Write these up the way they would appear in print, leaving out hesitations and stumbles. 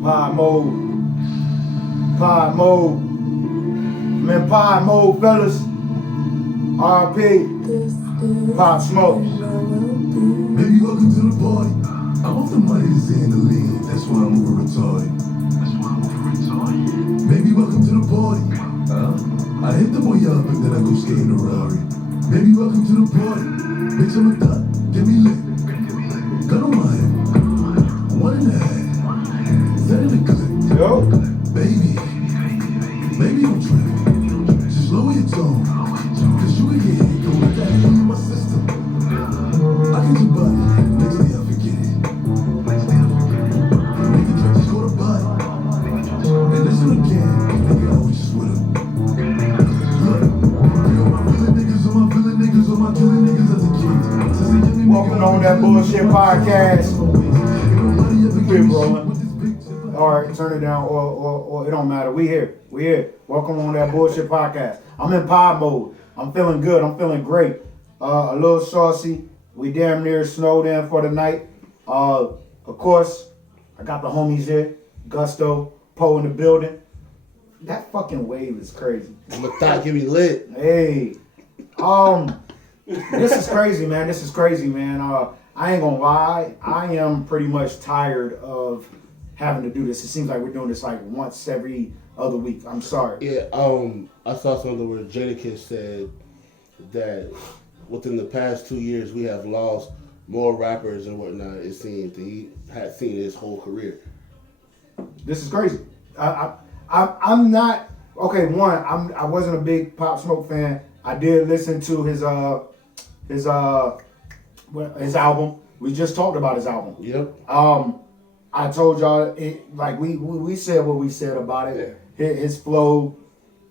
Pod mode. Pod mode. I'm in pod mode, fellas. RP. Pop Smoke. Baby, welcome to the party. I'm off the money to Xandaline. That's why I'm over retarded. Baby, welcome to the party. I hit the boy up and then I go skate in the Rari. Baby, welcome to the party. Bitch, I'm a thot. Get me lit. Gun on my head. 1.5. Is that in the clip? Yo. Baby, don't trip. Just lower your tone. Cause you can get hit. Don't let that in my system. I get your body. Next day I forget it. Make the judges go to body. And listen again. Nigga, I was just with him. Look, you know my villain niggas on my villain niggas on my killing niggas as a kid. Since they give me Welcome on that bullshit podcast. Quit rolling. Alright, turn it down or it don't matter. We here. Welcome on that bullshit podcast. I'm in pod mode. I'm feeling good. I'm feeling great. A little saucy. We damn near snowed in for the night. Of course, I got the homies here. Gusto, Poe in the building. That fucking wave is crazy. I'm a thought, get me lit. Hey. This is crazy, man. I ain't gonna lie. I am pretty much tired of having to do this. It seems like we're doing this like once every other week. I'm sorry. Yeah, I saw something where Jadakiss said that within the past 2 years we have lost more rappers and whatnot, it seems, than he had seen his whole career. This is crazy. I'm not okay. I wasn't a big Pop Smoke fan. I did listen to his album. We just talked about his album. Yep. I told y'all it like we said what we said about it. His flow,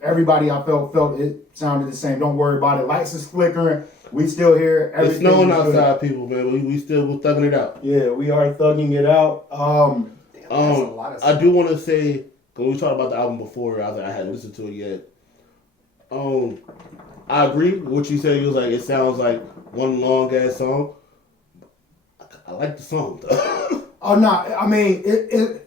everybody I felt it sounded the same. Don't worry about it. Lights is flickering. We still here. It's snowing outside, people, man. We still thugging it out. Yeah, we are thugging it out. I do want to say, when we talked about the album before, I hadn't listened to it yet. I agree with what you said. You was like, it sounds like one long ass song. I like the song though. Oh no! I mean,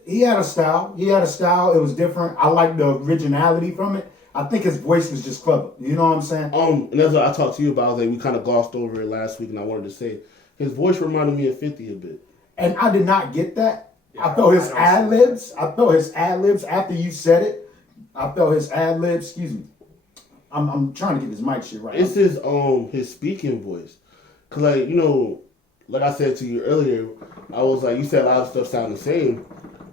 he had a style. It was different. I like the originality from it. I think his voice was just clever. You know what I'm saying? And that's what I talked to you about. Like, we kind of glossed over it last week, and I wanted to say his voice reminded me of 50 a bit. And I did not get that. Yeah, I felt his ad libs. After you said it. I felt his ad libs. Excuse me. I'm trying to get this mic shit right. It's his speaking voice. Cause like, you know, like I said to you earlier, I was like, you said a lot of stuff sound the same.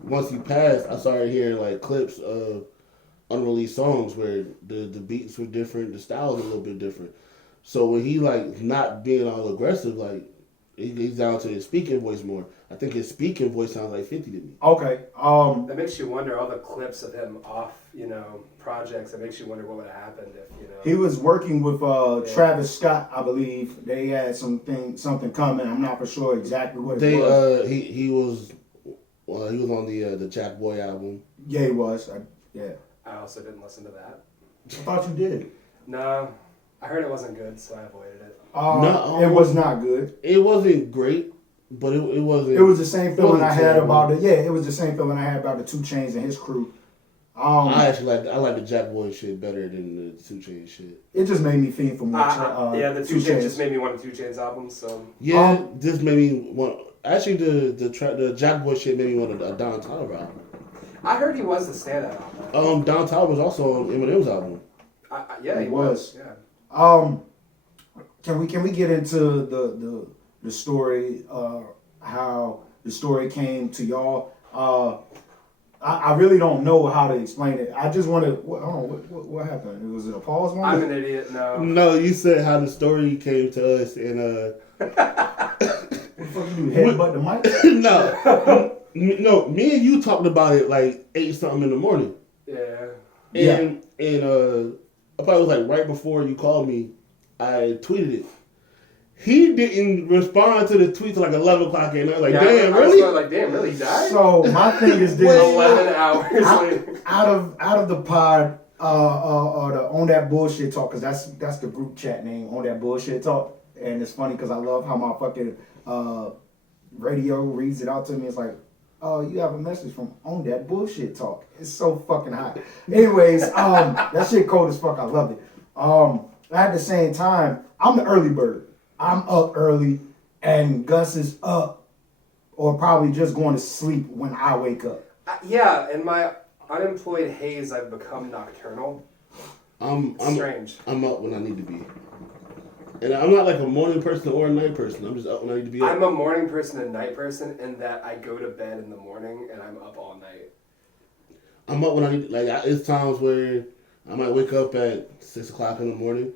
Once you passed, I started hearing like clips of unreleased songs where the beats were different, the style was a little bit different. So when he like not being all aggressive, like he's down to his speaking voice more. I think his speaking voice sounds like 50 to me. Okay. That makes you wonder, all the clips of him off, projects. That makes you wonder what would have happened if, He was working with Travis Scott, I believe. They had something coming. I'm not for sure exactly what it was. He was on the Jack Boy album. Yeah, he was. I also didn't listen to that. I thought you did. No, I heard it wasn't good, so I avoided it. It was not good. It wasn't great, but it wasn't. It was the same feeling I had about it. Yeah, it was the same feeling I had about the 2 Chainz and his crew. I like the Jack Boy shit better than the 2 Chainz shit. It just made me fiend for more. The 2 Chainz just made me want the 2 Chainz albums. So yeah, this made me want. Actually, the Jack Boy shit made me want a Don Toliver album. I heard he was the standout on that. Don Toliver was also on Eminem's album. Yeah, he was. Yeah. Can we get into the story? How the story came to y'all? I really don't know how to explain it. I just want to. What happened? Was it a pause moment? I'm an idiot. No. No, you said how the story came to us and. What the fuck you do? Headbutt the mic? No, me and you talked about it like 8 something in the morning. Yeah. And I probably was like right before you called me, I tweeted it. He didn't respond to the tweet till like 11 o'clock at night. Like, damn, really? I was like, damn, really? He died? So my thing is this: 11 hours later. Out of the pod, or the On That Bullshit Talk, because that's the group chat name, On That Bullshit Talk, and it's funny because I love how my fucking radio reads it out to me. It's like, You have a message from On That Bullshit Talk. It's so fucking hot. Anyways, that shit cold as fuck. I love it. At the same time, I'm the early bird. I'm up early, and Gus is up, or probably just going to sleep when I wake up. Yeah, in my unemployed haze, I've become nocturnal. I'm Strange. I'm up when I need to be. And I'm not like a morning person or a night person. I'm just up when I need to be up. I'm a morning person and night person in that I go to bed in the morning and I'm up all night. I'm up when I need, it's times where I might wake up at 6 o'clock in the morning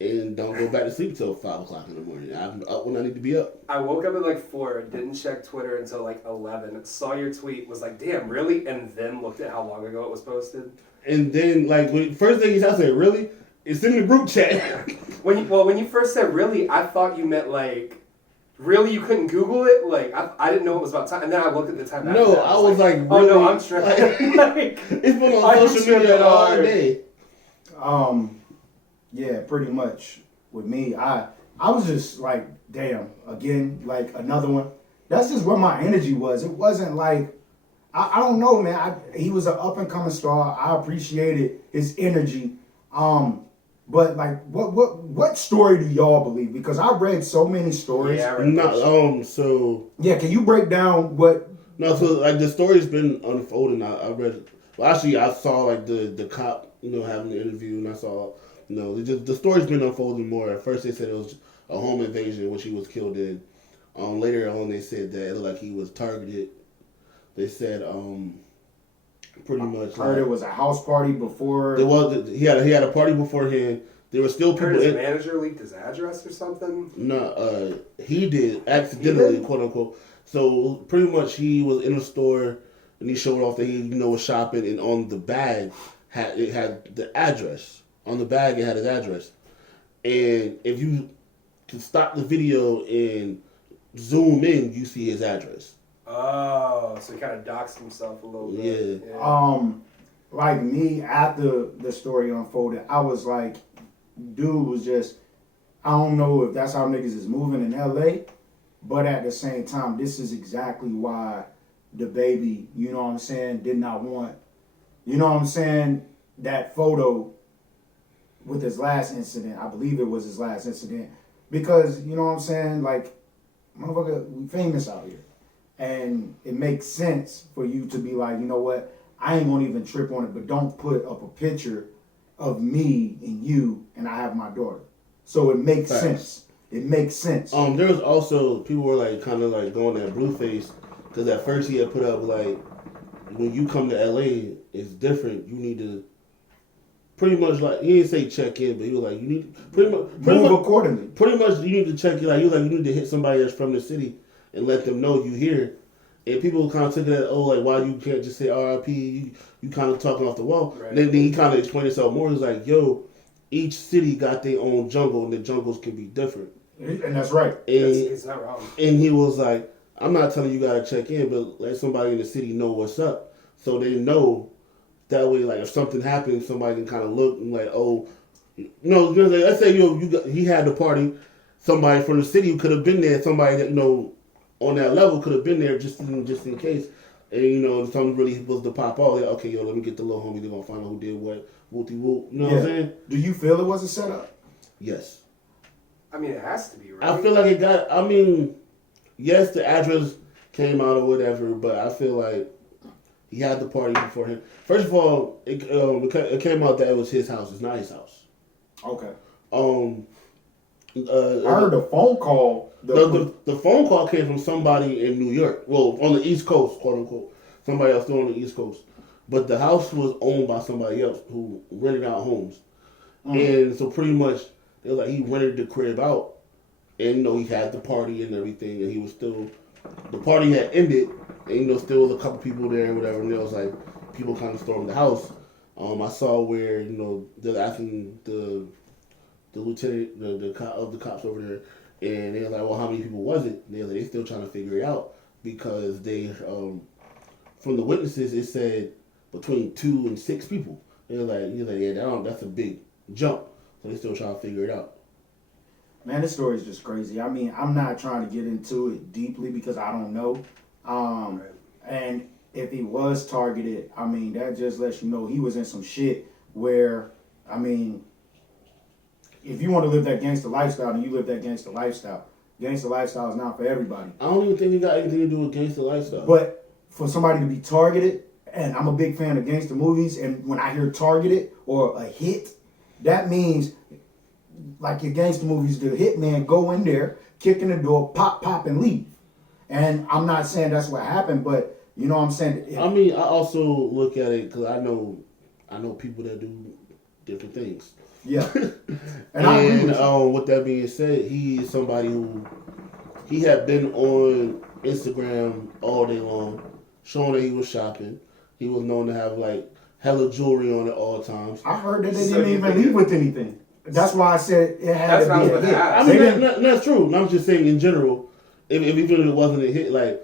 and don't go back to sleep till 5 o'clock in the morning. I'm up when I need to be up. I woke up at like 4, didn't check Twitter until like 11, saw your tweet, was like, damn, really? And then looked at how long ago it was posted. And then, first thing I said, really? It's in the group chat. When you first said really, I thought you meant like, really you couldn't Google it? Like, I didn't know it was about time. And then I looked at the time after No, that, I was like, oh really? no, I'm tripping. Like, it's been on social media all day. Yeah, pretty much. With me, I was just like, damn, again, like another one. That's just where my energy was. It wasn't like, I don't know, man. He was an up and coming star. I appreciated his energy. But like, what story do y'all believe? Because I read so many stories. Yeah, Yeah, can you break down what? No, so like the story's been unfolding. I read. Well, actually, I saw like the cop, having the interview, and I saw, the story's been unfolding more. At first, they said it was a home invasion, which he was killed in. Later on, they said that it looked like he was targeted. They said, pretty much. I heard it was a house party before. There was. He had a party beforehand. There were still people. His manager leaked his address or something. No, he did accidentally, quote unquote. So pretty much, he was in a store and he showed off that he was shopping, and on the bag had the address. On the bag, it had his address. And if you can stop the video and zoom in, you see his address. Oh, so he kind of doxed himself a little bit. Yeah. Like me, after the story unfolded, I was like, dude was just, I don't know if that's how niggas is moving in LA, but at the same time, this is exactly why the baby, did not want, that photo with his last incident. I believe it was his last incident. Because, like, motherfucker, we famous out here. And it makes sense for you to be like, you know what, I ain't gonna even trip on it, but don't put up a picture of me and you and I have my daughter. So it makes sense. It makes sense. There was also, people were like kind of like going at Blueface, because at first he had put up like, when you come to LA, it's different. You need to pretty much, like, he didn't say check in, but he was like, you need pretty much accordingly. Pretty much you need to check in, you need to hit somebody that's from the city and let them know you here. And people kind of took it as, why you can't just say RIP, you kind of talking off the wall. Right. And then he kind of explained himself more. He's like, yo, each city got their own jungle, and the jungles can be different. And that's right. And it's not wrong. And he was like, I'm not telling you gotta check in, but let somebody in the city know what's up, so they know. That way, like, if something happens, somebody can kind of look and like, let's say he had the party, somebody from the city who could have been there, somebody that on that level could have been there just in case, and if something really was to pop off, like, okay, let me get the little homie, they're gonna find out who did what, whoop-de-whoop, what I'm saying? Do you feel it was a setup? Yes. I mean, it has to be, right? I feel like yes, the address came out or whatever, but I feel like he had the party beforehand. First of all, it came out that it was his house. It's not his house. Okay. I heard the phone call. The phone call came from somebody in New York. Well, on the East Coast, quote unquote. Somebody else still on the East Coast. But the house was owned by somebody else who rented out homes. And so pretty much, they were like, he rented the crib out. And, he had the party and everything. And he was still, the party had ended. And, still was a couple people there and whatever. And it was like, people kind of stormed the house. I saw where, they're asking the lieutenant, the cops over there. And they were like, well, how many people was it? And they were like, they're still trying to figure it out. Because they, from the witnesses, it said between 2 and 6 people. They were like, yeah, that's a big jump. So they still trying to figure it out. Man, this story is just crazy. I mean, I'm not trying to get into it deeply because I don't know. And if he was targeted, I mean, that just lets you know he was in some shit where, I mean, if you want to live that gangster lifestyle, then you live that gangster lifestyle. Gangster lifestyle is not for everybody. I don't even think it got anything to do with gangster lifestyle. But for somebody to be targeted, and I'm a big fan of gangster movies, and when I hear targeted or a hit, that means, like your gangster movies, the hitman go in there, kick in the door, pop, and leave. And I'm not saying that's what happened, but you know what I'm saying? I mean, I also look at it because I know people that do different things. Yeah. And I agree with you. With that being said, he is somebody who he had been on Instagram all day long, showing that he was shopping. He was known to have like hella jewelry on at all times. I heard that they didn't even leave with anything. That's why I said it had That's what I was to about be a to hit. ask. I mean, that's true. I'm just saying in general, if even if it wasn't a hit, like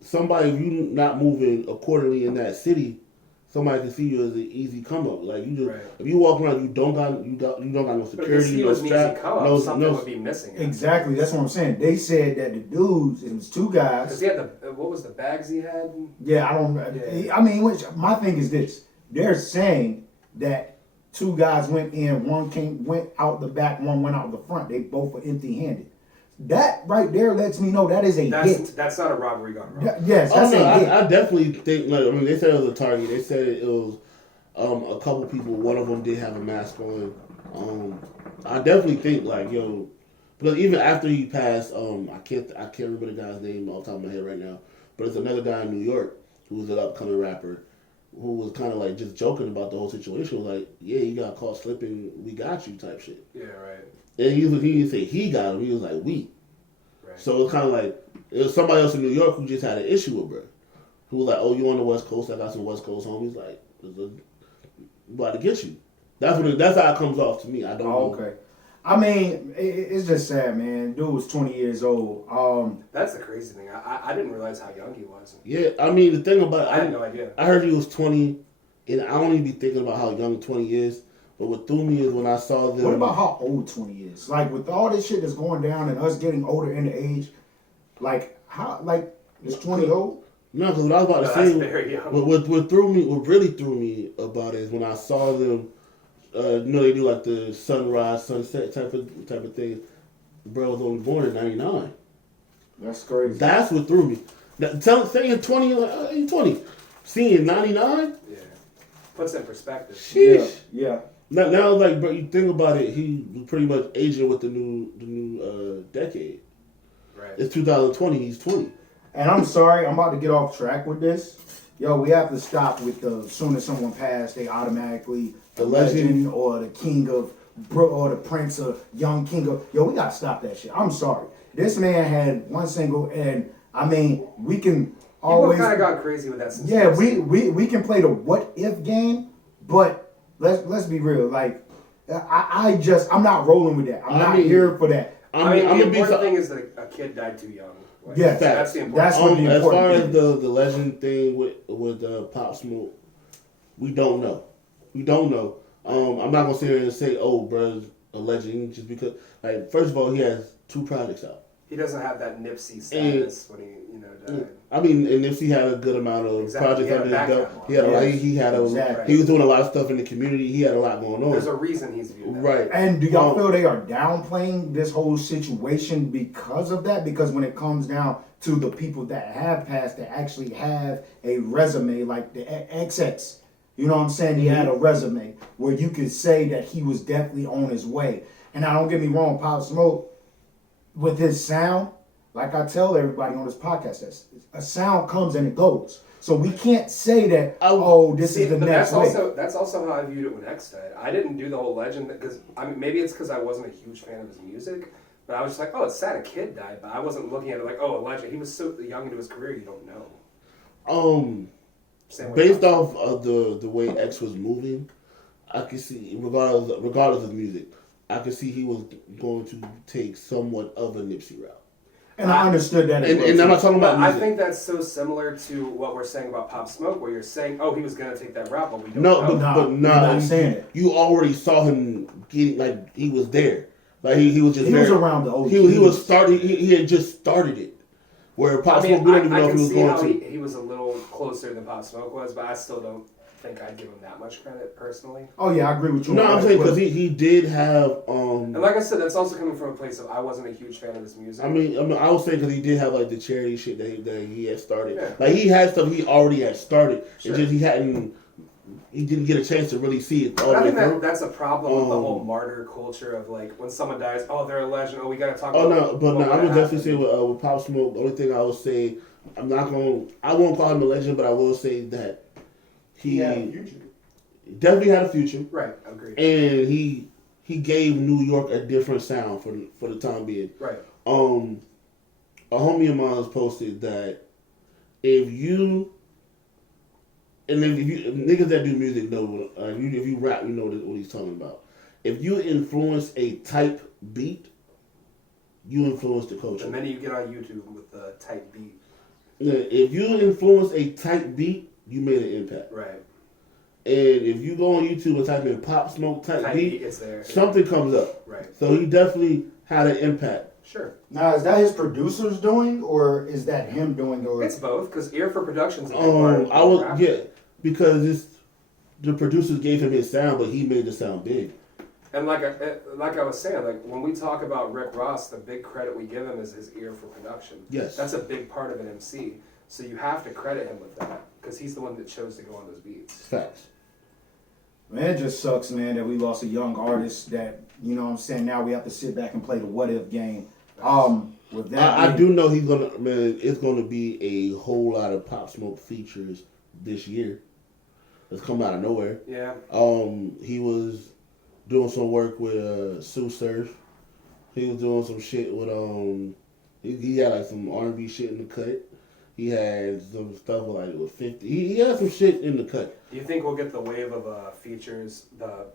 somebody, if you not moving accordingly in that city, somebody can see you as an easy come up. Like you just, if you walk around, you don't got no security, no strap, something would be missing. Exactly, that's what I'm saying. They said that the dudes, it was two guys. Because he had what was the bags he had? Yeah, I don't. Yeah. I mean, my thing is this: they're saying that two guys went in, went out the back, one went out the front. They both were empty-handed. That right there lets me know that is a hit. That's not a robbery gone wrong. Yes, that's a hit. I definitely think. Like, I mean, they said it was a target. They said it was a couple people. One of them did have a mask on. I definitely think like because even after he passed, I can't remember the guy's name off the top of my head right now. But it's another guy in New York who's an upcoming rapper who was kind of like just joking about the whole situation. Was like, yeah, you got caught slipping. We got you type shit. Yeah, right. And he didn't say he got him. He was like, we. Right. So it's kind of like, it was somebody else in New York who just had an issue with bro. Who was like, oh, you on the West Coast? I got some West Coast homies. Like, about to get you. That's how it comes off to me. I don't know. Okay. I mean, it's just sad, man. Dude was 20 years old. That's the crazy thing. I didn't realize how young he was. Yeah, I mean, the thing about it, I had no idea. I heard he was 20, and I don't even be thinking about how young 20 is. But what threw me is when I saw them. What about how old 20 is? Like, with all this shit that's going down and us getting older in the age, is 20 old? No, because what I was about to say, what really threw me about it is when I saw them, they do like the sunrise, sunset type of thing. The bro was only born in 99. That's crazy. That's what threw me. Saying 20, like, oh, you're 20. Seeing 99? Yeah. Puts it in perspective. Sheesh. Yeah. Now, like, bro, you think about it, he was pretty much aging with the new decade. Right. It's 2020, he's 20. And I'm sorry, I'm about to get off track with this. Yo, we have to stop with as soon as someone passed, they automatically the legend or the king of, or the prince of young king of. Yo, we gotta stop that shit. I'm sorry. This man had one single, and I mean, we can always. People kind of got crazy with that. Since yeah, we can play the what if game, but let's be real. Like, I'm not rolling with that. I'm not here for that. I mean, the important thing is that a kid died too young. Like, yes, that's the important thing. As far as the legend thing with Pop Smoke, we don't know. We don't know. I'm not gonna sit here and say, oh, bruh's a legend just because. Like, first of all, he has 2 projects out. He doesn't have that Nipsey status when he died. I mean, and Nipsey had a good amount of projects under his belt. He was doing a lot of stuff in the community. He had a lot going on. There's a reason he's viewed that. Right. And do y'all feel they are downplaying this whole situation because of that? Because when it comes down to the people that have passed, that actually have a resume, like the XX, you know what I'm saying? He had a resume where you could say that he was definitely on his way. And now, don't get me wrong, Pop Smoke, with his sound, like I tell everybody on this podcast, a sound comes and it goes. So we can't say that, this is the next way. That's also how I viewed it when X died. I didn't do the whole legend, because maybe it's because I wasn't a huge fan of his music, but I was just like, oh, it's sad a kid died, but I wasn't looking at it like, oh, a legend. He was so young into his career, you don't know. Based off of the way X was moving, I could see, regardless of music, I could see he was going to take somewhat of a Nipsey route. And I understood that. And I'm not talking about music. I think that's so similar to what we're saying about Pop Smoke, where you're saying, oh, he was going to take that route, but we don't know. Not saying it. You already saw him getting, like, he was there. Like, he was just He was around the old He was starting, he had just started it. Where I Pop mean, Smoke, we don't even I know if can he was see going how to. he was a little closer than Pop Smoke was, but I still don't think I'd give him that much credit personally. Oh yeah, I agree with you. No, on I'm that saying as well. because he did have. And like I said, that's also coming from a place of I wasn't a huge fan of his music. I mean, I would say because he did have like the charity shit that he had started. Yeah. Like he had stuff he already had started. Sure. It's just he didn't get a chance to really see it all But I the way think through. that's a problem with the whole martyr culture of like when someone dies, oh they're a legend, oh we gotta talk. Oh about no, but what no, I would definitely happened. say with Pop Smoke, the only thing I would say, I won't call him a legend, but I will say that he definitely had a future, Right, agreed. and he gave New York a different sound for the time being. Right. A homie of mine has posted that if niggas that do music know, if you rap, you know what he's talking about. If you influence a type beat, you influence the culture. The minute you get on YouTube with the tight beat. Yeah, if you influence a type beat, you made an impact. Right. And if you go on YouTube and type in Pop Smoke type Tight beat, beat is there. something comes up. Right. So he definitely had an impact. Sure. Now, is that his producers doing, or is that him doing? Or It's both, because ear for production's a big part of I was rap. because the producers gave him his sound, but he made the sound big. And like I was saying, like when we talk about Rick Ross, the big credit we give him is his ear for production. Yes. That's a big part of an MC. So you have to credit him with that because he's the one that chose to go on those beats. Facts. Man, it just sucks, man, that we lost a young artist that, you know what I'm saying, now we have to sit back and play the what if game. With that, I do know it's gonna be a whole lot of Pop Smoke features this year. It's come out of nowhere. Yeah. He was doing some work with Sue Surf. He was doing some shit with he had like some R&B shit in the cut. He had some stuff with 50. He had some shit in the cut. Do you think we'll get the wave of features, the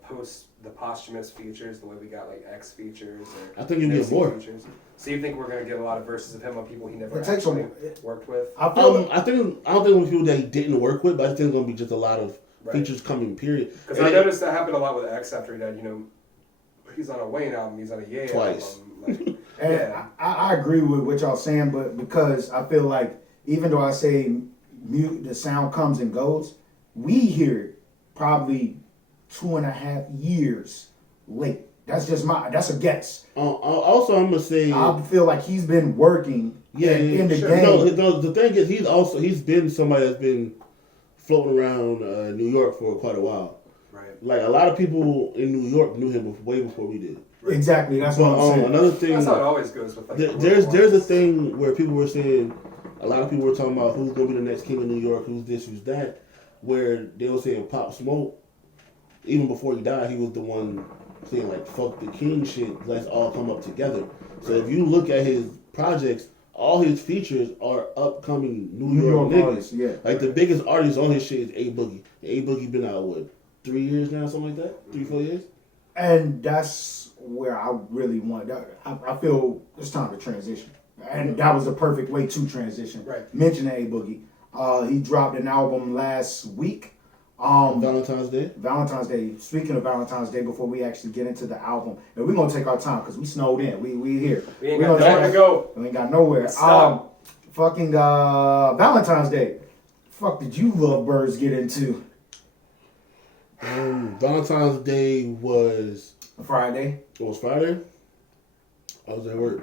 posthumous features, the way we got like X features? Or I think you'll get mixing more. Features? So you think we're gonna get a lot of verses of him on people he never It takes actually worked with? I feel I don't think it was people that he didn't work with, but I think it's gonna be just a lot of Right. features coming. Period. Because I noticed that happened a lot with X after he died. You know, he's on a Wayne album, he's on a Ye Twice. album. Like, And yeah. I agree with what y'all saying, but because I feel like even though I say the sound comes and goes, we hear it probably 2.5 years late. That's a guess. Also, I'm gonna say I feel like he's been working in the sure. game. No, the thing is, he's been somebody that's been floating around New York for quite a while. Right. Like a lot of people in New York knew him way before we did. Exactly, that's what I'm saying. Another thing, That's how it always goes with like. there's a thing where people were saying, a lot of people were talking about who's gonna be the next king of New York, who's this, who's that, where they were saying Pop Smoke, even before he died, he was the one saying like fuck the king shit, let's all come up together. So if you look at his projects, all his features are upcoming New York niggas. artists, yeah. Like the biggest artist on his shit is A Boogie. A Boogie been out what, 3 years now, something like that, 3-4 years. And that's where I really want. I feel it's time to transition, and that was the perfect way to transition. Right. Mentioning A Boogie, he dropped an album last week. Valentine's Day. Valentine's Day. Speaking of Valentine's Day, before we actually get into the album, and we're gonna take our time because we snowed in. We here. We ain't We got gonna nowhere take- to go. We ain't got nowhere. Stop. Fucking Valentine's Day. Fuck did you lovebirds get into? Valentine's Day was Friday. Friday. I was at work.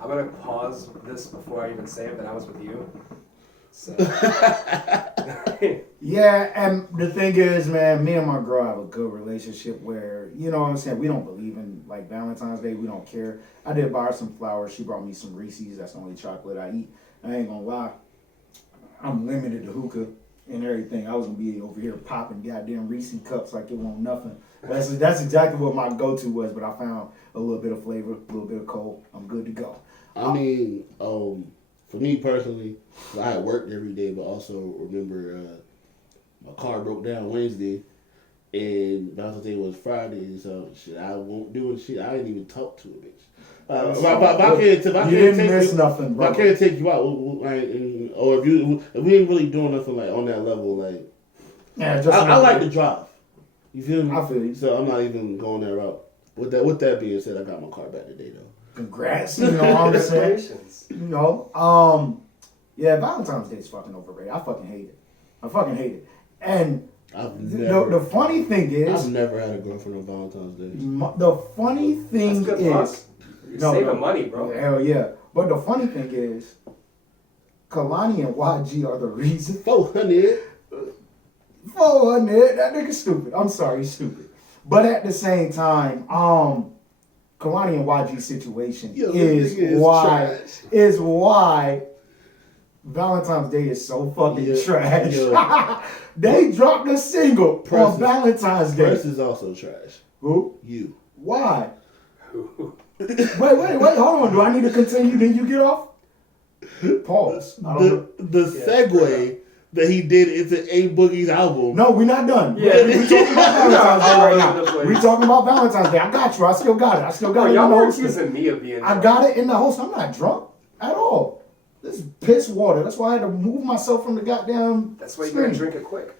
I'm gonna pause this before I even say it, but I was with you. So. Yeah, and the thing is, man, me and my girl have a good relationship where, you know what I'm saying, we don't believe in, like, Valentine's Day. We don't care. I did buy her some flowers. She brought me some Reese's. That's the only chocolate I eat. I ain't gonna lie. I'm limited to hookah and everything. I was gonna be over here popping goddamn Reese cups like it won't nothing. That's exactly what my go-to was, but I found a little bit of flavor, a little bit of cold. I'm good to go. I mean, for me personally, I had worked every day, but also remember my car broke down Wednesday, and Valentine's Day was Friday, so shit, I won't do it. Shit, I didn't even talk to a bitch. If I didn't miss nothing, if bro. I can't take you out, or if we ain't really doing nothing like on that level, like Yeah, just I like to drive. You feel me? I feel you. So I'm not even going that route. With that being said, I got my car back today though. Congrats, you know what I'm saying? Congratulations. You know, yeah, Valentine's Day is fucking overrated. I fucking hate it. I fucking hate it. And the funny thing is, I've never had a girlfriend on Valentine's Day. The funny thing That's good is, luck. You're saving money, bro. Hell yeah. But the funny thing is, Kehlani and YG are the reason. 400. 400. That nigga's stupid. I'm sorry, he's stupid. But at the same time, Kehlani and YG situation is why Valentine's Day is so fucking trash. Yeah. They dropped a single on Valentine's Day. Press is also trash. Who? You. Why? wait, hold on. Do I need to continue? Then you get off? Pause. The segue that he did into A Boogie's album. No, we're not done. Yeah. We talking about Valentine's Day right now. place. We talking about Valentine's Day. I got you. I still got it. Bro, it. y'all in the were holster. accusing me of being drunk. I got it in the host. I'm not drunk at all. This is piss water. That's why I had to move myself from the goddamn. That's why you screen. gotta drink it quick.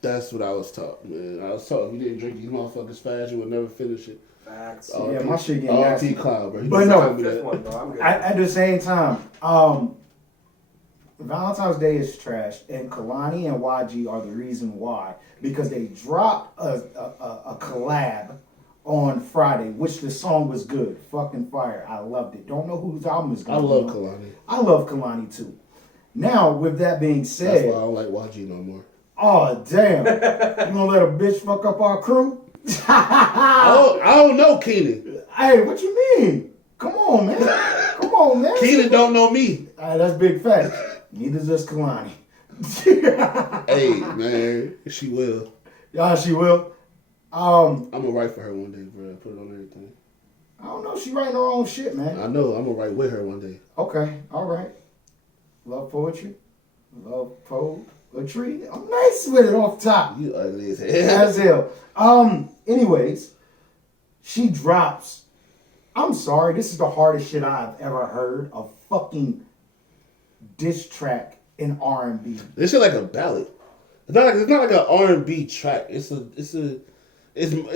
That's what I was taught, man. I was taught if you didn't drink these motherfuckers fast, you would never finish it. Facts. Yeah, my shit getting nasty. RT Cloud, bro. But no, I'm fifth one, bro. I'm good. At the same time, Valentine's Day is trash, and Kehlani and YG are the reason why, because they dropped a collab on Friday, which the song was good, fucking fire. I loved it. Don't know whose album is good. I love Kehlani. I love Kehlani too. Now, with that being said, That's why I don't like YG no more. oh damn, you gonna let a bitch fuck up our crew? I don't know Keenan. Hey, what you mean? Come on, man. Come on, man. Keenan don't know me. That's big fact. Neither does Kehlani. Hey, man, she will. Yeah, she will. I'm gonna write for her one day, bro. Put it on everything. I don't know. She writing her own shit, man. I know. I'm gonna write with her one day. Okay, all right. Love poetry. Love poetry. I'm nice with it off top. You ugly as hell. As hell. Anyways, she drops. I'm sorry. This is the hardest shit I've ever heard. A fucking diss track in R&B. This shit like a ballad. It's not like an R&B track. It's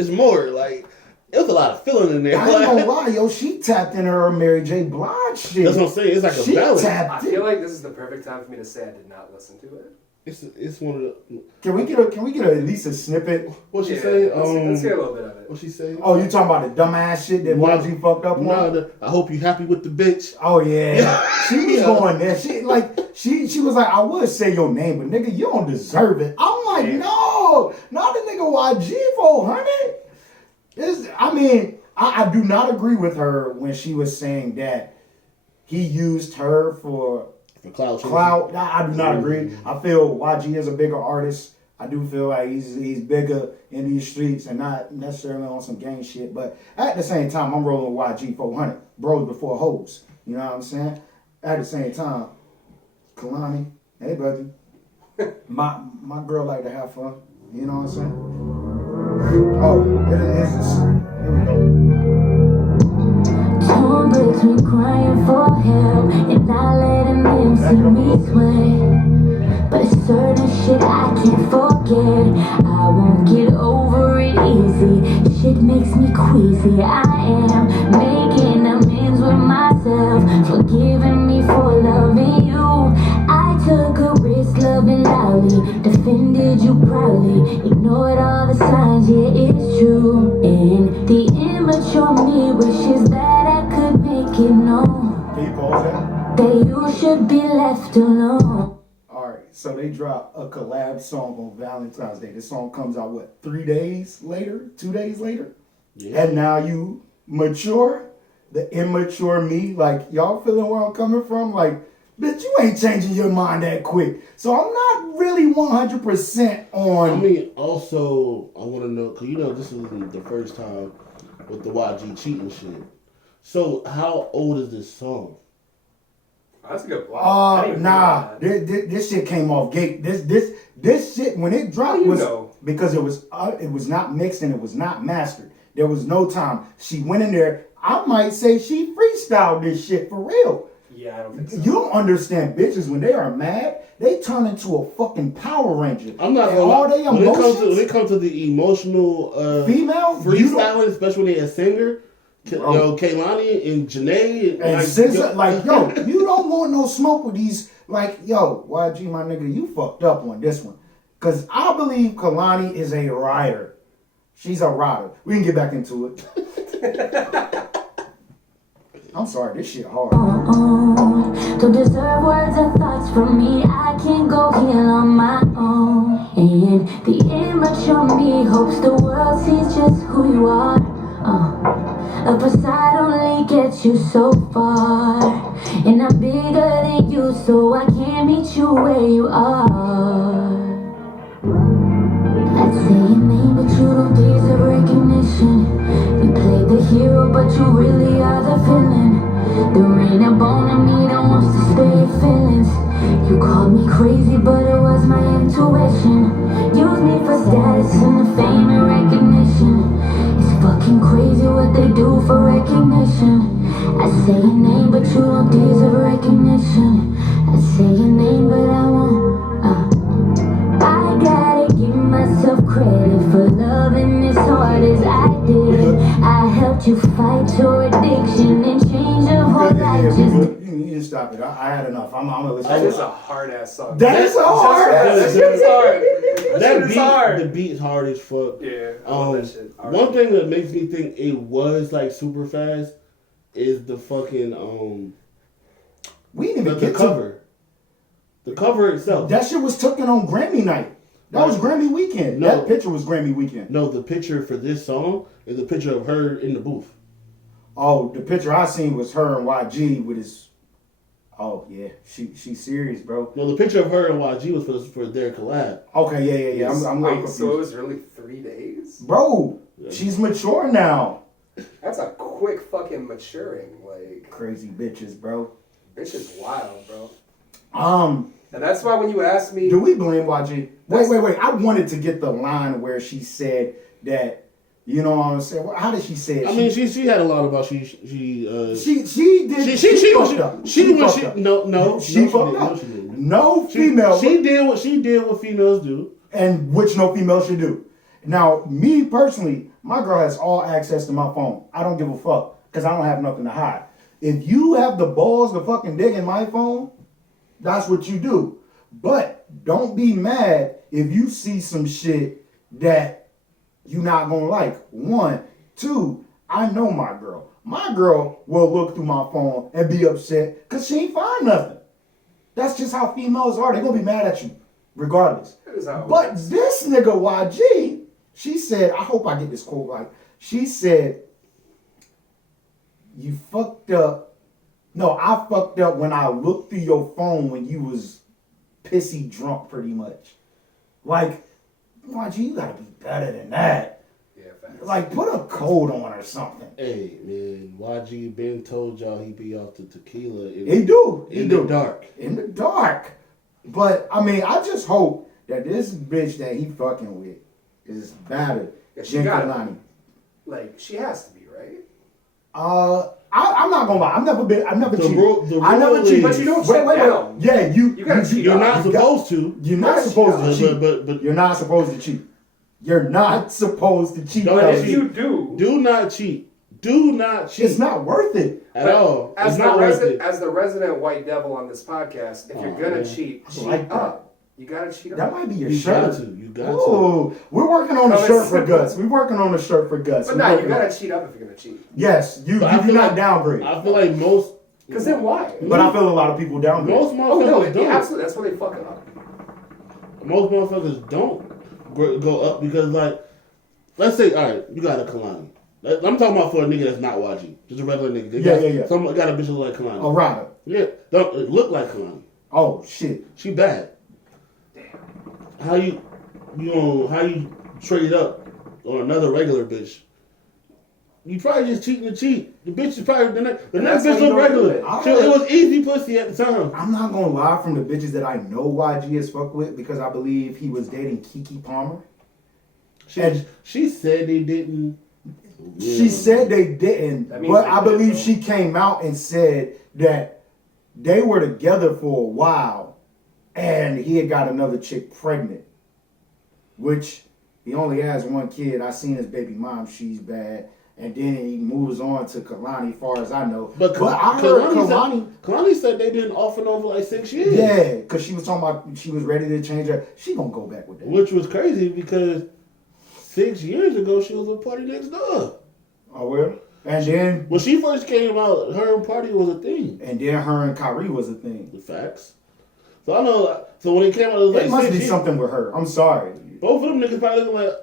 more like it was a lot of feeling in there. I ain't gonna lie, yo. She tapped in her Mary J. Blige shit. That's what I'm saying. It's like a ballad. Tapped I feel like this is the perfect time for me to say I did not listen to it. It's one of the. Can we get at least a snippet? What she say? Let's hear a little bit of it. What she say? Oh, you talking about the dumbass shit that YG fucked up on? No, I hope you happy with the bitch. Oh yeah, she was going there. She was like, I would say your name, but nigga, you don't deserve it. I'm like, no, not the nigga YG 400. I do not agree with her when she was saying that he used her for clout. I do not agree. I feel YG is a bigger artist. I do feel like he's bigger in these streets and not necessarily on some gang shit. But at the same time, I'm rolling with YG 400. Bros before hoes. You know what I'm saying? At the same time, Kehlani, hey buddy. my girl like to have fun. You know what I'm saying? Oh, here we go. Torn between crying for help and not letting them see me sweat. But it's certain shit I can't forget. I won't get over it easy. Shit makes me queasy. I am making amends with myself, forgiving me for loving you. I took a risk loving loudly, defended you proudly, ignored all the signs, yeah it's true. And the immature me wishes that I could make it known Can you pause that? that you should be left alone. Alright, so they drop a collab song on Valentine's Day. This song comes out, 3 days later? 2 days later? Yeah. And now you mature? The immature me? Like, y'all feeling where I'm coming from? Like, bitch, you ain't changing your mind that quick. So I'm not really 100% on... I mean, also, I want to know, because this isn't the first time with the YG cheating shit. So, how old is this song? That's a good point. Nah. This shit came off gate. This shit, when it dropped, because it was not mixed and it was not mastered. There was no time. She went in there. I might say she freestyled this shit for real. Yeah, I don't think so. You don't understand bitches when they are mad, they turn into a fucking Power Ranger. I'm not and gonna all lie. they emotions, When it comes to the emotional female freestyling, especially when they're a singer, Yo, Kehlani and Janae. And like, since, yo, like, yo, you don't want no smoke with these, like, yo, YG, my nigga, you fucked up on this one. Because I believe Kehlani is a rider. She's a rider. We can get back into it. I'm sorry, this shit hard. Don't deserve words or thoughts from me. I can go heal on my own. And the immature me hopes the world sees just who you are. A facade only gets you so far. And I'm bigger than you, so I can't meet you where you are. I'd say your name, but you don't deserve recognition. You play the hero, but you really are the villain. There ain't a bone in me that wants to spare your feelings. You called me crazy, but it was my intuition. Use me for status and the fame and recognition. It's fucking crazy what they do for recognition. I say your name, but you don't deserve recognition. I say your name, but I won't. I gotta give myself credit for loving as hard as I did. I helped you fight your addiction and change your whole life. You need to stop it. I had enough. I'm gonna listen. That is a hard ass song. That is a hard That ass. shit's hard. that shit is beat, hard. the beat's hard as fuck. Yeah, I love that shit. One thing that makes me think it was like super fast is the fucking We didn't even the get cover. The cover itself. That shit was taken on Grammy night. That was Grammy weekend. No. That picture was Grammy weekend. No, the picture for this song is a picture of her in the booth. Oh, the picture I seen was her and YG with his. Oh yeah, she's serious, bro. No, the picture of her and YG was for their collab. Okay, yeah. I'm Wait, confused. so it was really 3 days? Bro, she's mature now. That's a quick fucking maturing. Like, Crazy bitches, bro. bitch is wild, bro. And that's why when you asked me, do we blame YG? Wait. I wanted to get the line where she said that, you know what I'm saying? How did she say it? I mean, she had a lot about she fucked up. No, She fucked up. No female. She did what females do. And which no female should do. Now, me personally, my girl has all access to my phone. I don't give a fuck because I don't have nothing to hide. If you have the balls to fucking dig in my phone, that's what you do. But don't be mad if you see some shit that you not gonna like. 1, 2, I know my girl. My girl will look through my phone and be upset because she ain't find nothing. That's just how females are. They're gonna be mad at you regardless. That is how it But works. this nigga YG, she said, I hope I get this quote right. She said, you fucked up. No, I fucked up when I looked through your phone when you was pissy drunk pretty much. Like, YG, you gotta be better than that. Yeah, facts. Like, put a code on or something. Hey man, YG been told y'all he be off the tequila He do. in the dark. In the dark. But, I mean, I just hope that this bitch that he fucking with is better Yeah, she than got it. Kehlani. Like, she has to be, right? I'm not gonna lie. I've never cheated. I never rule cheated. But you don't cheat down. Yeah, you gotta cheat. You're not supposed to. You're not supposed to cheat. But You're not supposed to cheat. You're not supposed to cheat. Don't But fellas. if you do, do not cheat. Do not cheat It's not worth it. at all. as It's not worth it. as the resident white devil on this podcast, if you're gonna man. cheat, I cheat like that. up. You gotta cheat up. That might be your You shirt. got to. You got to. Ooh, we're working on a No, shirt it's- for guts. We're working on a shirt for guts. But We're no, you working on- gotta cheat up if you're gonna cheat. Yes, you But I do feel not like- downgrade. I feel like most Because then why? But I feel a lot of people downgrade. motherfuckers Oh no, don't. absolutely. That's where they fuck it up. Most motherfuckers don't go up because, like, let's say, all right, you got a Kehlani. I'm talking about for a nigga that's not YG, just a regular nigga. Yeah. Someone got a bitch that look like Kehlani. Oh, Ryder. Yeah, don't look like Kehlani. Oh, shit. She bad. How you trade up on another regular bitch? You probably just cheating to cheat. The bitch is probably the next that's bitch why you look don't do regular. it. It was easy pussy at the time. I'm not gonna lie, from the bitches that I know YG is fuck with, because I believe he was dating Keke Palmer. She said they didn't. She said they didn't, That means but they I did, believe though. she came out and said that they were together for a while and he had got another chick pregnant, which he only has one kid. I seen his baby mom. She's bad. and then he moves on to Kehlani, as far as I know. But I heard Kehlani said they didn't off and on for like 6 years. Yeah, because she was talking about she was ready to change her. She gonna go back with that. Which was crazy because 6 years ago she was a Party Next Door. Oh well. And then when she first came out, her and Party was a thing. And then her and Kyrie was a thing. The facts. So I know. So when it came out, it was like it must be something with her. I'm sorry. Both of them niggas probably looking like.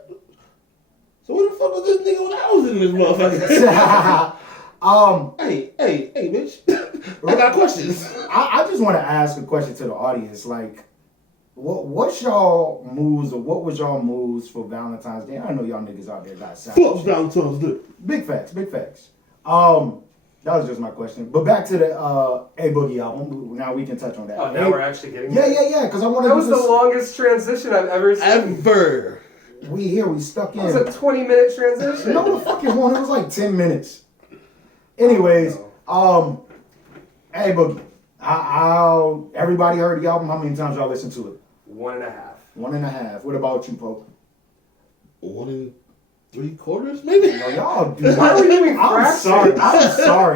So where the fuck was this nigga when I was in this motherfucker? Hey, bitch. I got questions. I just want to ask a question to the audience. Like, what's y'all moves, or what was y'all moves for Valentine's Day? I know y'all niggas out there got savage. Fuck Valentine's Day. Big facts. That was just my question. But back to the A Boogie album. Now we can touch on that. Oh, now we're actually getting Yeah. Because I want to. That was the longest transition I've ever seen. Ever. We stuck in. It was a 20-minute transition. No, the fuck it won't. It was like 10 minutes. Anyways, A Boogie. Everybody heard the album. How many times y'all listened to it? 1.5. 1.5. What about you, Pope? 1 3/4, maybe. No, y'all do. Why are we doing I'm fractions? sorry.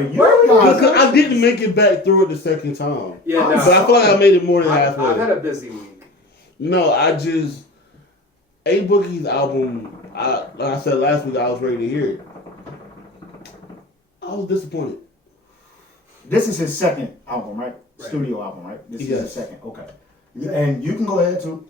Because I didn't make it back through it the second time. Yeah, no. But I feel like I made it more than halfway. I've had a busy week. No, A Boogie's album, like I said last week, I was ready to hear it. I was disappointed. This is his second album, right? Studio album, right? This is his second. Okay. And you can go ahead too.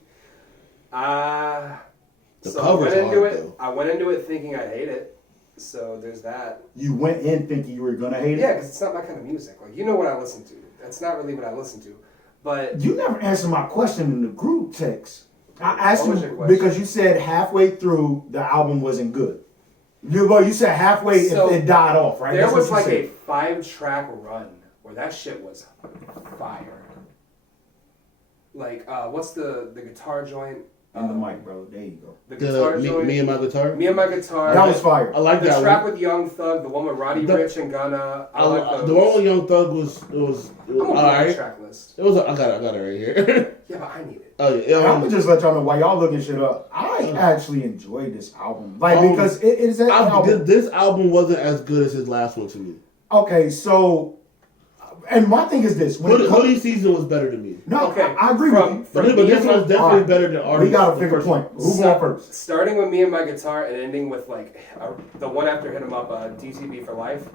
The cover's hard, though. I went into it thinking I'd hate it. So there's that. You went in thinking you were gonna hate it? Yeah, because it's not my kind of music. Like, you know what I listen to. That's not really what I listen to. But you never answered my question in the group text. I asked What was your you question? because you said halfway through the album wasn't good. You said halfway So, it died off, right? there That's was what you like said. a 5-track run where that shit was fire. Like, what's the guitar joint? On the mic, bro. There you go. The guitar joint. Me and my guitar? Me and my guitar. That was fire. I like The that track one. with Young Thug, the one with Roddy Ricch and Gunna. I like those. The one with Young Thug was I'm gonna put alright. the track list. It was. I got it right here. Yeah, but I need it. Oh yeah. I'm gonna just let y'all know why y'all looking shit up. I actually enjoyed this album, because it is that album. This album wasn't as good as his last one to me. Okay, so, and my thing is this: Hoodie Season was better to me. No, Okay, I agree with you. But this one's definitely better than Artist. We got a bigger point. Who's going first? Starting with Me and My Guitar and ending with like the one after Hit 'Em Up, DTB for Life.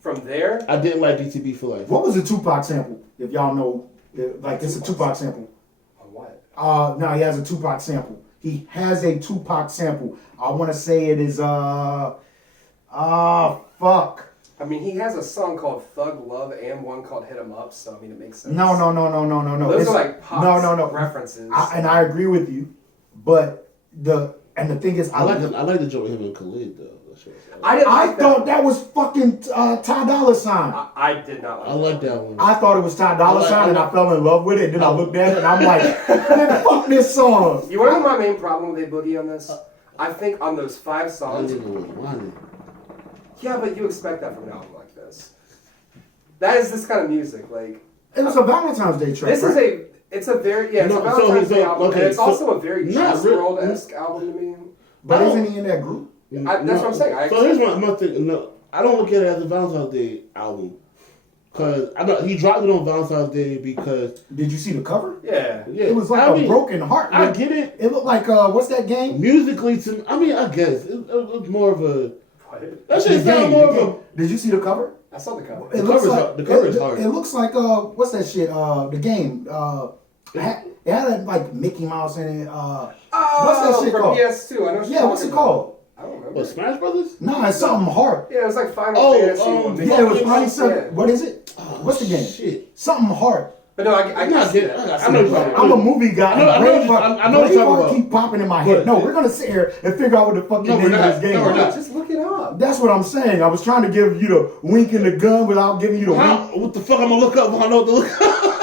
From there, I didn't like DTB for Life. What was the Tupac sample? If y'all know, it's a Tupac sample. on what? No, he has a Tupac sample. He has a Tupac sample. I want to say it is fuck. I mean, he has a song called Thug Love and one called Hit 'Em Up, so I mean, it makes sense. No. Those are like pop references. And I agree with you, but the thing is, I like the joke with him and Khalid though. I thought that was fucking Ty Dolla $ign. I did not like. I like that one. I thought it was Ty Dolla $ign, and I fell in love with it. Then I looked at it, and I'm like, man, fuck this song. You want to know my main problem with A Boogie on this? I think on those 5 songs. Yeah, but you expect that from an album like this. That is this kind of music, like. It was a Valentine's Day track. This is it's a very it's a Valentine's Day album, and it's also a very Juice WRLD-esque album to me. But isn't he in that group? That's what I'm saying. So here's my thing. No, I don't look at it as a Valentine's Day album. Cause he dropped it on Valentine's Day because. Did you see the cover? Yeah. It was like a broken heart. I get it. It looked like what's that game? Musically, I guess it was more of a. What? That shit sound more of a. Did you see the cover? I saw the cover. The cover is hard. It looks like what's that shit? The game. It had like Mickey Mouse in it. What's that shit from called? PS2. I know. Yeah, what's it called? I don't remember. What, Smash Brothers? No, it's something hard. Yeah, it was like Final Fantasy. Yeah, it was Final Fantasy. Yeah. What is it? What's the game? Shit. Something hard. But no, I not get get it. it. I'm a movie guy. I know what you're talking about. Keep popping in my head. No, we're gonna sit here and figure out what the fucking name of this game No, we're is. not. Just look it up. That's what I'm saying. I was trying to give you the wink and the gun without giving you the wink. What the fuck I'm gonna look up when I know what to look up?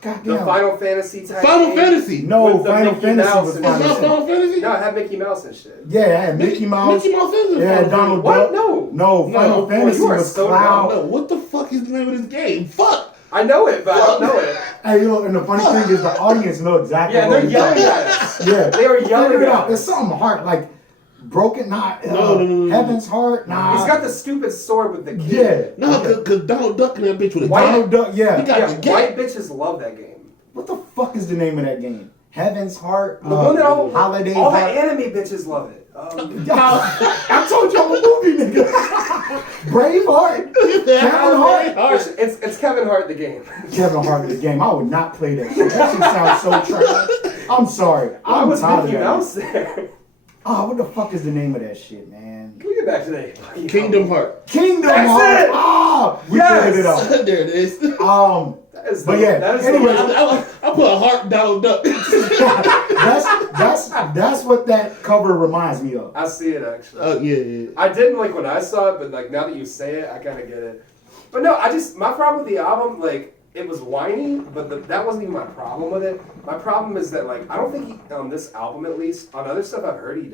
Goddamn. The Final Fantasy type Final game. Fantasy. No, With the Final Mickey Fantasy Mouse was and Final It's not Fantasy. Final Fantasy? No, it had Mickey Mouse and shit. Yeah, it had Mickey Mouse. Mickey Mouse is Yeah, Donald What? Duck. No. No, Final Fantasy you are was so Cloud. No, what the fuck is the name of this game? Fuck. I know it, but I don't know it. Hey, look, and the funny thing is the audience know exactly Yeah, what they're we're yelling talking at us. about. Yeah. They are yelling Figure it at out. us. It's something hard. Like, Broken, No. Heaven's Heart, nah. He's got the stupid sword with the kid. Yeah. No, because Donald Duck and that bitch with a Donald Duck, yeah. He got the game. White bitches love that game. What the fuck is the name of that game? Heaven's Heart. The one that all Holiday. the Heart. anime bitches love it. I told you I'm a movie nigga. Braveheart. Kevin Hart. It's Kevin Hart the game. Kevin Hart the game. I would not play that shit. That shit sounds so trash. I'm sorry. Why I'm was tired Mickey of that. Mouse there? Oh, what the fuck is the name of that shit, man? Can we get back to that? Kingdom Heart. Kingdom That's Hearts. it! Ah, we Yes! figured it out. There it is. But yeah, that is anyway, I put a heart Donald Duck. that's what that cover reminds me of. I see it actually. Yeah. I didn't like when I saw it, but like now that you say it, I kind of get it. But no, my problem with the album, like it was whiny, but that wasn't even my problem with it. My problem is that like I don't think he, on this album at least, on other stuff I've heard he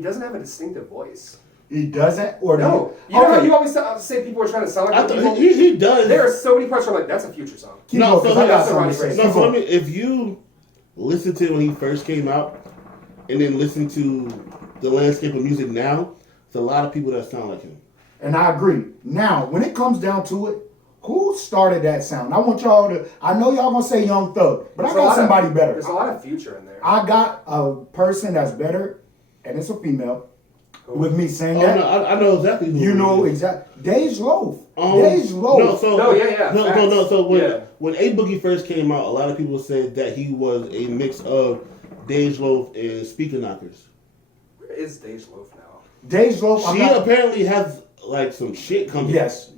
doesn't have a distinctive voice. He doesn't, or No, you know how you always say people are trying to sound like I other thought people? he does. There are so many parts where I'm like, that's a Future song. No, so Ronnie Ray. if you listen to it when he first came out, and then listen to the landscape of music now, there's a lot of people that sound like him. And I agree. Now, when it comes down to it, who started that sound? I want y'all to. I know y'all gonna say Young Thug, but I got somebody better. There's a lot of Future in there. I got a person that's better, and it's a female. With me saying that, no, I know exactly who. you know exactly. Dej Loaf. Dej Loaf. So when A Boogie first came out, a lot of people said that he was a mix of Dej Loaf and Speaker Knockers. Where is Dej Loaf now? Dej Loaf. She apparently has like some shit coming. Yes.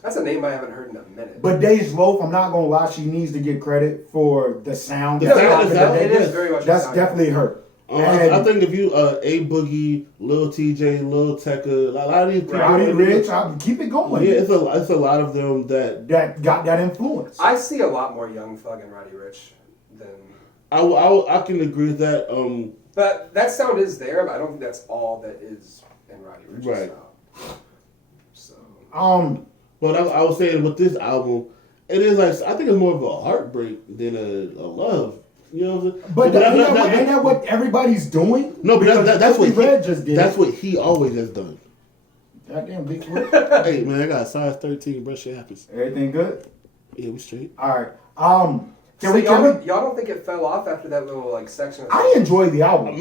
That's a name I haven't heard in a minute. But Dej Loaf, I'm not gonna lie, she needs to get credit for the sound. The sound it is very much. That's definitely her. I think if you A Boogie, Lil TJ, Lil Tecca, a lot of these people, Rowdy Rich, I keep it going. Yeah, it's a lot of them that got that influence. I see a lot more Young Thug and Roddy Ricch than. I can agree with that. But that sound is there, but I don't think that's all that is in Roddy Ricch's Right. style. So. But I was saying with this album, it is like I think it's more of a heartbreak than a love. You know what I'm saying? But ain't that what everybody's doing? No, but that's what Red just did. That's what he always has done. Goddamn big foot. Hey man, I got a size 13, bro. Shit happens. Everything good? Yeah, we straight. All right. Y'all don't think it fell off after that little like section? I enjoyed the album.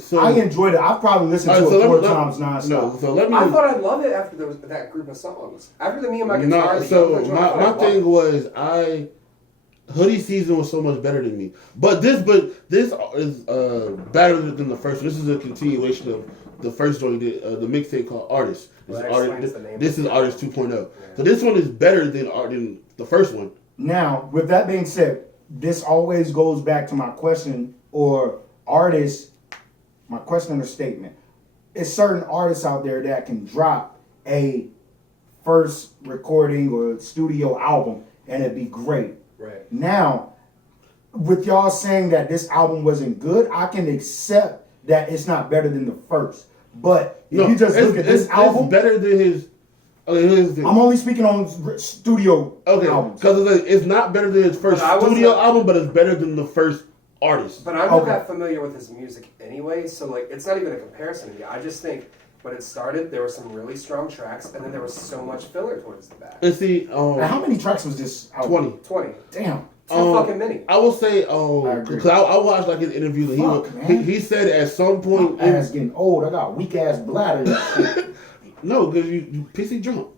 So I enjoyed it. I've probably listened to it 4 times nonstop. No, so let me. I thought I'd love it after that group of songs. After the Me and My Guitar. No, so my thing was Hoodie Season was so much better than me. But this is better than the first one. This is a continuation of the first one he did, the mixtape called Artist. This is Artist 2.0. Yeah. So this one is better than the first one. Now, with that being said, this always goes back to my question or statement. It's certain artists out there that can drop a first recording or studio album and it'd be great. Right. Now, with y'all saying that this album wasn't good, I can accept that it's not better than the first. But if you just look at this album, it's better than his. I'm only speaking on studio albums. Because it's not better than his first studio album, but it's better than the first artist. But I'm not that familiar with his music anyway, so like it's not even a comparison to me. I just think when it started, there were some really strong tracks, and then there was so much filler towards the back. And see, now how many tracks was this album? 20. Damn. Too fucking many. I will say, because I watched like his interview, and he said at some point, my ass getting old. I got weak ass bladder. No, because you pissy drunk.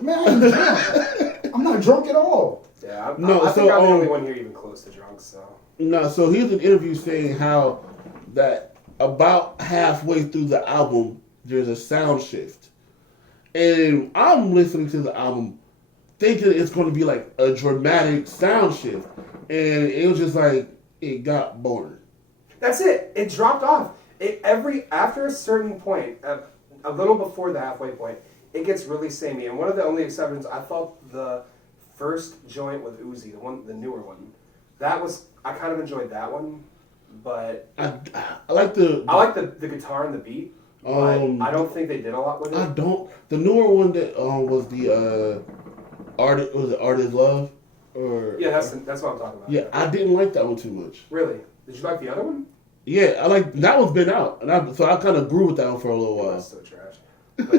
Man, I ain't drunk. I'm not drunk at all. Yeah, I think I'm the only one here even close to drunk. So no, so here's an interview saying how that about halfway through the album there's a sound shift, and I'm listening to the album thinking it's going to be like a dramatic sound shift, and it was just like it got boring. That's it. It dropped off. After a certain point, a little before the halfway point, it gets really samey. And one of the only exceptions, I thought the first joint with Uzi, the newer one, I kind of enjoyed that one, but I like the guitar and the beat. But I don't think they did a lot with it. The newer one that was the Artist Love, or yeah, that's what I'm talking about. Yeah, I didn't like that one too much. Really? Did you like the other one? Yeah, I like that one's been out, and so I kind of grew with that one for a little while. That's so trash. But,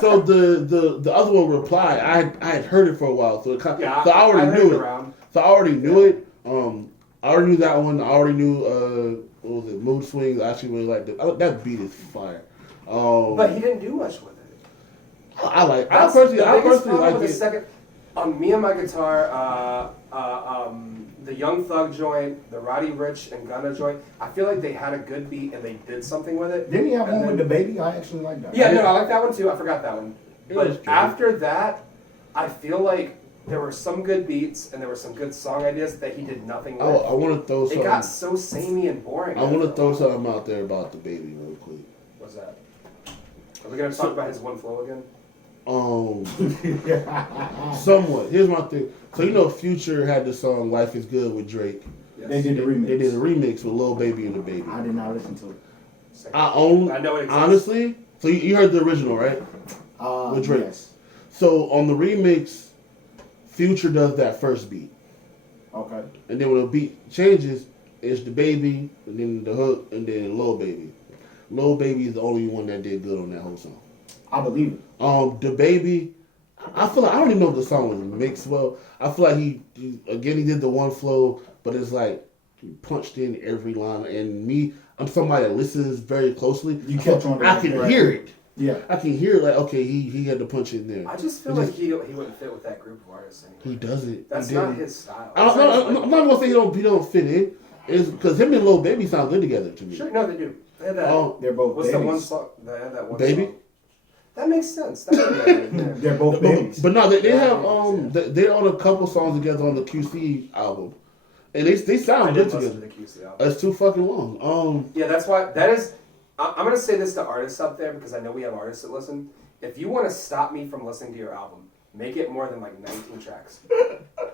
So the other one, Reply, I had heard it for a while, so so I already knew it. Around. So I already knew it. I already knew that one. I already knew what was it, Mood Swings. I actually really liked it. That beat is fire. But he didn't do much with it. I personally like it. Second, on Me and My Guitar, the Young Thug joint, the Roddy Ricch and Gunna joint, I feel like they had a good beat and they did something with it. Didn't he have one with the baby? I actually like that. Yeah, no, I like that one too. I forgot that one. It was But good. after that, I feel like there were some good beats and there were some good song ideas that he did nothing with. Oh, I want to throw It something. got so samey and boring. I want to throw something out there about the baby real quick. What's that? Are we gonna talk about his one flow again? Somewhat. Here's my thing. So Future had the song "Life Is Good" with Drake. Yes. They did the remix. They did a remix with Lil Baby and the Baby. I did not listen to it. I know it exists. honestly. So you heard the original, right? With Drake. Yes. So on the remix, Future does that first beat, Okay. and then when the beat changes, it's the Baby, and then the hook, and then Lil Baby. Lil Baby is the only one that did good on that whole song. I believe it. The Baby, I feel like I don't even know if the song was mixed well. I feel like he did the one flow, but it's like he punched in every line. And I'm somebody that listens very closely. You catch on to I that, can right? hear it. Yeah. I can hear it. Like, okay, he had to punch in there. I just feel like he wouldn't fit with that group of artists anymore. He doesn't. That's He not didn't. his style. I'm not gonna say he don't fit in. It's because him and Lil Baby sound good together to me. Sure, no, they do. They had that. They're both What's babies. that one song? They had that one Baby? song. That makes sense. They're both babies. But no, they have Yeah. they're on a couple songs together on the QC album, and they I sound didn't good listen together. to the QC album. It's too fucking long. Yeah, that's why. That is. I'm gonna say this to artists out there because I know we have artists that listen. If you want to stop me from listening to your album, make it more than like 19 tracks.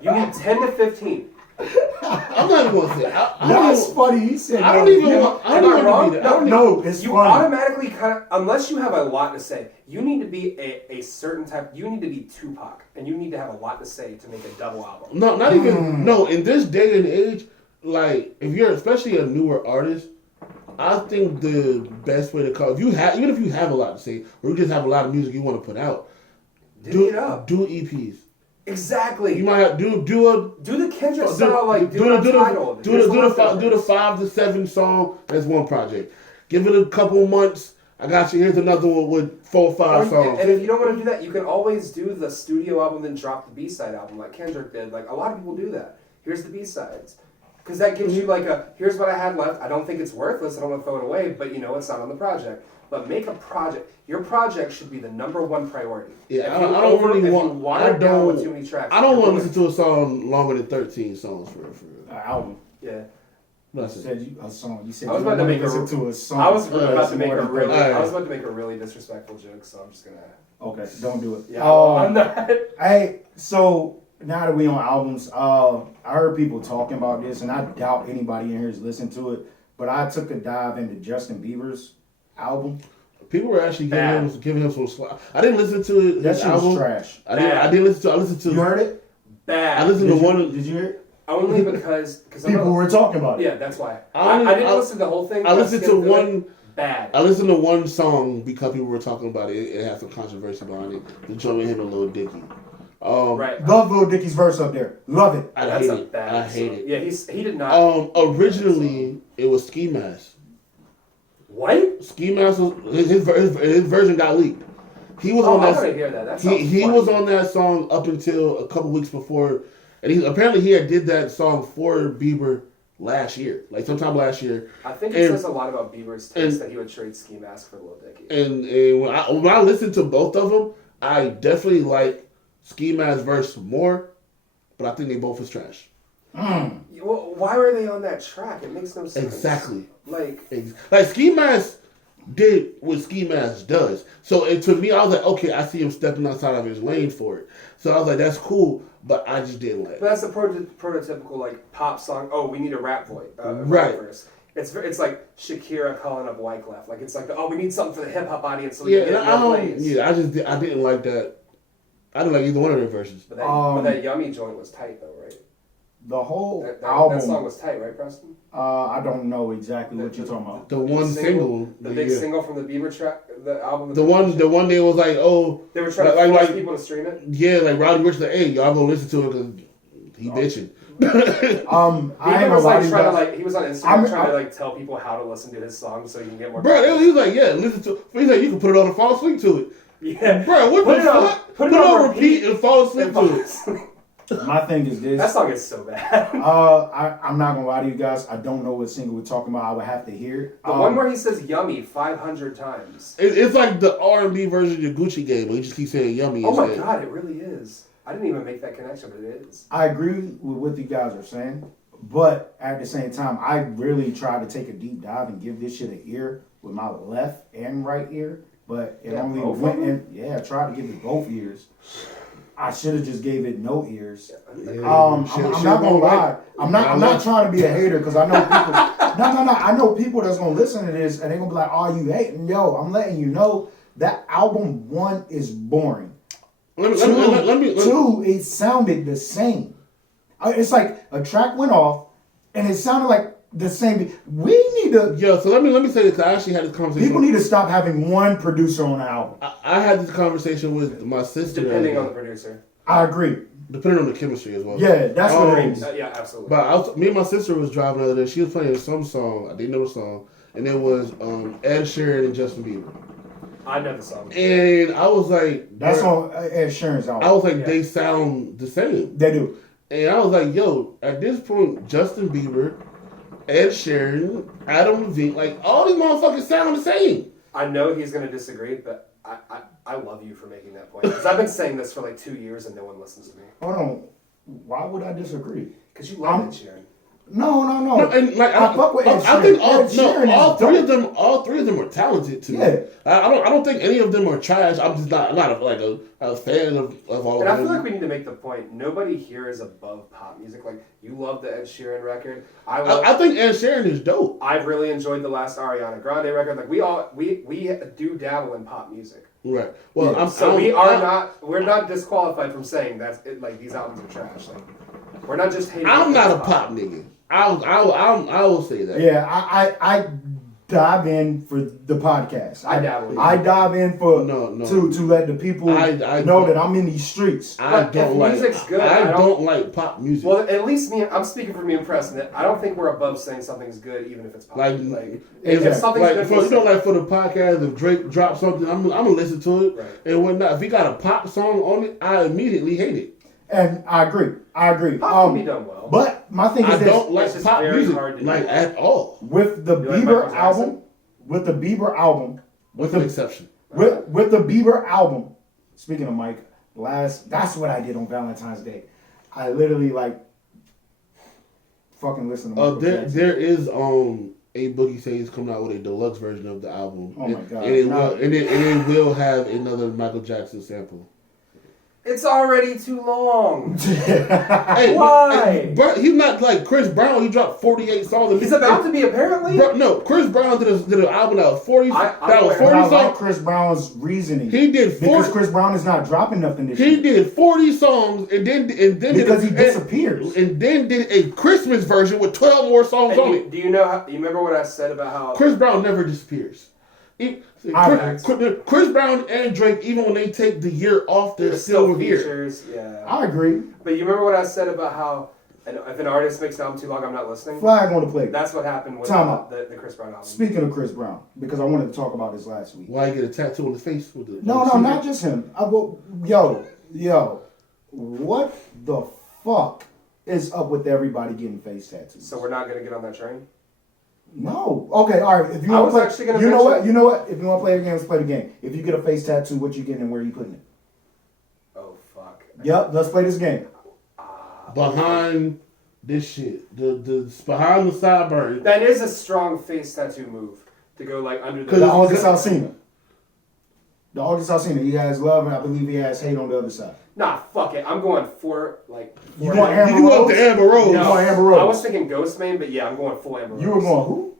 You need 10 to 15. I'm not even gonna say. That's funny. He said. I don't even want. I Am I don't even wrong? want to be there. No, it's You funny. automatically kind of, unless you have a lot to say, you need to be a certain type. You need to be Tupac, and you need to have a lot to say to make a double album. No, not even. No, in this day and age, like if you're especially a newer artist, I think the best way to call even if you have a lot to say, or you just have a lot of music you want to put out, Divvy it up. do EPs. Exactly. You might have do the Kendrick style, like do the the 5 to 7 song. That's one project. Give it a couple months. I got you. Here's another one with 4 or 5 songs. And if you don't want to do that, you can always do the studio album, then drop the B-side album like Kendrick did. Like a lot of people do that. Here's the B-sides. Because that gives you like here's what I had left. I don't think it's worthless. I don't want to throw it away, but it's not on the project. But make a project. Your project should be the #1 priority. Yeah, I don't want too many tracks. I don't want to listen to a song longer than 13 songs for album. Yeah. You said a song. You said I was you about to wanna make listen to a song. I was about to make more a than really. 13. I was about to make a really disrespectful joke, so I'm just gonna. Okay, don't do it. Yeah, I'm not. Hey, so now that we on albums, I heard people talking about this, and I doubt anybody in here has listened to it. But I took a dive into Justin Bieber's album. People were actually giving him some slack. I didn't listen to it. That shit was trash. I didn't listen to. I listened to. You heard it? Bad. I listened to one. Did you hear it? Only because People were talking about it. Yeah, that's why. I I didn't listen to the whole thing. I listened to one. Bad. I listened to one song because people were talking about it. It had some controversy behind it. The joint with him and Lil Dicky. Right. Love Lil Dicky's verse up there. Love it. I That's hate a it. bad I hate song. it. Yeah, he did not. Originally it was Ski Mask. What? Ski Mask was his version got leaked. He was Oh, on I that. want to hear that. That's He was on that song up until a couple weeks before, and he had did that song for Bieber last year, like sometime last year. I think it says a lot about Bieber's taste that he would trade Ski Mask for Lil Dicky. And when I listened to both of them, I definitely like Ski Mask's verse more, but I think they both was trash. Well, why were they on that track? It makes no sense. Exactly. Like Ski Mask did what Ski Mask does. So to me, I was like, okay, I see him stepping outside of his lane for it. So I was like, that's cool, but I just didn't like it. But that's the prototypical like pop song. Oh, we need a rap voice. Right. Verse. It's like Shakira calling up Wyclef. Like it's like we need something for the hip hop audience. So we Yeah, can get more plays. I didn't like that. I didn't like either one of their verses. But that Yummy joint was tight though, right? the whole That album. song was tight, right, Preston? I don't know exactly what you're talking about. The one single. The big single from the Bieber track, the album. The one day was like, oh. They were trying to force people to stream it? Yeah, like Roddy Ricch, like, hey, y'all gonna listen to it because he bitching. I ain't was like gonna trying to lie. like he was on Instagram trying to like tell people how to listen to his songs so you can get more. Bro, he was like, yeah, listen to it. He's like, you can put it on and fall asleep to it. Yeah. Bro, what the fuck? Put it on repeat and fall asleep to it. My thing is this. That song is so bad. I'm not gonna lie to you guys. I don't know what single we're talking about. I would have to hear it. The one where he says "yummy" 500 times. It's like the R&B version of your Gucci game, where he just keeps saying "yummy." Oh my god, it really is. I didn't even make that connection, but it is. I agree with what you guys are saying, but at the same time, I really try to take a deep dive and give this shit an ear with my left and right ear, but it only went in. I tried to give it both ears. I should have just gave it no ears. I'm not gonna lie. I'm not trying to be a hater because I know people. No. I know people that's gonna listen to this and they're gonna be like, "Oh, you hating?" Yo, I'm letting you know that album 1 is boring. Two, it sounded the same. It's like a track went off and it sounded like the same. We need to. Yo, so let me say this. I actually had this conversation. People need to stop having one producer on the album. I had this conversation with my sister. Depending on the producer. I agree. Depending on the chemistry as well. Yeah, that's what it is. Yeah, absolutely. But me and my sister was driving the other day. She was playing some song. I didn't know the song. And it was Ed Sheeran and Justin Bieber. I know the song. And I was like... That's on Ed Sheeran's album. I was like, they sound the same. They do. And I was like, yo, at this point, Justin Bieber, Ed Sheeran, Adam Levine, like, all these motherfuckers sound the same. I know he's going to disagree, but I love you for making that point. Because I've been saying this for like 2 years and no one listens to me. Hold on. Why would I disagree? Because you love Ed Sheeran. No. And like, I fuck with Ed Sheeran. I think all three of them are talented too. Yeah. I don't think any of them are trash. I'm just not a fan of all and of them. I feel like we need to make the point. Nobody here is above pop music. Like, you love the Ed Sheeran record. I think Ed Sheeran is dope. I've really enjoyed the last Ariana Grande record. Like, we do dabble in pop music. Right. Well, yeah. We're not disqualified from saying that like these albums are trash. Like, we're not just hating. I'm not a pop nigga. I will say that. Yeah, I dive in for the podcast. I dabble. I dive in for no. to let the people know that I'm in these streets. I don't like music's good. I don't like pop music. Well, at least I'm speaking for me and Preston. That I don't think we're above saying something's good, even if it's pop. If something's good, for the podcast, if Drake drops something, I'm gonna listen to it and whatnot. If he got a pop song on it, I immediately hate it. And I agree. Pop can be done well. But my thing is I don't like pop music like at all. With the Bieber album, with the exception. With the Bieber album. Speaking of Mike, that's what I did on Valentine's Day. I literally fucking listened to Michael Jackson. There is a Boogie say he's coming out with a deluxe version of the album. Oh my god! And it will have another Michael Jackson sample. It's already too long. Hey, why? Bro, he's not like Chris Brown. He dropped 48 songs. He's about to be, apparently. Bro, no, Chris Brown did an album that was 40. That was 40 I songs. like Chris Brown's reasoning. He did 40. Because Chris Brown is not dropping nothing this year. He did 40 songs and then because he disappears. And then did a Christmas version with 12 more songs on it. Do you know? You remember what I said about how Chris Brown never disappears? Chris Brown and Drake, even when they take the year off, they're still here. Yeah, I agree. But you remember what I said about how if an artist makes an album too long, I'm not listening? Flag on the plate. That's what happened with the Chris Brown album. Speaking of Chris Brown, because I wanted to talk about this last week. Why you get a tattoo on his face? No, not just him. Yo, what the fuck is up with everybody getting face tattoos? So we're not going to get on that train? No. Okay, all right. If you want to play, actually gonna you know what? If you want to play the game, let's play the game. If you get a face tattoo, what you getting and where you putting it? Oh fuck. Yep. Let's play this game. Behind this shit, the behind the sideburn. That is a strong face tattoo move to go like under The August Alsina. The August Alsina. He has love, and I believe he has hate on the other side. Nah, fuck it. I'm going for You want Amber Rose? You want the Amber Rose? No, you want Amber Rose? I was thinking Ghostman, but yeah, I'm going full Amber Rose. You were going who?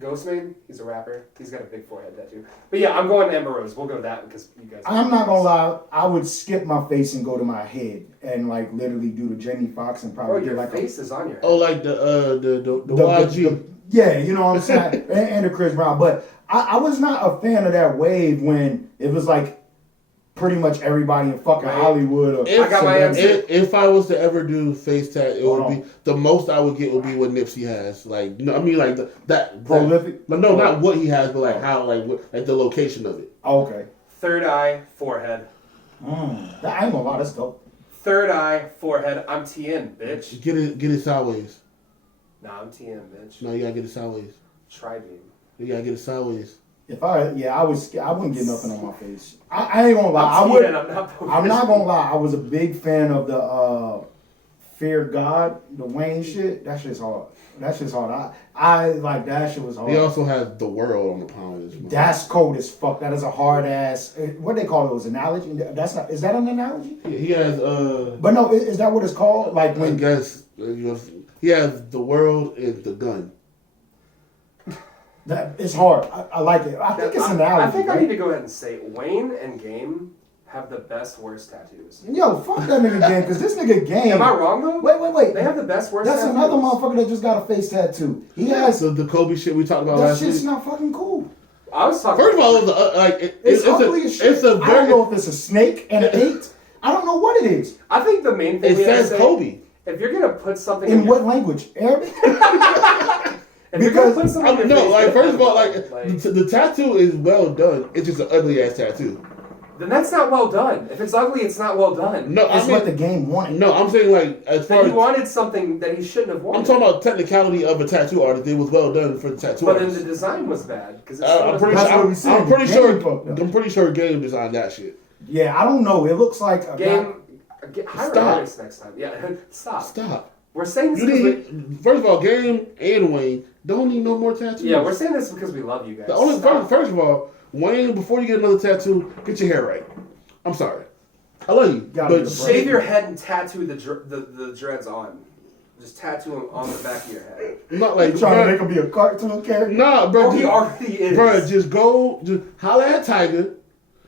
Ghostman, he's a rapper. He's got a big forehead tattoo. But yeah, I'm going Amber Rose. We'll go with that because you guys. I'm not gonna lie. I would skip my face and go to my head and like literally do the Jamie Foxx and probably Bro, get your like face is on your head. Oh, like the YG. Yeah, you know what I'm saying, and the Chris Brown. But I was not a fan of that wave when it was like pretty much everybody in fucking Hollywood. Or I got my answer. If I was to ever do face tat, it Hold would on. be the most I would get would be what Nipsey has. Like, no, I mean, like that Prolific? No, not what he has, but like how, like the location of it. Okay. Third eye, forehead. I ain't gonna lie, that's dope. Third eye, forehead. I'm TN, bitch. Get it sideways. Nah, I'm TN, bitch. No, you gotta get it sideways. Tri-beam. You gotta get it sideways. I wouldn't get nothing on my face. I ain't gonna lie. I'm TN, I'm not gonna lie. I was a big fan of the Fear God, the Wayne shit. That shit's hard. I like that shit was hard. He also has the world on the palm of his mouth. That's cold as fuck. That is a hard ass. What they call those analogy? That's not. Is that an analogy? He has But no, is that what it's called? Like I when guess he has the world and the gun. that it's hard. I like it. I think it's an analogy. I think right? I need to go ahead and say Wayne and Game have the best worst tattoos. Yo, fuck that nigga Game, because this nigga Game. Am I wrong though? Wait. They have the best worst That's tattoos. another motherfucker that just got a face tattoo. He has The Kobe shit we talked about that last shit's week. not fucking cool. I was talking. First of all, It's ugly as shit. it's a I don't very. know if it's a snake and an 8. I don't know what it is. I think the main thing It we have to says say, Kobe. if you're gonna put something In your- what language? Arabic? if you're gonna put something in your No, face, like get first it of all, done. like the tattoo is well done. It's just an ugly ass tattoo. then that's not well done. If it's ugly, it's not well done. No, It's I what the mean, game wanted. no, I'm saying like as far Then he as wanted something that he shouldn't have wanted. I'm talking about technicality of a tattoo artist. It was well done for the tattoo But then artist. the design was bad because I'm pretty That's sure. what we said. I'm pretty The sure. game fucked up. I'm pretty sure Game designed that shit. Yeah, I don't know. It looks like a Game. Hire Stop. an artist next time. Yeah, stop. Stop. We're saying this You because we, need first of all, Game and Wayne don't need no more tattoos. yeah, we're saying this because we love you guys. The only Stop. first of all, Wayne, before you get another tattoo, get your hair right. I'm sorry. I love you, Gotta be but the Shave your head and tattoo the dreads on. Just tattoo them on the back of your head. not like You trying to make him be a cartoon character? Nah, bro. Oh, he already is. Bro, just holler at Tiger,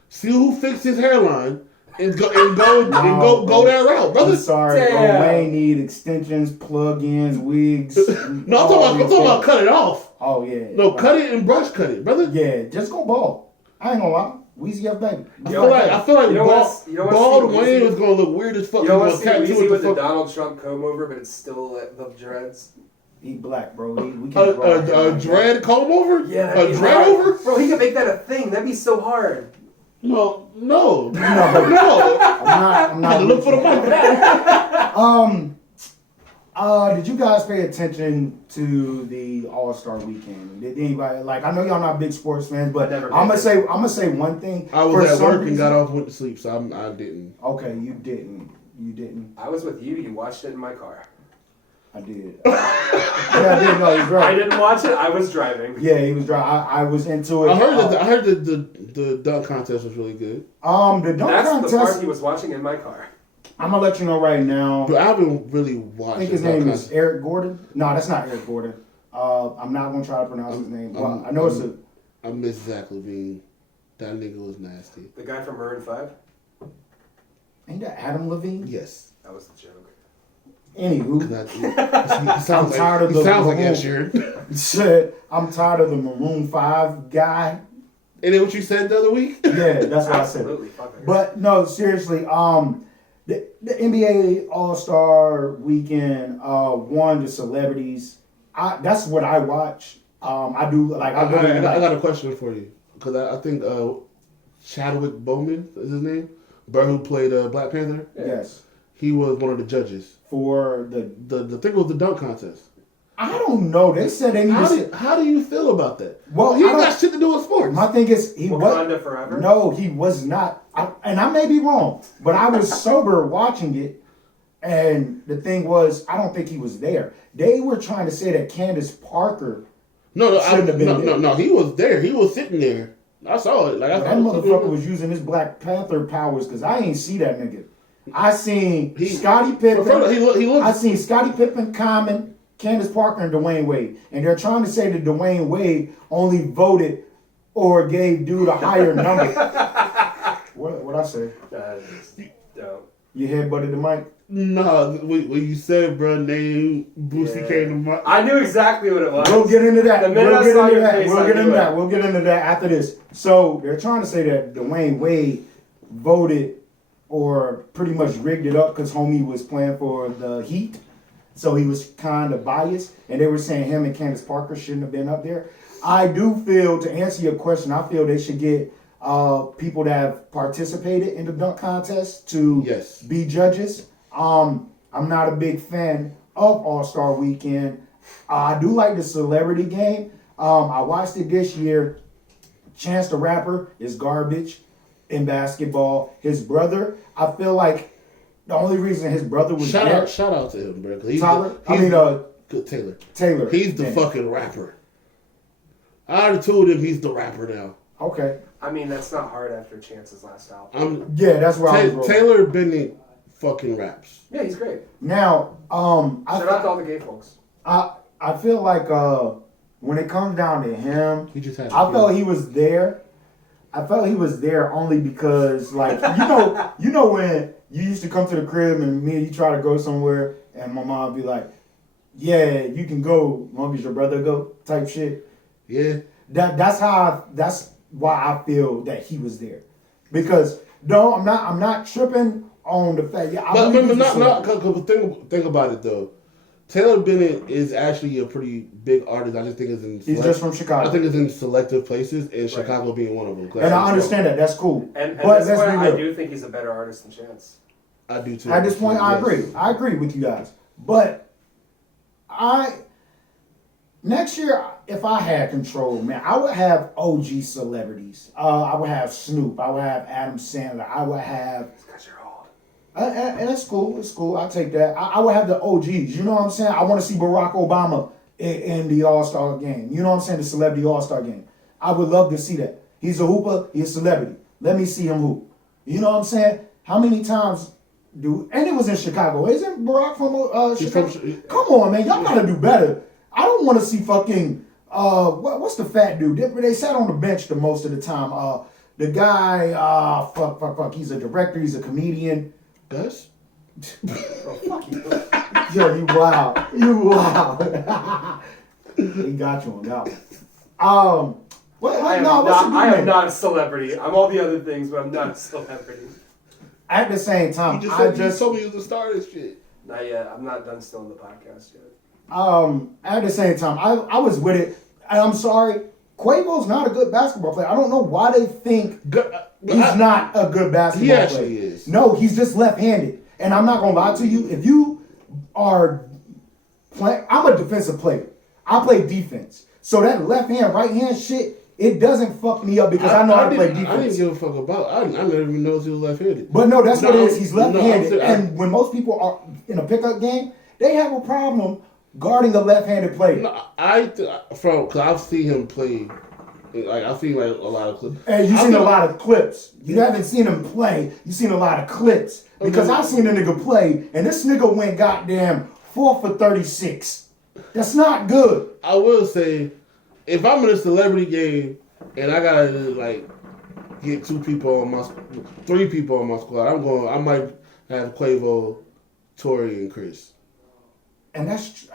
see who fixed his hairline, and go that route, I'm brother. sorry, Damn. bro. Wayne need extensions, plug-ins, wigs. No, I'm talking about cut it off. Oh yeah. No, cut it and brush cut it, brother. Yeah, just go bald. I ain't gonna lie. Weezy F baby. I feel like You know bald, what's- you know what's bald Steve Wayne Weezy? is gonna look weird as fuck. You don't He's want to gonna see tattoo Weezy it with the fuck- Donald Trump comb over, but it's still the dreads. He black, bro. We can't a dread comb over? Yeah, A dread over? Bro, he could make that a thing. That'd be so hard. No. I'm not Had to look for the mic for that. Did you guys pay attention to the All-Star weekend? Did anybody I know y'all not big sports fans, but Never I'm been. gonna say one thing. I was For at some work and reason- got off and went to sleep, so I didn't. Okay, you didn't. I was with you. You watched it in my car. I did. Yeah, I did. No, he's I right. didn't watch it. I was driving. Yeah, he was right. I was into it. I heard that the dunk contest was really good. The dunk That's the part contest. he was watching in my car. I'm gonna let you know right now. But I haven't really I watched think the his dunk name contest. is Eric Gordon. No, that's not Eric Gordon. I'm not gonna try to pronounce his name. Well, I know it's a. I miss Zach Levine. That nigga was nasty. The guy from Maroon 5. Ain't that Adam Levine? Yes. That was the joke. Anywho, He sounds tired of like, the he sounds like Maroon. Ed Sheeran. shit, I'm tired of the Maroon 5 guy. Ain't that what you said the other week? Yeah, that's what I said. Absolutely. Fuck that guy. But no, seriously, the NBA All-Star Weekend, one, the celebrities. That's what I watch. I do like. I got a question for you because I think Chadwick Boseman is his name. Bro, who played Black Panther. Yes. He was one of the judges. For The thing was the dunk contest. I don't know. They said they need to. How do you feel about that? Well, he I ain't don't- got shit to do with sports. My thing is, he was. Wakanda Forever? No, he was not. And I may be wrong, but I was sober watching it. And the thing was, I don't think he was there. They were trying to say that Candace Parker. No, Shouldn't have been there. no. He was there. He was sitting there. I saw it. Like I That motherfucker was using his Black Panther powers because I ain't see that nigga. I seen Scottie Pippen. He looked. I seen Scottie Pippen, Common, Candace Parker and Dwayne Wade, and they're trying to say that Dwayne Wade only voted or gave dude a higher number. What I say? Dope. You headbutted the mic? No, when you said bro name, Boosie came to mind. I knew exactly what it was. We'll get into that. The minute I saw your face, I knew it. We'll get into that after this. So they're trying to say that Dwayne Wade voted or pretty much rigged it up because homie was playing for the Heat. So he was kind of biased. And they were saying him and Candace Parker shouldn't have been up there. I do feel, to answer your question, I feel they should get people that have participated in the dunk contest to be judges. I'm not a big fan of All-Star Weekend. I do like the celebrity game. I watched it this year. Chance the Rapper is garbage in basketball. His brother, I feel like the only reason his brother was shout out to him, bro. Taylor. He's the fucking rapper. I already told him he's the rapper now. Okay. I mean, that's not hard after Chance's last album. That's where I was rolling. Taylor Bennett fucking raps. Yeah, he's great. Now, shout out to all the gay folks. I feel like when it comes down to him, I felt he was there. I felt he was there only because, like, you know when you used to come to the crib and me and you try to go somewhere and my mom would be like, yeah, you can go as long as your brother go type shit. Yeah. That's why I feel that he was there. Because no, I'm not tripping on the fact. Yeah, think about it though. Taylor Bennett is actually a pretty big artist. I just think he's just from Chicago. I think it's in selective places, and Chicago being one of them. And I understand that. That's cool. And at this point, I do think he's a better artist than Chance. I do too. At this point, I agree. I agree with you guys. But next year, if I had control, man, I would have OG celebrities. I would have Snoop. I would have Adam Sandler. I would have. Because you're old. And it's cool. It's cool. I'll take that. I would have the OGs. You know what I'm saying? I want to see Barack Obama in the All-Star game. You know what I'm saying? The Celebrity All-Star game. I would love to see that. He's a hooper. He's a celebrity. Let me see him hoop. You know what I'm saying? How many times and it was in Chicago. Isn't Barack from Chicago? Come on, man. Y'all got to do better. I don't want to see fucking, what's the fat dude? They sat on the bench the most of the time. The guy, fuck. He's a director. He's a comedian. Gus? Oh, fuck you. Yo, you wild. You wild. He got you on that one. I am not a celebrity. I'm all the other things, but I'm not a celebrity. At the same time, you just told me you was the star of this shit. Not yet. I'm not done still in the podcast yet. At the same time, I was with it. And I'm sorry, Quavo's not a good basketball player. I don't know why they think he's not a good basketball player. He actually is. No, he's just left-handed. And I'm not going to lie to you. If you are playing, I'm a defensive player. I play defense. So that left-hand, right-hand shit, it doesn't fuck me up because I know how to play defense. I didn't give a fuck about I never even noticed he was left-handed. But no, that's what it is. He's left-handed. And when most people are in a pickup game, they have a problem guarding a left-handed player. No, because I've seen him play. Like I've seen like a lot of clips. And you've seen a lot of clips. You haven't seen him play. You've seen a lot of clips. Because I've seen a nigga play, and this nigga went goddamn 4 for 36. That's not good. I will say, if I'm in a celebrity game and I gotta like get 3 people on my squad, I might have Quavo, Tory, and Chris. And that's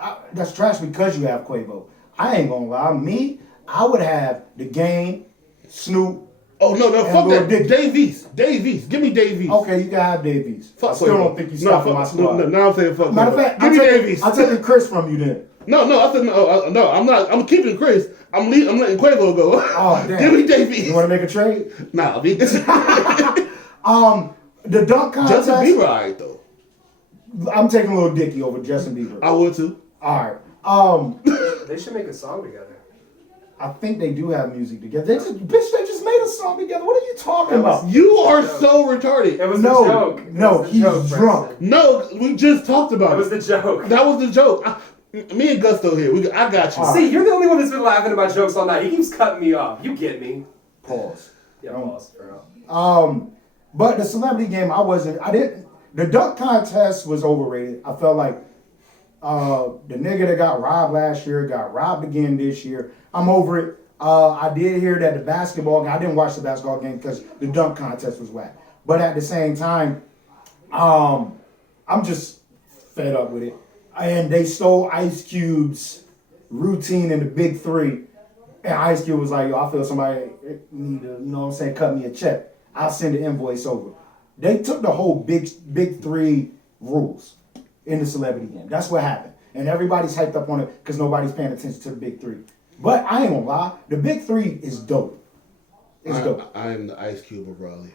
trash because you have Quavo. I ain't gonna lie. I would have the Game, Snoop. Oh no, fuck that. Davies. Give me Davies. Okay, you can have Davies. I still don't think you stopping my squad. No, I'm saying fuck. Matter of fact, give me Davies. I'm taking Chris from you then. No, I said no. I'm not. I'm keeping Chris. I'm letting Quavo go. Oh damn. Give me Davies. You want to make a trade? Nah, the dunk contest. Justin Bieber, alright though. I'm taking Lil Dicky over Justin Bieber. I would too. All right. They should make a song together. I think they do have music together. They just made a song together. What are you talking about? You are so retarded. It was the joke. No, he's drunk. No, we just talked about it. It was the joke. That was the joke. Me and Gusto here. I got you. See, you're the only one that's been laughing about jokes all night. He keeps cutting me off. You get me. Pause. Yeah, pause. Bro. But the celebrity game, the dunk contest was overrated. I felt like The nigga that got robbed last year got robbed again this year. I'm over it. I did hear that the basketball game, I didn't watch the basketball game because the dunk contest was whack. But at the same time, I'm just fed up with it. And they stole Ice Cube's routine in the Big Three. And Ice Cube was like, yo, I feel somebody need to, you know what I'm saying, cut me a check. I'll send the invoice over. They took the whole Big Three rules in the celebrity game. That's what happened. And everybody's hyped up on it because nobody's paying attention to the Big Three. But I ain't gonna lie, the Big Three is dope. It's dope. I am the Ice Cube of Raleigh.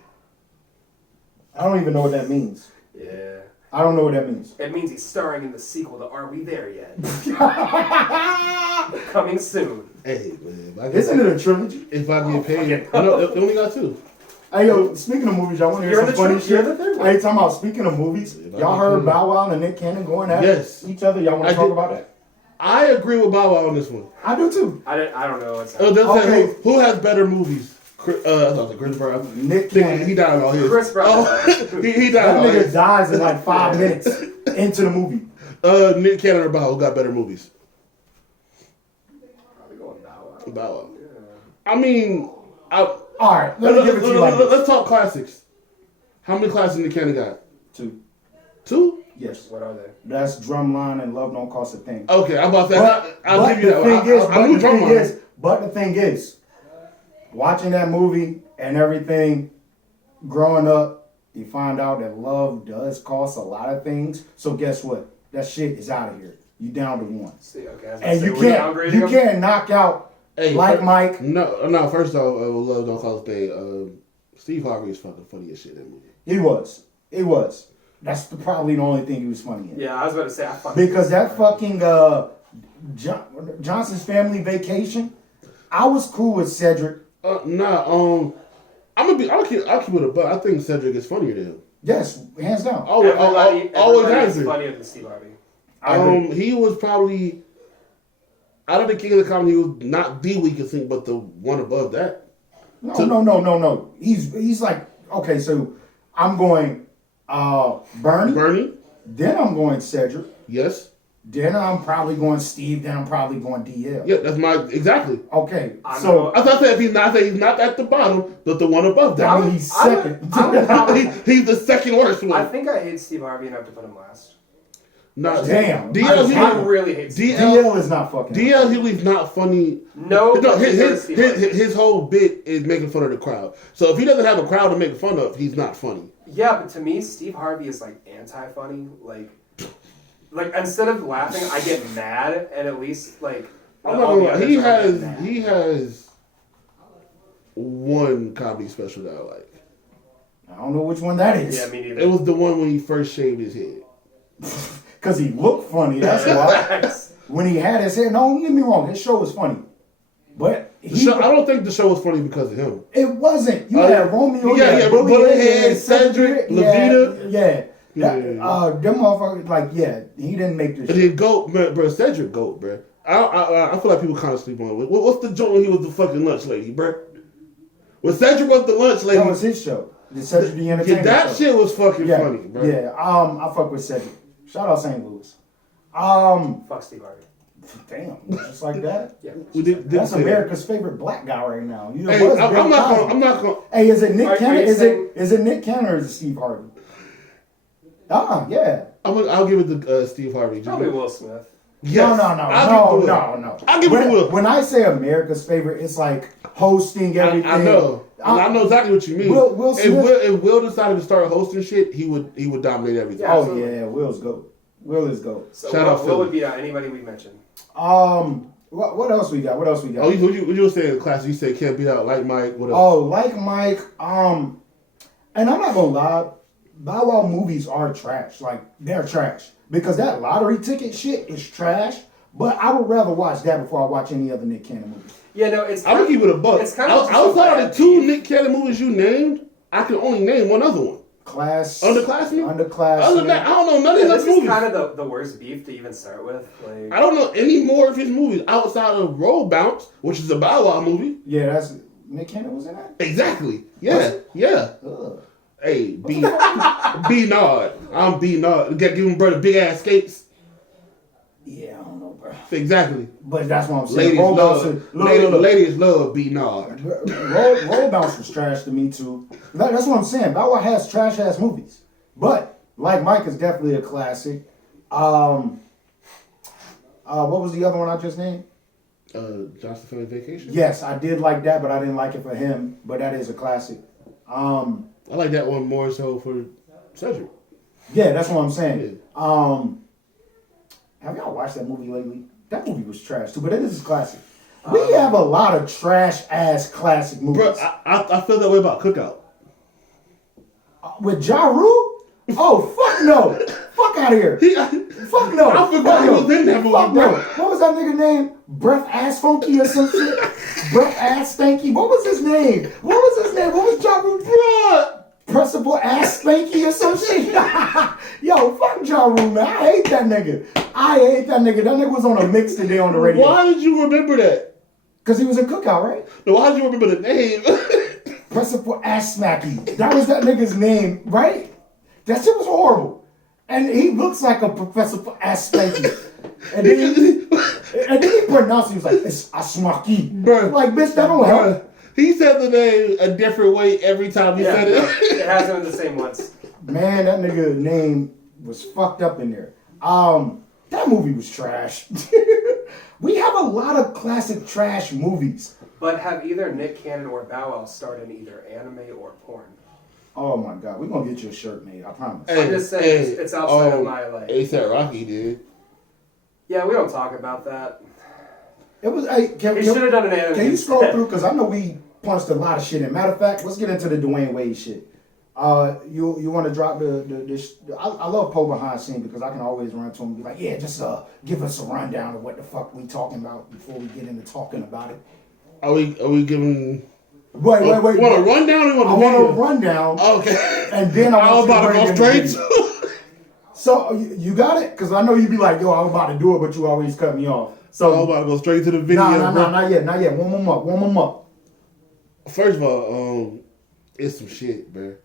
I don't even know what that means. Yeah. I don't know what that means. It means he's starring in the sequel to Are We There Yet? Coming soon. Hey, man. Isn't it a trilogy? If I get paid. fuck it. No, they only got 2. Hey, yo, speaking of movies, y'all want to hear You're some the funny truth, shit? you're the third one. Hey, talking about speaking of movies, y'all heard Bow Wow and Nick Cannon going at each other? Y'all want to talk about that? I agree with Bow Wow on this one. I do too. I don't know what's They'll Okay. say, who has better movies? I thought Chris Brown. Nick Cannon. He died on his. Chris Brown. Oh, he died That on nigga his. dies in like 5 minutes into the movie. Nick Cannon or Bow Wow got better movies? Probably going Bow Wow. Bow Wow. I mean, All right, let me give it to you like this. let's talk classics. How many classics Nick Cannon got? 2. 2? Yes. What are they? That's Drumline and Love Don't Cost a Thing. Okay, I'm about that. I'll give you that. But the thing is, watching that movie and everything, growing up, you find out that love does cost a lot of things. So guess what? That shit is out of here. You down to 1. See, okay. I was And gonna you say, we're downgrading you them? can't knock out Mike. No. First off, Love Don't Cost a Thing. Steve Harvey is fucking funny as shit in that movie. He was. That's probably the only thing he was funny in. Yeah, I was about to say, I fucking Because that fucking Johnson's Family Vacation, I was cool with Cedric. I'll keep it a buck. I think Cedric is funnier than him. Yes, hands down. Always has is been. funnier than Steve Harvey. He was probably out of the King of the Comedy. He was not the weakest thing, but the one above that. No. He's like, okay, so I'm going Bernie. Then I'm going Cedric. Yes. Then I'm probably going Steve. Then I'm probably going DL. Yeah, that's exactly. Okay, I thought if he's not at the bottom, but the one above that. I mean, he's second. He's the second worst one. I think I hate Steve Harvey enough to put him last. No, damn. I really hate Steve DL is not fucking. DL Hughley's not funny. No, his whole bit is making fun of the crowd. So if he doesn't have a crowd to make fun of, he's not funny. Yeah, but to me, Steve Harvey is like anti-funny. Like instead of laughing, I get mad, and at least like I'm not gonna lie. He has one comedy special that I like. I don't know which one that is. Yeah, me neither. It was the one when he first shaved his head. Because he looked funny, that's why. When he had his hair, no, don't get me wrong, his show was funny. But I don't think the show was funny because of him. It wasn't. You had Romeo, Bullethead, Cedric, Levita. Them motherfuckers, he didn't make this shit. And then Goat, bro, Cedric Goat, bro. I feel like people kind of sleep on it. What's the joint when he was the fucking lunch lady, bro? When Cedric was the lunch lady. That was his show. The Cedric the Entertainer that shit was fucking funny, bro. Yeah, I fuck with Cedric. Shout out St. Louis. Fuck Steve Harvey. Damn, just like that. Yeah, that's America's favorite black guy right now. You know, hey, I'm not gonna. Hey, is it Nick Cannon? Is it Nick Cannon or is it Steve Harvey? Yeah. I'll give it to Steve Harvey. Probably Will Smith. Yes. No. I'll give it to Will. When I say America's favorite, it's like hosting everything. I know. I know exactly what you mean. Will Smith, if Will decided to start hosting shit, he would dominate everything. Yeah, Will's GOAT. Will is GOAT. So shout out Will would be anybody we mentioned. What else we got? Oh, you were saying in class, you said can't beat out Like Mike. What else? Oh, Like Mike. And I'm not gonna lie, Bow Wow movies are trash. Like, they're trash. Because that lottery ticket shit is trash. But I would rather watch that before I watch any other Nick Cannon movie. Yeah, no, it's. I'm gonna keep it a buck. It's kind of outside of the 2 Nick Cannon movies you named, I can only name one other one. Underclassmen. Other than that, I don't know none of his movies. This is kind of the worst beef to even start with. Like, I don't know any more of his movies outside of Roll Bounce, which is a Bow Wow movie. Yeah, that's Nick Cannon was in that. Exactly. Yeah. Ugh. Hey, B Nard. I'm B Nard. Give him brother big ass skates. Exactly. But that's what I'm saying. Ladies Roll love, bounce, ladies love B-Nard. Roll bounce was trash to me too. That's what I'm saying. Bow Wow has trash ass movies, but Like Mike is definitely a classic. What was the other one I just named? Johnson Family Vacation. Yes, I did like that, but I didn't like it for him. But that is a classic. I like that one more so for Cedric. Yeah, that's what I'm saying. Yeah. Have y'all watched that movie lately? That movie was trash too, but it is a classic. We have a lot of trash ass classic movies. Bro, I feel that way about Cookout. With Ja Rule? Oh, fuck no. Fuck out of here. Fuck no. I forgot he was in that movie, Fuck bro. no. What was that nigga name? Breath Ass Funky or some shit? Breath Ass Stanky? What was his name? What was Ja Rule? Bro! Principal Ass Stanky or some shit? Yo, fuck Ja Rule, man. I hate that nigga. That nigga was on a mix today on the radio. Why did you remember that? Because he was in Cookout, right? No, why did you remember the name? Principal Ass Smacky. That was that nigga's name, right? That shit was horrible. And he looks like a professor for Ass Spanky. And then he pronounced it, he was like, it's Asmaki. Bruh. Like, bitch, that don't help. He said the name a different way every time he said no, it. it hasn't been the same once. Man, that nigga name was fucked up in there. That movie was trash. We have a lot of classic trash movies. But have either Nick Cannon or Bow Wow starred in either anime or porn? Oh my God, we're gonna get you a shirt made, I promise. Hey, I'm just saying, it's outside of my like. A$AP Rocky did. Yeah, we don't talk about that. It was. Hey, He should have done an anime. Can you scroll instead. through? Because I know we punched a lot of shit in. Matter of fact, let's get into the Dwayne Wade shit. You want to drop I love Poe behind scene because I can always run to him and be like, yeah, just give us a rundown of what the fuck we talking about before we get into talking about it. Are we giving? Wait. You want a rundown? Or you I want want a rundown. Okay. And then I was want about you to to go bring in straight the video. So you got it? Because I know you'd be like, yo, I was about to do it, but you always cut me off. So I was about to go straight to the video. Nah, bro. not yet. Warm them up. First of all, it's some shit, bro.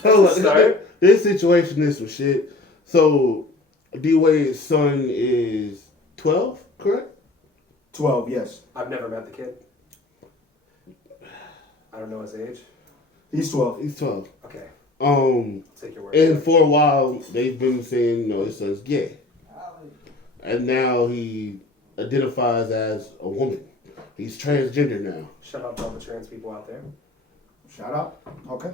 Start. This situation is some shit. So, D Wade's son is 12, correct? 12, yes. I've never met the kid. I don't know his age. He's 12. He's 12. Okay, Take your word. And for a while, they've been saying, his son's gay. And now he identifies as a woman. He's transgender now. Shout out to all the trans people out there. Shout out. Okay.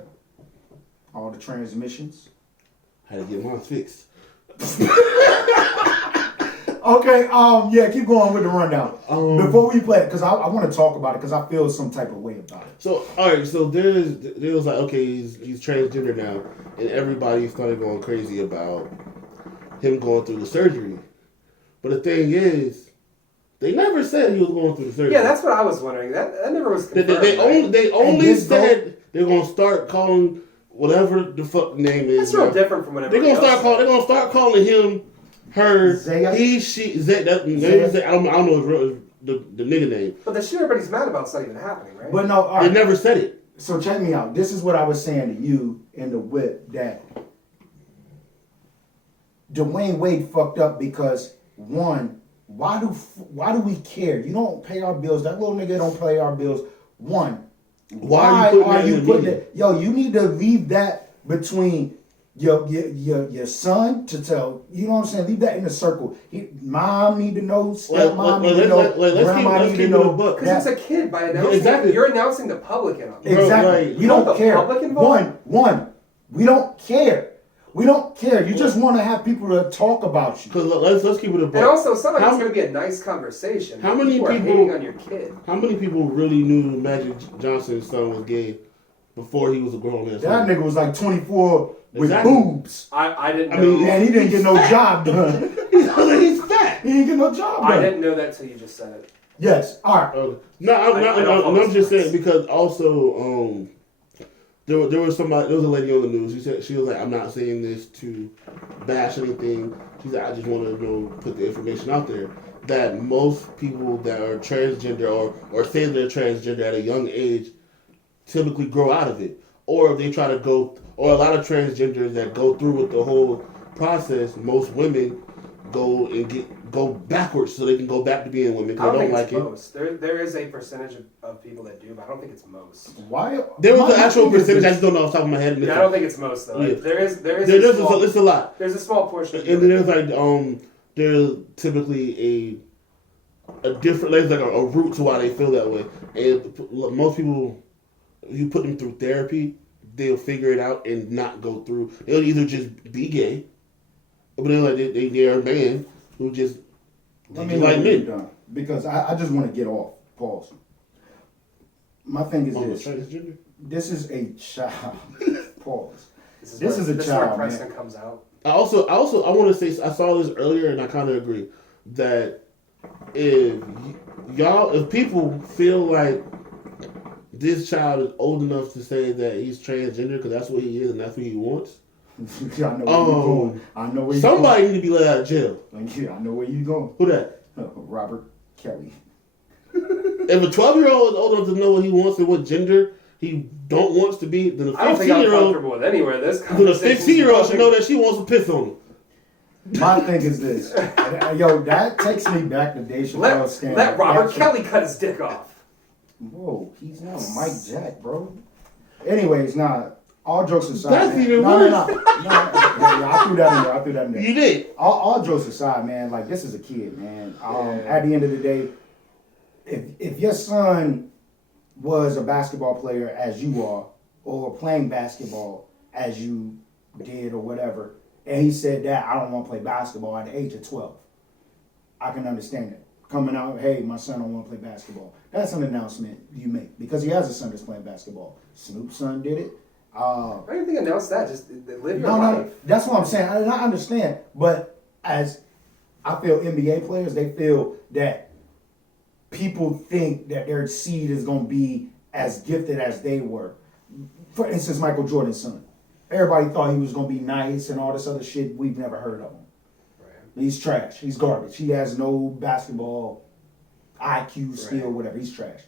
All the transmissions. Had to get mine fixed. Okay, yeah, keep going with the rundown. Before we play it, because I want to talk about it, because I feel some type of way about it. So, alright, so there was like, okay, he's transgender now, and everybody started going crazy about him going through the surgery. But the thing is, they never said he was going through the surgery. Yeah, that's what I was wondering. That never was confirmed. They only said they're gonna start calling whatever the fuck name is. That's real different from whatever. They're gonna start calling him, her, Zaya? he, she, Zay. That name is Zay. I don't know his real, the nigga name. But the shit everybody's mad about is not even happening, right? But no, all They right. never said it. So check me out. This is what I was saying to you in the whip, that Dwayne Wade fucked up because, one, why do we care? You don't pay our bills. That little nigga don't pay our bills. One, why are you putting it? Yo, you need to leave that between your son to tell. You know what I'm saying? Leave that in the circle. Mom need to know. Stepmom need to know. Grandma need to know. Because it's a kid. By announcing, Exactly. you're announcing the public in on it. Exactly. Right. We don't The care. public involved? One. We don't care. We don't care. You just want to have people to talk about you. Because let's keep it a And buck. also, it's not like How- it's going to be a nice conversation. How many are people- hating on your kid? How many people really knew Magic Johnson's son was gay before he was a grown man? That nigga was like 24 with Exactly. boobs. I didn't know. I mean, And he didn't get no job done. He's fat. He didn't get no job I done. didn't know that till you just said it. Yes. All right. I'm just saying because also there was a lady on the news. She was like, I'm not saying this to bash anything. She said, I just want to put the information out there that most people that are transgender or say they're transgender at a young age typically grow out of it, or if they try to go, or a lot of transgenders that go through with the whole process, most women go backwards so they can go back to being women because I don't they think don't it's like it. most. There is a percentage of people that do, but I don't think it's most. Why? There was my an actual thing is percentage. I this. just don't know off the top of my head. Yeah, I don't think it's most though. Yeah. There is It's a lot. There's a small portion. And then there's like there's typically a different there's like a root to why they feel that way. And most people, you put them through therapy, they'll figure it out and not go through. They'll either just be gay, but they're like they're a man who just Let me like know when men. you're done, because I just want to get off. Pause. My thing is this. Transgender. This is a child. Pause. This This is a where child, man. precedent comes out. I want to say I saw this earlier and I kind of agree that if people feel like this child is old enough to say that he's transgender because that's what he is and that's what he wants, I know where you're going. I know where you're somebody need to be let out of jail. going. Yeah, I know where you're going. Who that? Robert Kelly. If a 12-year-old is old enough to know what he wants and what gender he don't wants to be, then a I don't think I'm 15-year-old, comfortable with anywhere this then a conversation. 15-year-old should know that she wants to piss on him. My thing is this. Yo, that takes me back to Dave Chappelle's scandal. Let Robert That's- Kelly cut his dick off. Whoa, he's not Mike Jack, bro. Anyways, all jokes aside. That's man. even No, worse. Yeah, I threw that in there. You did. All jokes aside, man, like this is a kid, man. At the end of the day, if your son was a basketball player as you are, or playing basketball as you did or whatever, and he said that I don't want to play basketball at the age of 12, I can understand it. Coming out, hey, my son don't want to play basketball. That's an announcement you make because he has a son that's playing basketball. Snoop's son did it. I don't think announce that. Just live your No, life. that's what I'm saying. I understand, but as I feel NBA players, they feel that people think that their seed is going to be as gifted as they were. For instance, Michael Jordan's son. Everybody thought he was going to be nice and all this other shit. We've never heard of him. Right. He's trash. He's garbage. He has no basketball IQ, skill, whatever. He's trash.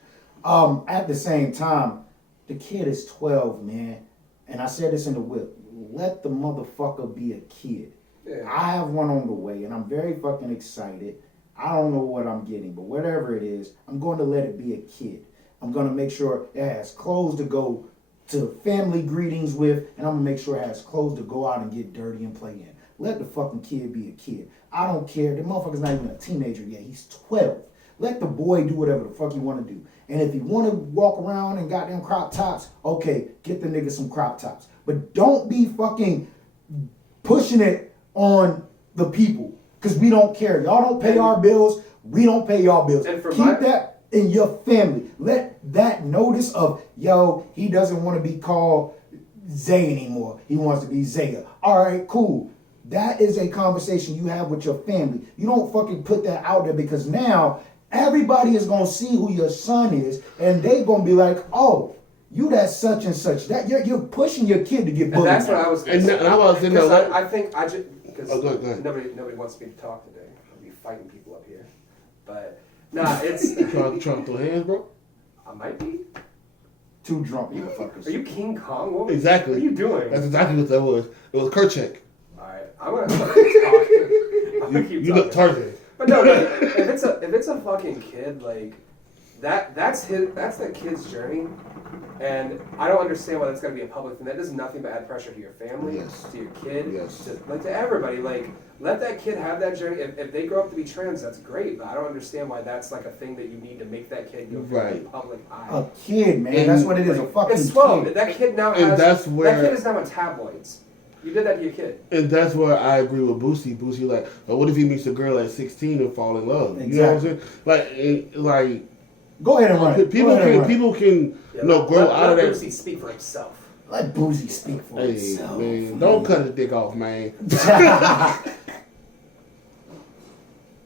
At the same time, the kid is 12, man. And I said this in the whip. Let the motherfucker be a kid. Yeah. I have one on the way, and I'm very fucking excited. I don't know what I'm getting, but whatever it is, I'm going to let it be a kid. I'm going to make sure it has clothes to go to family greetings with, and I'm going to make sure it has clothes to go out and get dirty and play in. Let the fucking kid be a kid. I don't care. The motherfucker's not even a teenager yet. He's 12. Let the boy do whatever the fuck he want to do. And if he want to walk around in goddamn crop tops, okay, get the nigga some crop tops. But don't be fucking pushing it on the people. Because we don't care. Y'all don't pay our bills. We don't pay y'all bills. And for Keep that in your family. Let that notice of, yo, he doesn't want to be called Zay anymore. He wants to be Zaya. All right, cool. That is a conversation you have with your family. You don't fucking put that out there because now everybody is going to see who your son is and they going to be like, oh, you that such and such. That you're pushing your kid to get bullied. And that's what now. I was. And I was in there. I think I just because Oh, go ahead. nobody wants me to talk today. I'll be fighting people up here, but nah, it's. Trying to throw hands, bro. I might be. Two drunk motherfuckers. Are you King Kong? What Exactly. What are you doing? That's exactly what that was. It was Kerchak. All right, I'm gonna keep talking. I'm gonna keep You look talking. Tarzan. But no, if it's a fucking kid, like that's that kid's journey, and I don't understand why that's gonna be a public thing. That does nothing but add pressure to your family, Yes. to your kid, Yes. to everybody. Like, let that kid have that journey. If they grow up to be trans, that's great. But I don't understand why that's like a thing that you need to make that kid go through Right. the public eye. A kid, man. And That's what it is. A fucking It's 12. kid. That kid now And has. that's where- that kid is now in tabloids. You did that to your kid. And that's where I agree with Boosie. Boosie, like, well, what if he meets a girl at 16 and fall in love? You know what I'm saying? Like, Go ahead and run it. people Go ahead and can run it. people can Yeah, grow out of let that. Boosie speak for himself. Let Boozy speak for Hey himself. man, don't cut his dick off, man.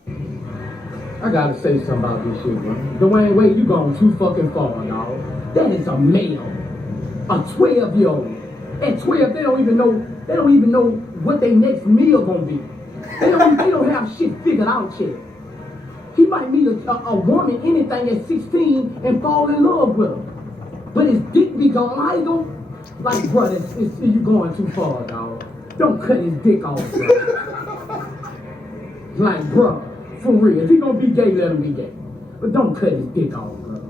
I gotta say something about this shit, bro. Dwayne Wade, you going too fucking far, dog. That is a male. A 12-year-old. At 12, they don't even know what their next meal gonna be. They don't have shit figured out yet. He might meet a woman, anything at 16, and fall in love with her. But his dick be gone. How you gonna? Like, bro, you going too far, dog. Don't cut his dick off, bro. Like, bro, for real, if he gonna be gay, let him be gay. But don't cut his dick off, bro.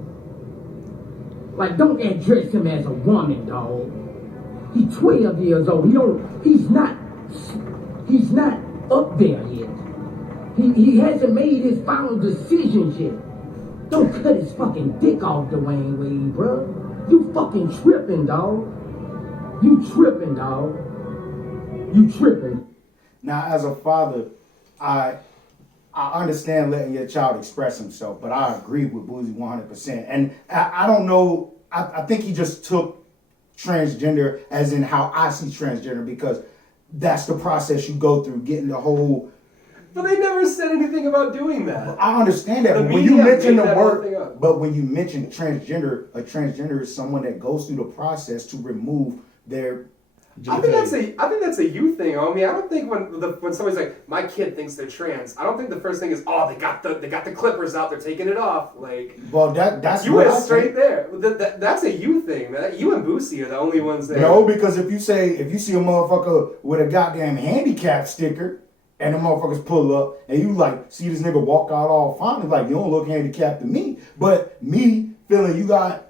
Like, don't address him as a woman, dog. He's 12 years old. He's not up there yet. He hasn't made his final decisions yet. Don't cut his fucking dick off, Dwayne Wade, bro. You fucking tripping, dog. You tripping, dog. You tripping. Now, as a father, I understand letting your child express himself, but I agree with Boozy 100%. And I don't know, I think he just took transgender as in how I see transgender, because that's the process you go through, getting the whole... But they never said anything about doing that. I understand that, The but when you media mention made the that whole word, thing up. but when you mention transgender, a transgender is someone that goes through the process to remove their... I think that's a you thing, homie. I don't think when somebody's like, my kid thinks they're trans, I don't think the first thing is, oh, they got the clippers out, they're taking it off. Like, Well, that's you what went I straight think. there. That's a you thing, man. You and Boosie are the only ones there. No, because if you see a motherfucker with a goddamn handicap sticker and the motherfuckers pull up and you like see this nigga walk out all fine, it's like, you don't look handicapped to me. But me feeling you got,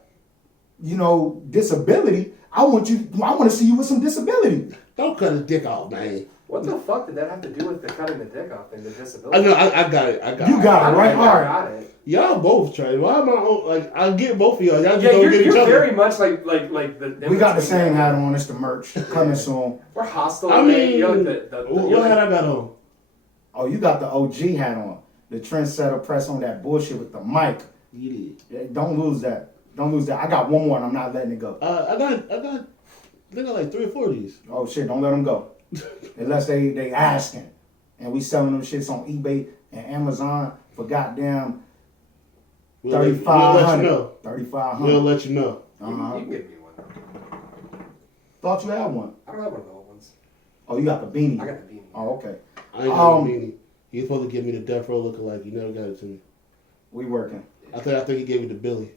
disability, I want to see you with some disability. Don't cut his dick off, man. What the fuck did that have to do with the cutting the dick off and the disability? I know, I got it. You got it, right? I All right. got it. Y'all both trash. Why am I I get both of y'all. Y'all just Yeah, don't get each you're other. very much like the. We got the same hat on. It's the merch coming soon. We're hostile. I mean, you're like the what hat I got on? Oh, you got the OG hat on. The trendsetter press on that bullshit with the mic. You did. Yeah, don't lose that. I got one more and I'm not letting it go. I got like 3 or 4 of these. Oh shit, don't let them go. Unless they asking. And we selling them shits on eBay and Amazon for goddamn We'll let you know. $3,500. We'll let you know. You can give me one. Thought you had one. I don't have one of the old ones. Oh, you got the beanie. I got the beanie. Oh, okay. I ain't got no meaning. He's supposed to give me the death row lookalike. You never got it to me. We working. I think he gave it to Billy.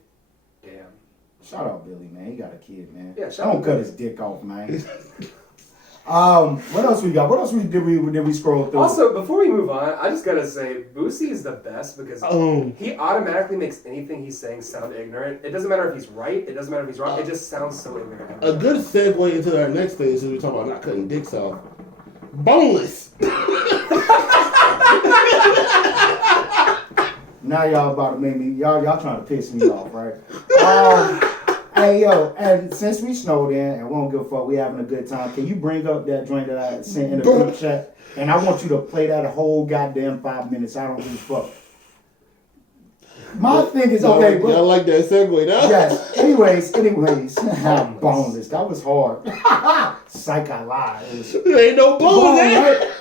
Damn. Shout out Billy, man. He got a kid, man. Yeah, shout Don't out cut Billy. his dick off, man. What else we got? What else did we scroll through? Also, before we move on, I just gotta say, Boosie is the best because he automatically makes anything he's saying sound ignorant. It doesn't matter if he's right. It doesn't matter if he's wrong. It just sounds so ignorant. A good segue into our next thing is we talk about not cutting dicks off. Boneless. Now y'all about to make me y'all trying to piss me off, right? Hey yo, and since we snowed in and we don't give a fuck, we having a good time. Can you bring up that joint that I sent in the group chat? And I want you to play that whole goddamn 5 minutes. I don't give a fuck. My thing is okay, I like that segue now. yes. Anyways. Boneless. That was hard. Psych, I lied. There ain't no bone there.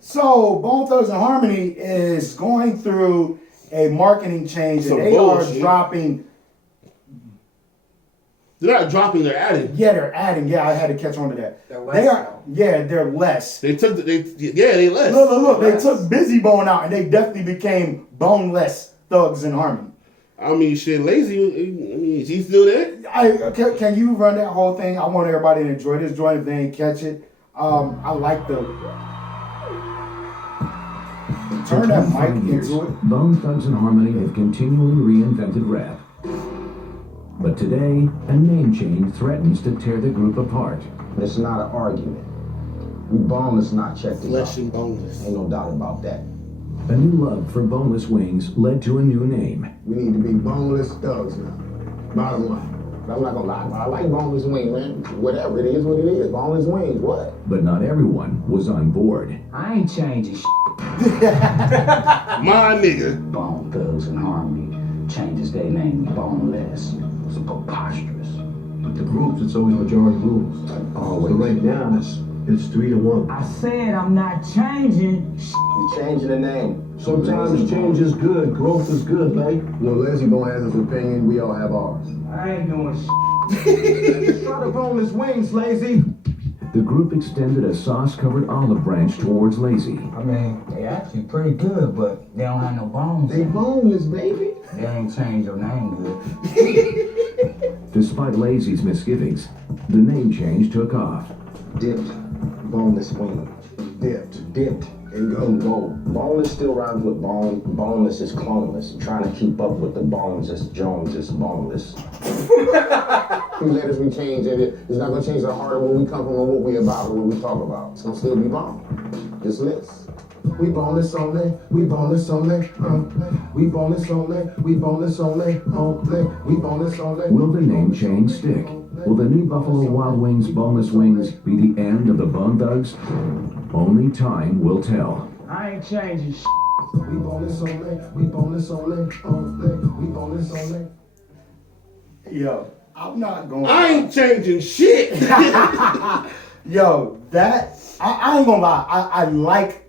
So Bone Thugs and Harmony is going through a marketing change, and Some they bullshit. are dropping. They're not dropping, they're adding. Yeah, they're adding. Yeah, I had to catch on to that. They're less They are. now. Yeah, they're less. They less. Look. They Less. took Busy Bone out, and they definitely became Boneless Thugs and Harmony. I mean, shit, Lazy, I mean, is he still there? Can you run that whole thing? I want everybody to enjoy this joint if they ain't catch it. I like the. Turn that mic into it. Bone Thugs and Harmony have continually reinvented rap. But today, a name change threatens to tear the group apart. It's not an argument. We boneless not checked this Flesh out. and boneless. Ain't no doubt about that. A new love for boneless wings led to a new name. We need to be boneless thugs now. Bottom line. I'm not gonna lie, I like boneless wings, man. Whatever it is, what it is. Boneless wings, what? But not everyone was on board. I ain't changing My nigga. Bone Thugs and Harmony changes their name to Boneless. It's preposterous. But the groups, it's always majority rules. Always. So right now, it's 3-1. I said I'm not changing. You're changing the name. Sometimes change is good, growth is good, like. No, Lazy Bone has his opinion, we all have ours. I ain't doing Try the boneless wings, Lazy. The group extended a sauce-covered olive branch towards Lazy. I mean, they actually pretty good, but they don't have no bones. They boneless, baby. They ain't changed your name good. Despite Lazy's misgivings, the name change took off. Dipped boneless wings. Dipped. and go. Boneless still rhymes with bone. Boneless is cloneless. Trying to keep up with the bones as Jones is boneless. Few letters we change in it. It's not gonna change the heart of where we come from or what we about or what we talk about. It's gonna still be bone. Dismiss. We boneless only. We boneless only. We boneless only. We boneless only. We boneless only. Will the name change stick? Will the new Buffalo Wild Wings boneless wings be the end of the Bone Thugs? Only time will tell. I ain't changing shit. We boneless only. We boneless only. We boneless only. Yo, I'm not going. I ain't changing shit. Yo, that I ain't gonna lie. I like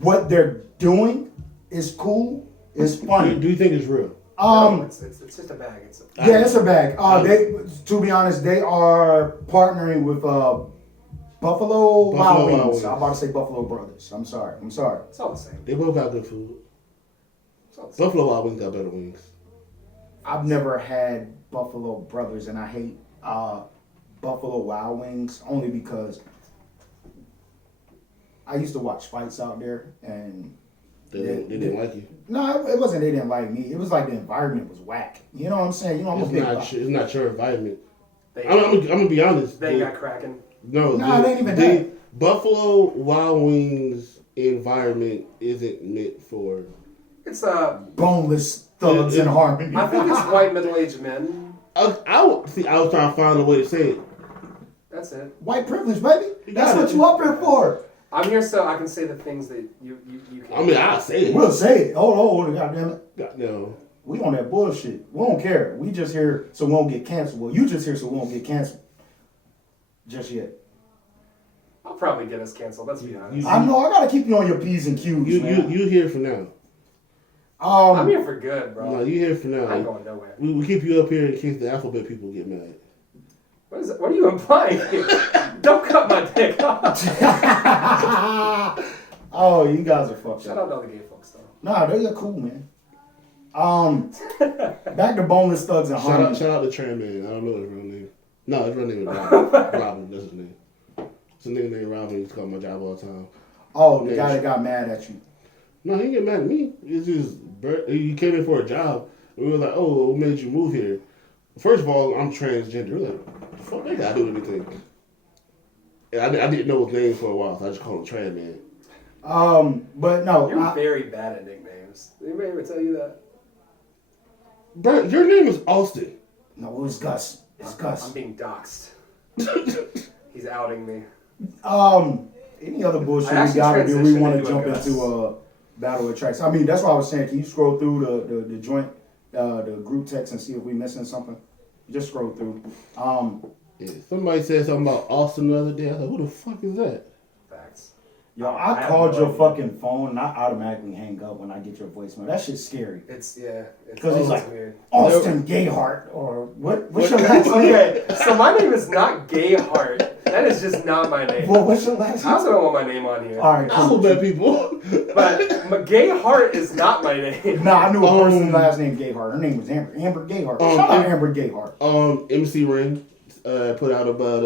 what they're doing. It's cool. It's funny. Do you think it's real? It's just a bag. Yeah, it's a bag. They, to be honest, they are partnering with Buffalo Wild Wings. I'm about to say Buffalo Brothers. I'm sorry. It's all the same. They both got good food. Buffalo Wild Wings got better wings. I've never had Buffalo Brothers, and I hate Buffalo Wild Wings only because I used to watch fights out there, and they didn't like you. No, it wasn't. They didn't like me. It was like the environment was whack. You know what I'm saying? You know, it's not your environment. I'm gonna be honest. They got cracking. No, it ain't even that. Buffalo Wild Wings environment isn't meant for. It's boneless thugs in harmony. I think it's white middle-aged men. I was trying to find a way to say it. That's it. White privilege, baby. That's what you up here for. I'm here so I can say the things that you can't. I mean, I'll say it. We'll say it. Hold, goddamn it. Goddamn. We on that bullshit. We don't care. We just here so we won't get canceled. Well, you just here so we won't get canceled. Just yet. I'll probably get us canceled. Let's be honest. I know. I gotta keep you on your P's and Q's, man. You here for now. I'm here for good, bro. No, you here for now. I ain't going nowhere. We keep you up here in case the alphabet people get mad. What is it? What are you implying? Don't cut my dick off. Oh, you guys are fucked Shout up. out to all the gay folks, though. Nah, they're cool, man. Back to boneless thugs and harmony. Shout out to Tran Man. I don't know his real name. No, his real name is Robin. Robin, that's his name. It's a nigga named Robin. He's called my job all the time. Oh, the guy that got mad at you. No, he didn't get mad at me. It's just he came in for a job. And we were like, "Oh, what made you move here?" First of all, I'm transgender. We're like, "The fuck that guy do anything?" And I didn't know his name for a while, so I just called him Tran Man. But no, you're very bad at nicknames. Did anybody ever tell you that? Bro, your name is Austin. No, it was Gus. It's Gus. I'm being doxxed. He's outing me. Any other bullshit we gotta do? We want to jump into battle of tracks. I mean, that's why I was saying. Can you scroll through the joint, the group text and see if we missing something? Just scroll through. Yeah, somebody said something about Austin the other day. I was like, who the fuck is that? Facts. Yo, I called your fucking phone and I automatically hang up when I get your voicemail. That shit's scary. Because he's like weird. Austin Gayheart or what's your last name? Okay, so my name is not Gayheart. That is just not my name. Well, what's your last name? I also don't want my name on here. All right, alphabet people. But Gayheart is not my name. Nah, I knew a person's last name Gayheart. Her name was Amber. Amber Gayheart. Shout out Amber Gayheart. MC Ren put out about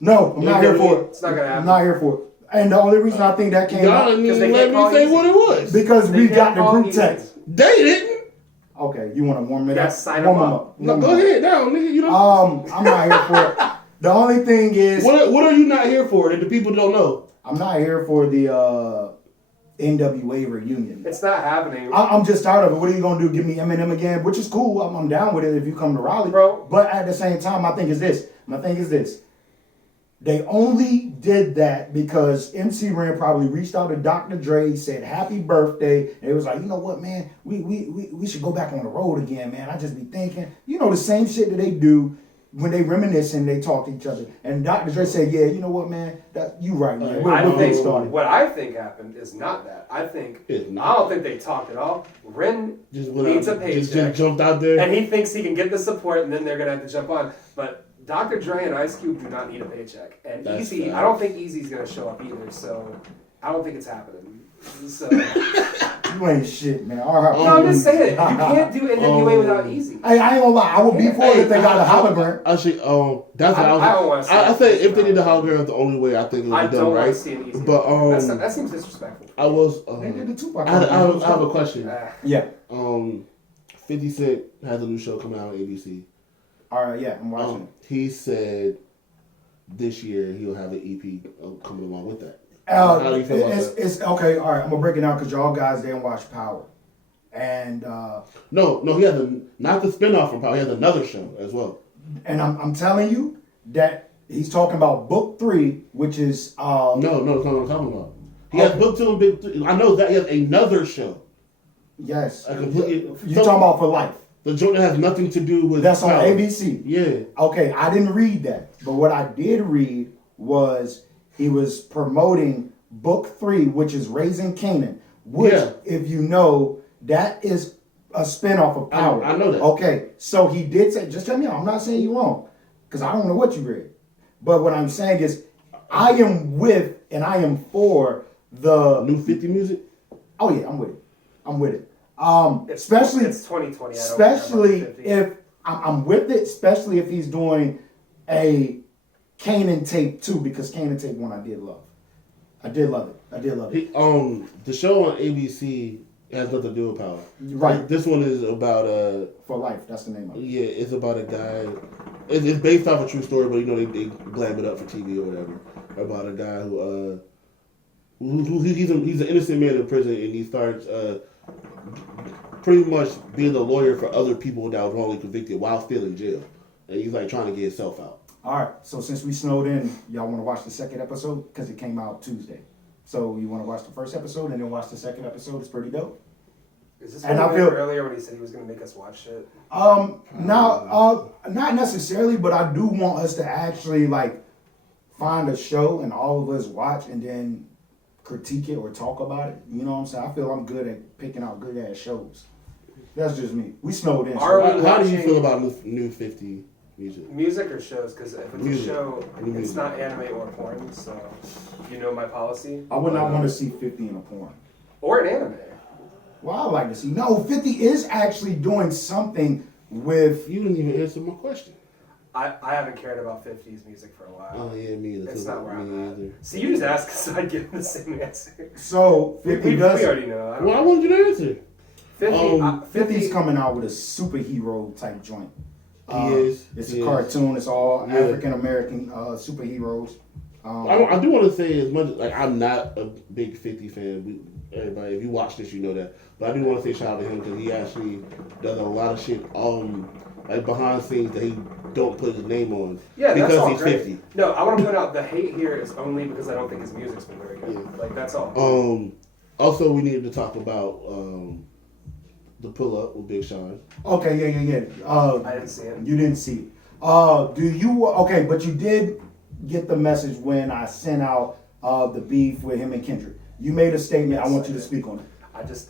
No, I'm not here for it. It's not gonna happen. I'm not here for it. And the only reason I think that came out because they let me say what it was. Because we got the group text. They didn't. Okay, you want to warm it up? Sign them up. No, go ahead now, nigga. You I'm not here for it. The only thing is, what are you not here for that the people don't know? I'm not here for the NWA reunion. It's not happening. I'm just tired of it. What are you gonna do? Give me Eminem again? Which is cool. I'm down with it if you come to Raleigh, bro. But at the same time, my thing is this. They only did that because MC Ren probably reached out to Dr. Dre, said happy birthday, and it was like, you know what, man, we should go back on the road again, man. I just be thinking, you know, the same shit that they do when they reminisce and they talk to each other. And Dr. Dre said, yeah, you know what, man, you right, man. We'll get started. What I think happened is not that. I don't think they talked at all. Ren needs a paycheck. Just jumped out there. And he thinks he can get the support, and then they're going to have to jump on. But Dr. Dre and Ice Cube do not need a paycheck. And Easy, I don't think Easy's going to show up either, so I don't think it's happening. So You ain't shit, man. All right. No, I'm just saying, you can't do NWA without Easy. Hey, I ain't gonna lie. I would be for it if they got a hologram. Actually, that's what I don't want to see I it. say if they did the hologram, the only way I think it would I be done don't right. want to see an Easy. But that seems disrespectful. I was. They did the Tupac. I have a question. Yeah. 50 Cent has a new show coming out on ABC. All right. Yeah, I'm watching it. He said this year he'll have an EP coming along with that. How do you feel about that? It's okay. All right, I'm gonna break it down because y'all guys didn't watch Power, and no, he has not the spinoff from Power. He has another show as well. And I'm telling you that he's talking about Book 3, which is No, that's not what I'm talking about. He has Book 2 and Big 3. I know that he has another show. Yes, A completely. you're talking about For Life. The joint that has nothing to do with That's on Power. ABC. Yeah. Okay, I didn't read that, but what I did read was he was promoting Book 3, which is Raising Canaan, which, if you know, that is a spinoff of Power. I know that. Okay, so he did say, just tell me, I'm not saying you're wrong, because I don't know what you read. But what I'm saying is, I am with and I am for the new 50 music. Oh yeah, I'm with it. I'm with it. Especially it's 2020. Especially if I'm with it. Especially if he's doing a Kanan tape 2, because Kanan tape 1 I did love. I did love it. The show on ABC has nothing to do with Power. Right. This one is about For Life. That's the name of it. Yeah, it's about a guy. It's based off a true story, but you know they glam it up for TV or whatever. About a guy who he's an innocent man in prison, and he starts pretty much being a lawyer for other people that was wrongly convicted while still in jail, and he's like trying to get himself out. All right. So since we snowed in, y'all want to watch the second episode because it came out Tuesday. So you want to watch the first episode and then watch the second episode. It's pretty dope. Is this and what I you feel earlier when he said he was going to make us watch shit? Not necessarily, but I do want us to actually like find a show and all of us watch and then critique it or talk about it. You know what I'm saying? I feel I'm good at picking out good ass shows. That's just me. We snowed in. How do you feel about new 50 music? Music or shows? Because if it's music. a show, it's Music. not anime or porn. So you know my policy. I would not want to see 50 in a porn. Or an anime. Well, I like to see. No, 50 is actually doing something with. You didn't even answer my question. I haven't cared about 50s music for a while. Oh yeah, me either. It's not where I'm either. at. See, you just asked because I'd give the same answer. So 50 does. We already know. I wanted you to answer. 50's coming out with a superhero type joint. It's a cartoon. It's all African American superheroes. I do want to say, as much like I'm not a big 50 fan. Everybody, if you watch this, you know that. But I do want to say shout out to him because he actually does a lot of shit like behind scenes that he don't put his name on. Yeah, because that's all he's great. 50. No, I want to point out the hate here is only because I don't think his music's been very good. Yeah. Like that's all. Also, we needed to talk about the pull up with Big Sean. Okay, yeah. I didn't see it. You didn't see it. Do you? Okay, but you did get the message when I sent out the beef with him and Kendrick. You made a statement. Yes, I want you to speak on it.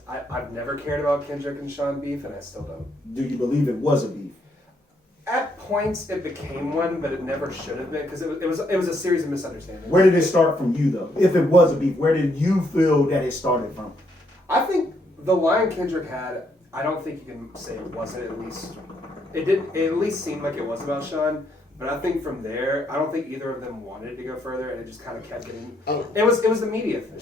I've never cared about Kendrick and Sean beef, and I still don't. Do you believe it was a beef? At points, it became one, but it never should have been because it was a series of misunderstandings. Where did it start from you, though? If it was a beef, where did you feel that it started from? I think the line Kendrick had, I don't think you can say it wasn't. At least it did. It at least seemed like it was about Sean. But I think from there, I don't think either of them wanted to go further, and it just kind of kept getting. It was the media thing.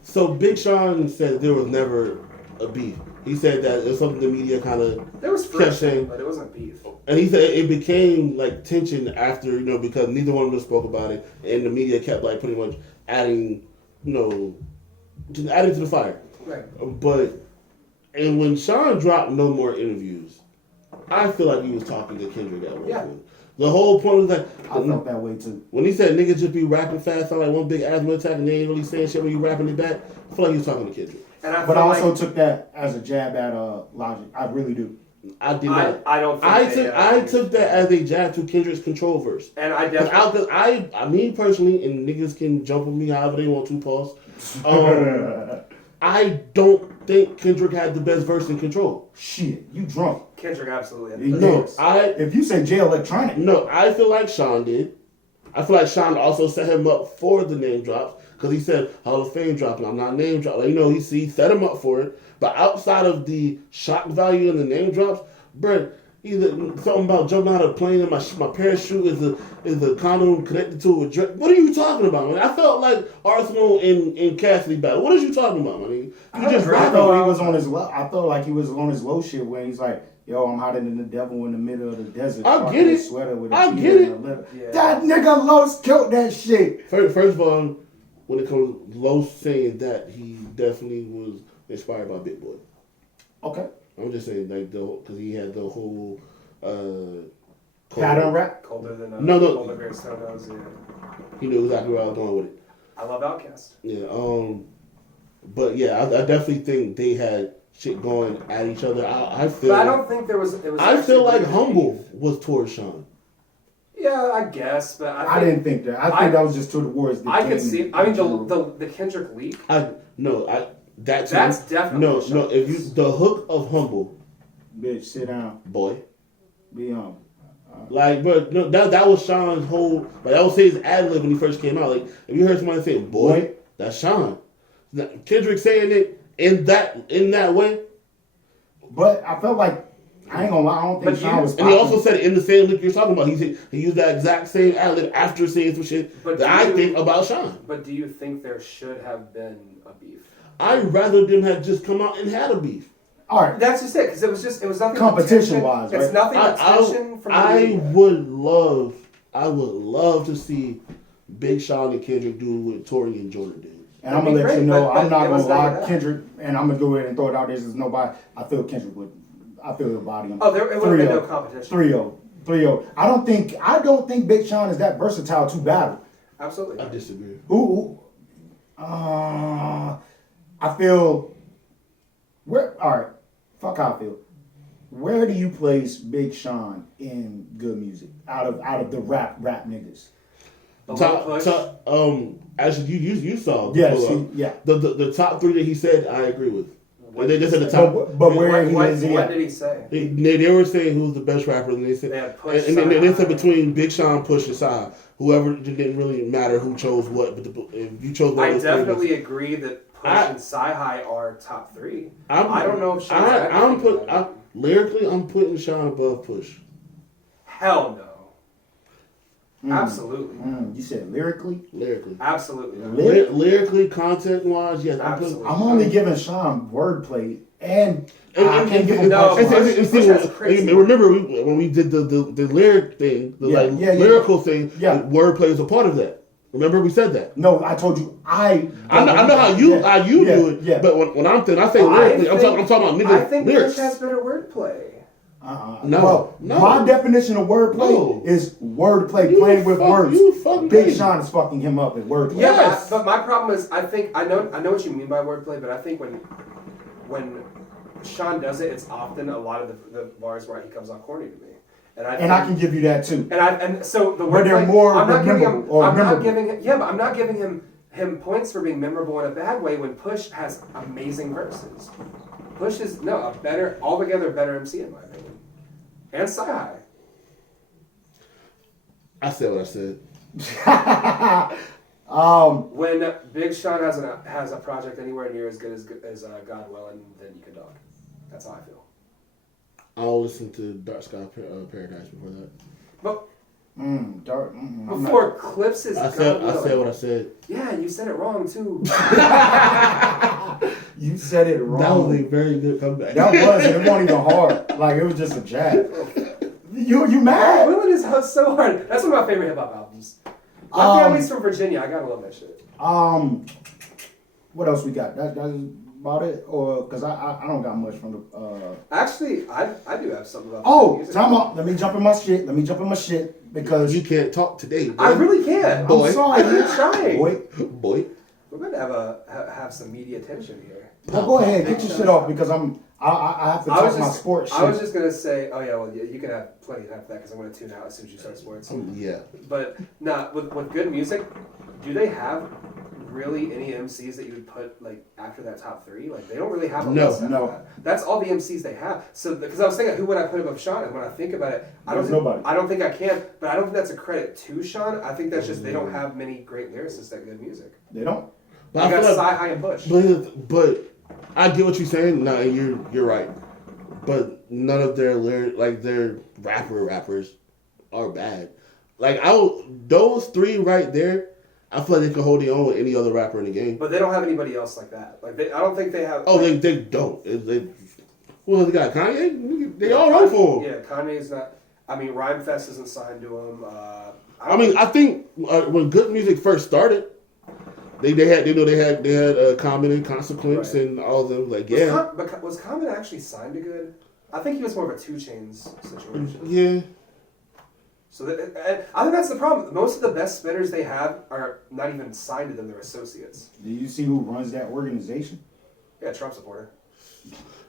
So Big Sean said there was never a beef. He said that it was something the media kind of there was friction, but it wasn't beef. And he said it became like tension after because neither one of them spoke about it, and the media kept like pretty much adding to the fire. Right. And when Sean dropped no more interviews, I feel like he was talking to Kendrick at one point. The whole point was like I felt that way too. When he said niggas just be rapping fast, sound like one big asthma attack, and they ain't really saying shit when you rapping it back. I feel like he was talking to Kendrick. But I also took that as a jab at Logic. I really do. I did not. I don't. Think I took that as a jab to Kendrick's control verse. And I definitely. I mean personally, and niggas can jump on me however they want to. Pause. I don't think Kendrick had the best verse in Control. Shit, you drunk. Kendrick absolutely had the best verse. If you say Jay Electronic. No, I feel like Sean did. I feel like Sean also set him up for the name drops. because he said Hall of Fame dropping. I'm not name dropping. Like, you know, he set him up for it. But outside of the shock value and the name drops, bruh, either something about jumping out of a plane and my parachute is a condom connected to a dress. What are you talking about, man? I felt like Arsenal in Cassidy battle. What are you talking about, man? You just I thought he was on his low. I felt like he was on his low shit when he's like, "Yo, I'm hotter than the devil in the middle of the desert." I get it. Sweater with a I beat get and it. a lip. Yeah. That nigga Los killed that shit. First of all, when it comes to Los saying that, he definitely was inspired by Big Boy. Okay. I'm just saying, like, because he had the whole Pattern rap. Colder than No. Colder Bear Stone Nose, yeah. He knew exactly where I was going with it. I love Outkast. Yeah. But yeah, I definitely think they had shit going at each other. I feel. But I don't think it was. I feel like actually Humble was towards Sean. Yeah, I guess, but I didn't think that. I think that was just towards the. I could game see. I mean, the Kendrick leak. That's definitely no. Sean. If you the hook of Humble, Bitch, sit down. boy. Be humble. Like, but no, that was Sean's whole. Like, I would say his ad lib when he first came out. Like, if you heard somebody say "boy," that's Sean. Now, Kendrick saying it in that way. But I felt like I ain't gonna lie. I don't think But Sean was. And he also said it in the same lick you're talking about. He used that exact same ad lib after saying some shit But that I think about Sean. But do you think there should have been a beef? I'd rather them have just come out and had a beef. All right. That's just it, because it was nothing Competition-wise, It's right? nothing but tension from the I beginning. would love to see Big Sean and Kendrick do what Tory and Jordan did. And I'm gonna let you know, I'm not it was gonna lie, never that. Kendrick, and I'm gonna go ahead and throw it out there. There's nobody. I feel Kendrick would. I feel he'll body him. Oh, it would have been no competition. 3-0. I don't think Big Sean is that versatile to battle. Absolutely. I disagree. I feel. All right. Fuck how I feel. Where do you place Big Sean in good music out of the rap niggas? Actually, you saw. Yes, Yeah. The top three that he said, I agree with. And they just at the top. But where What is he what at? did he say? They were saying who's the best rapper, and they said, They had Push, and they said Sci-Hi. between Big Sean, Push, and Sci. Whoever, it didn't really matter who chose what, but if you chose one, I of those three, definitely agree that Push and Sci-Hi are top three. I don't know if Sean's lyrically, I'm putting Sean above Push. Hell no. Absolutely. You said lyrically? Absolutely. Lyrically, content-wise, yes. Absolutely. I'm only giving Sean wordplay, and I can't give him no, punchline. Remember when we did the lyric thing, lyrical thing, wordplay is a part of that. Remember we said that. No, I told you I know how you do it. Yeah. But when I say lyrically, I'm talking about niggas. I think lyrics. Push has better wordplay. No. My definition of wordplay is wordplay, playing with words. Big Sean is fucking him up in wordplay. Yeah, but my problem is, I know what you mean by wordplay, but I think when Sean does it, it's often a lot of the bars where he comes on corny to me. And I can give you that too. And so the wordplay, but they're more I'm not memorable. giving him points for being memorable in a bad way when Push has amazing verses. Push is altogether better MC in my opinion. And Sci-Hi. I said what I said. When Big Sean has a project anywhere near as good as Godwell, then you can dog. That's how I feel. I'll listen to Dark Sky Paradise before that. But before Clips is I said what I said. Yeah, you said it wrong too. You said it wrong. That was a very good comeback. That was. It wasn't even hard. Like it was just a jab. You mad? Willin is so hard. That's one of my favorite hip hop albums. My family's from Virginia. I gotta love that shit. What else we got? That's about it, or because I don't got much from the. Actually, I do have something about. Time out. Let me jump in my shit because you can't talk today. Boy. I really can't. Boy. I'm sorry. I'm trying. Boy. We're gonna have some media attention here. Well, go ahead, get your shit off because I have to talk my sports shit. I was just gonna say, you can have plenty of time for that because I'm gonna tune out as soon as you start sports. Yeah. But with good music, do they have really any MCs that you would put like after that top 3? Like they don't really have a No, list after no. that. That's all the MCs they have. So because I was thinking, who would I put above Sean? And when I think about it, Nobody. I don't think I can. But I don't think that's a credit to Sean. I think that's just they don't have many great lyricists that good music. They don't. But You I got feel like, Sci-Hi and Push. but I get what you're saying. No, and you're right. But none of their their rappers are bad. Like those 3 right there, I feel like they can hold their own with any other rapper in the game. But they don't have anybody else like that. Like I don't think they have. Oh, they don't. Well, they got Kanye. They all wrote for him. Yeah, Kanye's not. I mean, Rhymefest isn't signed to him. I think when good music first started, they had Common and Consequence Right. and all of them. Like Was Common actually signed to Good? I think he was more of a 2 Chainz situation. yeah. So I think that's the problem. Most of the best spitters they have are not even signed to them; they're associates. Do you see who runs that organization? Yeah, Trump supporter.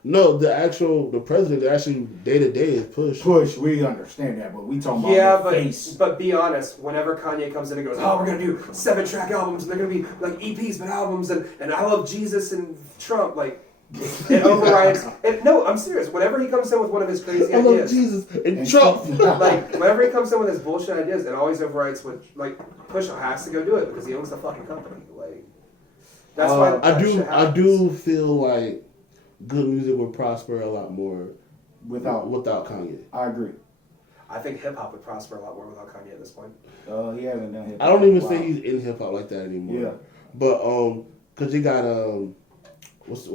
No, the president actually day to day is Push. Push, we understand that, but we talking about Yeah, the face. but be honest. Whenever Kanye comes in and goes, "Oh, we're gonna do 7-track albums, and they're gonna be like EPs but albums," and I love Jesus and Trump, like it overrides. No, I'm serious. Whenever he comes in with one of his crazy I love ideas, Jesus and Trump. like whenever he comes in with his bullshit ideas, it always overrides what like Push has to go do it because he owns the fucking company. Like that's why that shit I happens. do feel like good music would prosper a lot more without Kanye. I agree. I think hip hop would prosper a lot more without Kanye at this point. He hasn't done hip hop. I don't even in a say while. he's in hip hop like that anymore. Yeah. But cause you got what's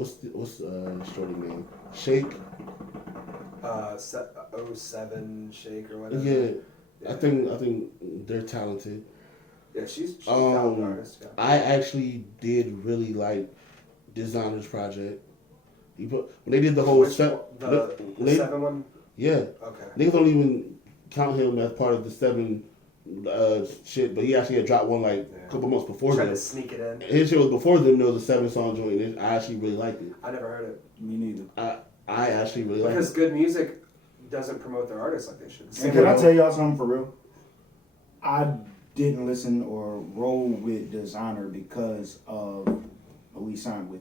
shorty name? Shake. 07 Shake or whatever. Yeah. I think they're talented. Yeah, she's a talented artist. Yeah. I actually did really like Designer's project. When they did the whole Which one? The 7 one? Yeah. Okay. Niggas don't even count him as part of the 7 shit, but he actually had dropped one like a couple months before Tried them. to sneak it in. His shit was before them. There was a 7-song joint. And I actually really liked it. I never heard it. Me neither. I actually really liked Because it. good music doesn't promote their artists like they should. And can I tell y'all something for real? I didn't listen or roll with Designer because of who he signed with.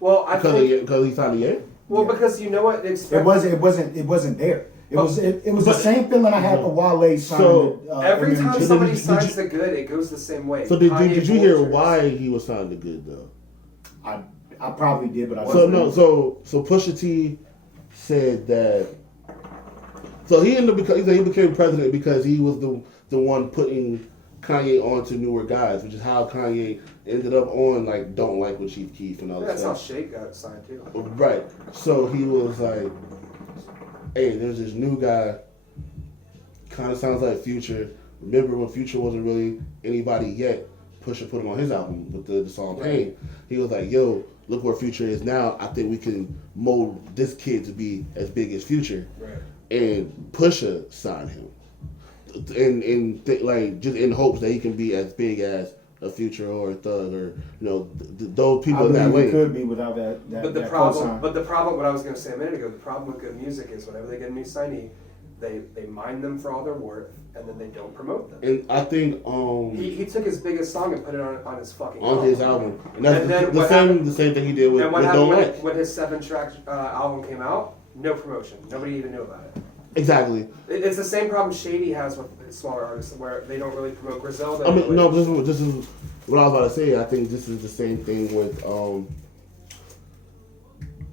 Well, I think Because he signed the year? well because you know what It wasn't there. It was the same feeling I had for Wale signed. So, with, every time MMG. somebody did signs you- to good, it goes the same way. So did Kanye you hear Vultures. why he was signed to good though? I probably did, but I So wasn't. no, so Pusha T said that. So he ended up he became president because he was the one putting Kanye on to newer guys, which is how Kanye ended up on like Don't Like with Chief Keef and all Yeah, that that's how stuff. Shake got signed too. Right. So he was like, "Hey, there's this new guy. Kind of sounds like Future. Remember when Future wasn't really anybody yet? Pusha put him on his album with the song Pain. He was like, yo, look where Future is now. I think we can mold this kid to be as big as Future." Right. And Pusha signed him, like just in hopes that he can be as big as a Future or a Thug or those people I in that believe way. it could be without that. But the problem, what I was going to say a minute ago, the problem with good music is whenever they get a new signee, they mine them for all they're worth, and then they don't promote them. And I think He took his biggest song and put it on his fucking on his album, and that's And then the what same happened- the same thing he did with And what Don't happened Like. when his 7-track album came out? No promotion. Nobody even knew about it. Exactly. It's the same problem Shady has with smaller artists, where they don't really promote Griselda. I mean, no, this is what I was about to say. I think this is the same thing with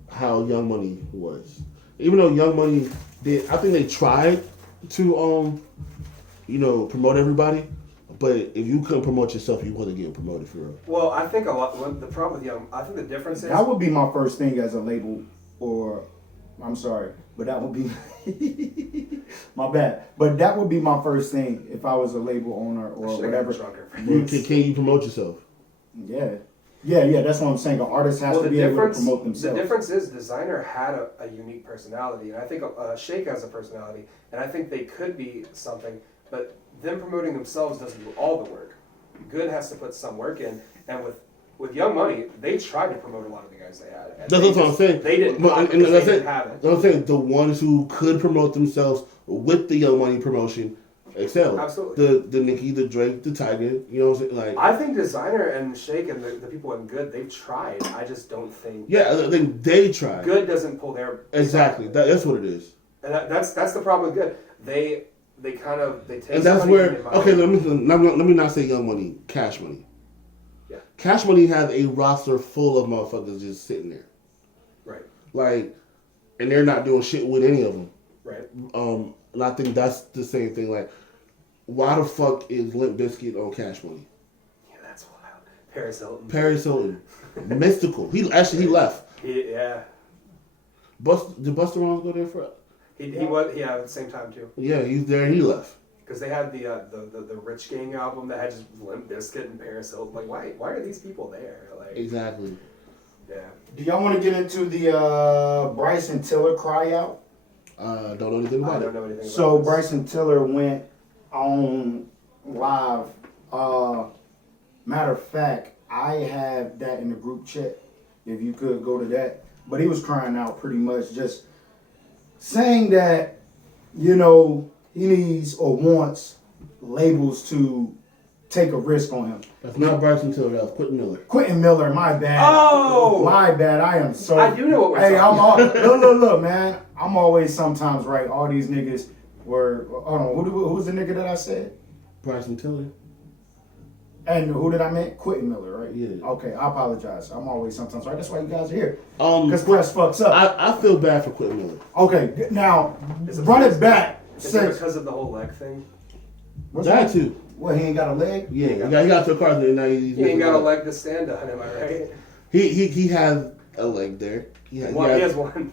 how Young Money was. Even though Young Money did, I think they tried to promote everybody. But if you couldn't promote yourself, you wasn't getting promoted for real. Well, I think the problem with Young, I think the difference is That would be my first thing as a label, or I'm sorry, but that would be my bad. But that would be my first thing if I was a label owner or Should've whatever. gotten drunker. Can you promote yourself? Yeah. That's what I'm saying. An artist has to be able to promote themselves. The difference is Designer had a unique personality, and I think Shake has a personality, and I think they could be something, but them promoting themselves doesn't do all the work. Good has to put some work in, and with Young Money, they tried to promote a lot of the guys they had. And That's what I'm saying. They didn't. But, Because they that's didn't it. have it. I'm saying the ones who could promote themselves with the Young Money promotion, excel. Absolutely. The Nicki, the Drake, the Tiger. You know what I'm saying? Like, I think Designer and Shake and the people in Good, they've tried. I just don't think. Yeah, I think they tried. Good doesn't pull their. Exactly. That's what it is. And that's the problem with Good. They take. And that's where let me not say Young Money, Cash Money. Yeah. Cash Money has a roster full of motherfuckers just sitting there. Right. Like, and they're not doing shit with any of them. Right. And I think that's the same thing. Like, why the fuck is Limp Bizkit on Cash Money? Yeah, that's wild. Paris Hilton. Mystical. He left. Yeah. Did Busta Rhymes go there for? He was at the same time too. Yeah, he's there and he left. Because they had the Rich Gang album that had just Limp Bizkit and Paris Hilton. Like, why are these people there? Like, exactly. Yeah. Do y'all want to get into the Bryson Tiller cry out? Don't know anything about it. I don't know anything about So this. Bryson Tiller went on live. Matter of fact, I have that in the group chat. If you could go to that. But he was crying out pretty much, just saying that, you know, he needs or wants labels to take a risk on him. That's not Bryson Tiller. That's Quentin Miller. Quentin Miller, my bad. Oh! My bad. I am so. I do know what we're Hey, talking about. look, man. I'm always sometimes right. All these niggas were. Hold on. Who was the nigga that I said? Bryson Tiller. And who did I mean? Quentin Miller, right? Yeah. Okay, I apologize. I'm always sometimes right. That's why you guys are here. Because press fucks up. I feel bad for Quentin Miller. Okay, now run it back. Is it because of the whole leg thing? That too. What, he ain't got a leg? Yeah, he got to a car and now He ain't got a leg to stand on, am I right? He has a leg there. He has one.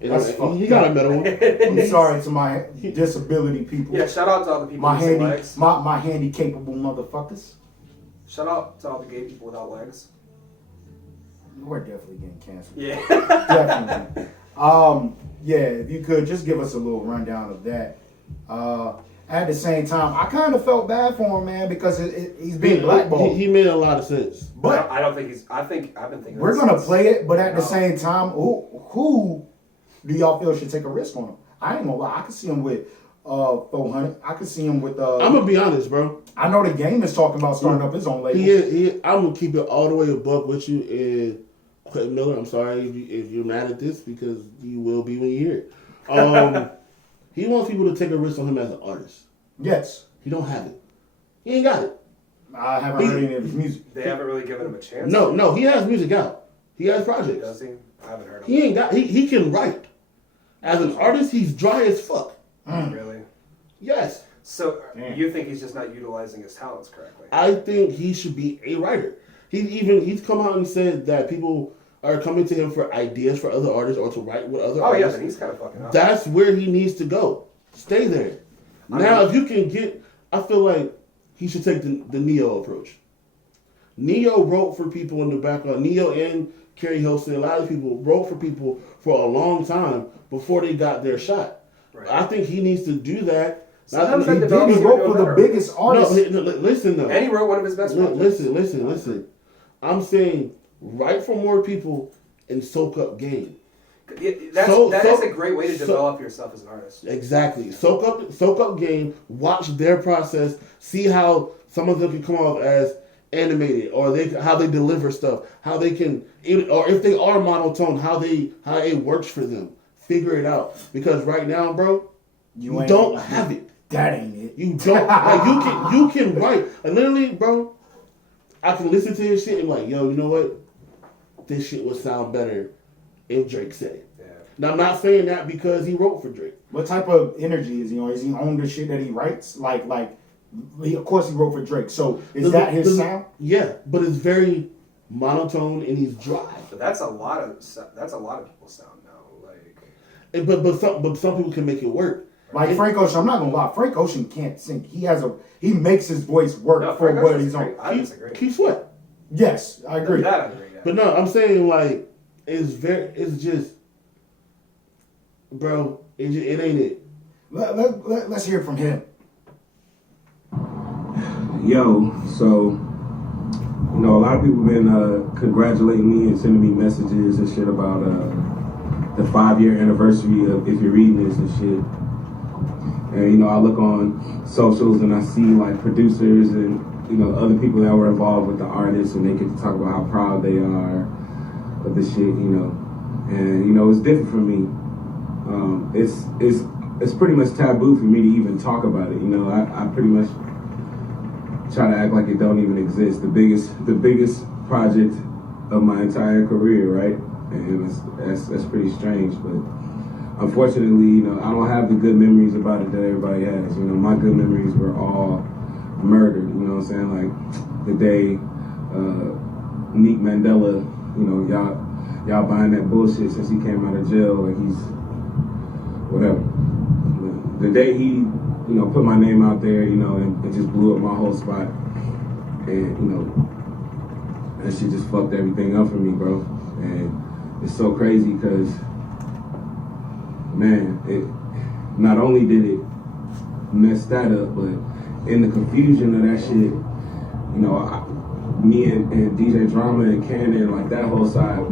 He got a medal. I'm sorry to my disability people. Yeah, shout out to all the people with legs. My handy capable motherfuckers. Shout out to all the gay people without legs. We're definitely getting canceled. Yeah. Definitely. Yeah, if you could just give us a little rundown of that. At the same time, I kind of felt bad for him, man, because he's being blackballed. He made a lot of sense. But I don't think he's. I've been thinking. We're gonna play it, but at the same time, who do y'all feel should take a risk on him? I ain't gonna lie, I could see him with 400. I could see him with. I'm gonna be honest, bro. I know the Game is talking about starting up his own label. I'm gonna keep it all the way above with you. And Quentin Miller, I'm sorry if you're mad at this because you will be when you hear it. He wants people to take a risk on him as an artist. Yes. He don't have it. He ain't got it. I haven't heard any of his music. They haven't really given him a chance. No, he has music out. He has projects. Does he? I haven't heard of He ain't got. He can write. As an artist, he's dry as fuck. Really? Yes. So you think he's just not utilizing his talents correctly? I think he should be a writer. He's come out and said that people are coming to him for ideas for other artists or to write with other artists. Oh yeah, then he's kind of fucking up. That's where he needs to go. Stay there. If you can get, I feel like he should take the Neo approach. Neo wrote for people in the background. Neo and Kerry Hilson, a lot of people wrote for people for a long time before they got their shot. Right. I think he needs to do that. He wrote for the biggest artists. No, listen though. And he wrote one of his best projects. Listen. I'm saying write for more people and soak up game. That's a great way to develop yourself as an artist. Exactly. Soak up game, watch their process, see how some of them can come off as animated, or how they deliver stuff, how they can, or if they are monotone, how it works for them. Figure it out. Because right now, bro, you don't have it. That ain't it. You don't. Like you can write. And literally, bro, I can listen to his shit and like, yo, you know what? This shit would sound better if Drake said it. Yeah. Now, I'm not saying that because he wrote for Drake. What type of energy is he on? Is he on the shit that he writes? Of course he wrote for Drake. So is that his sound? Yeah, but it's very monotone and he's dry. But that's a lot of people's sound now. Like, but some people can make it work. Like Frank Ocean, I'm not gonna lie. Frank Ocean can't sing. He makes his voice work for what he's on. I disagree. Keith Sweat. Yes, I agree. That I agree. Yeah. But no, I'm saying like it's just, bro. It ain't it. Let's hear from him. Yo, so a lot of people been congratulating me and sending me messages and shit about the 5-year anniversary of If You're Reading This and shit. And you know, I look on socials and I see like producers and you know other people that were involved with the artists, and they get to talk about how proud they are of the shit, you know. And you know, it's different for me. It's pretty much taboo for me to even talk about it. You know, I pretty much try to act like it don't even exist. The biggest project of my entire career, right? And that's pretty strange, but unfortunately, you know, I don't have the good memories about it that everybody has. You know, my good memories were all murdered. You know what I'm saying? Like the day Neek Mandela, you know, y'all buying that bullshit since he came out of jail, like he's whatever. The day he, you know, put my name out there, you know, and just blew up my whole spot, and you know, that shit just fucked everything up for me, bro. And it's so crazy because, man, it not only did it mess that up, but in the confusion of that shit, you know, me and DJ Drama and Cannon, like that whole side,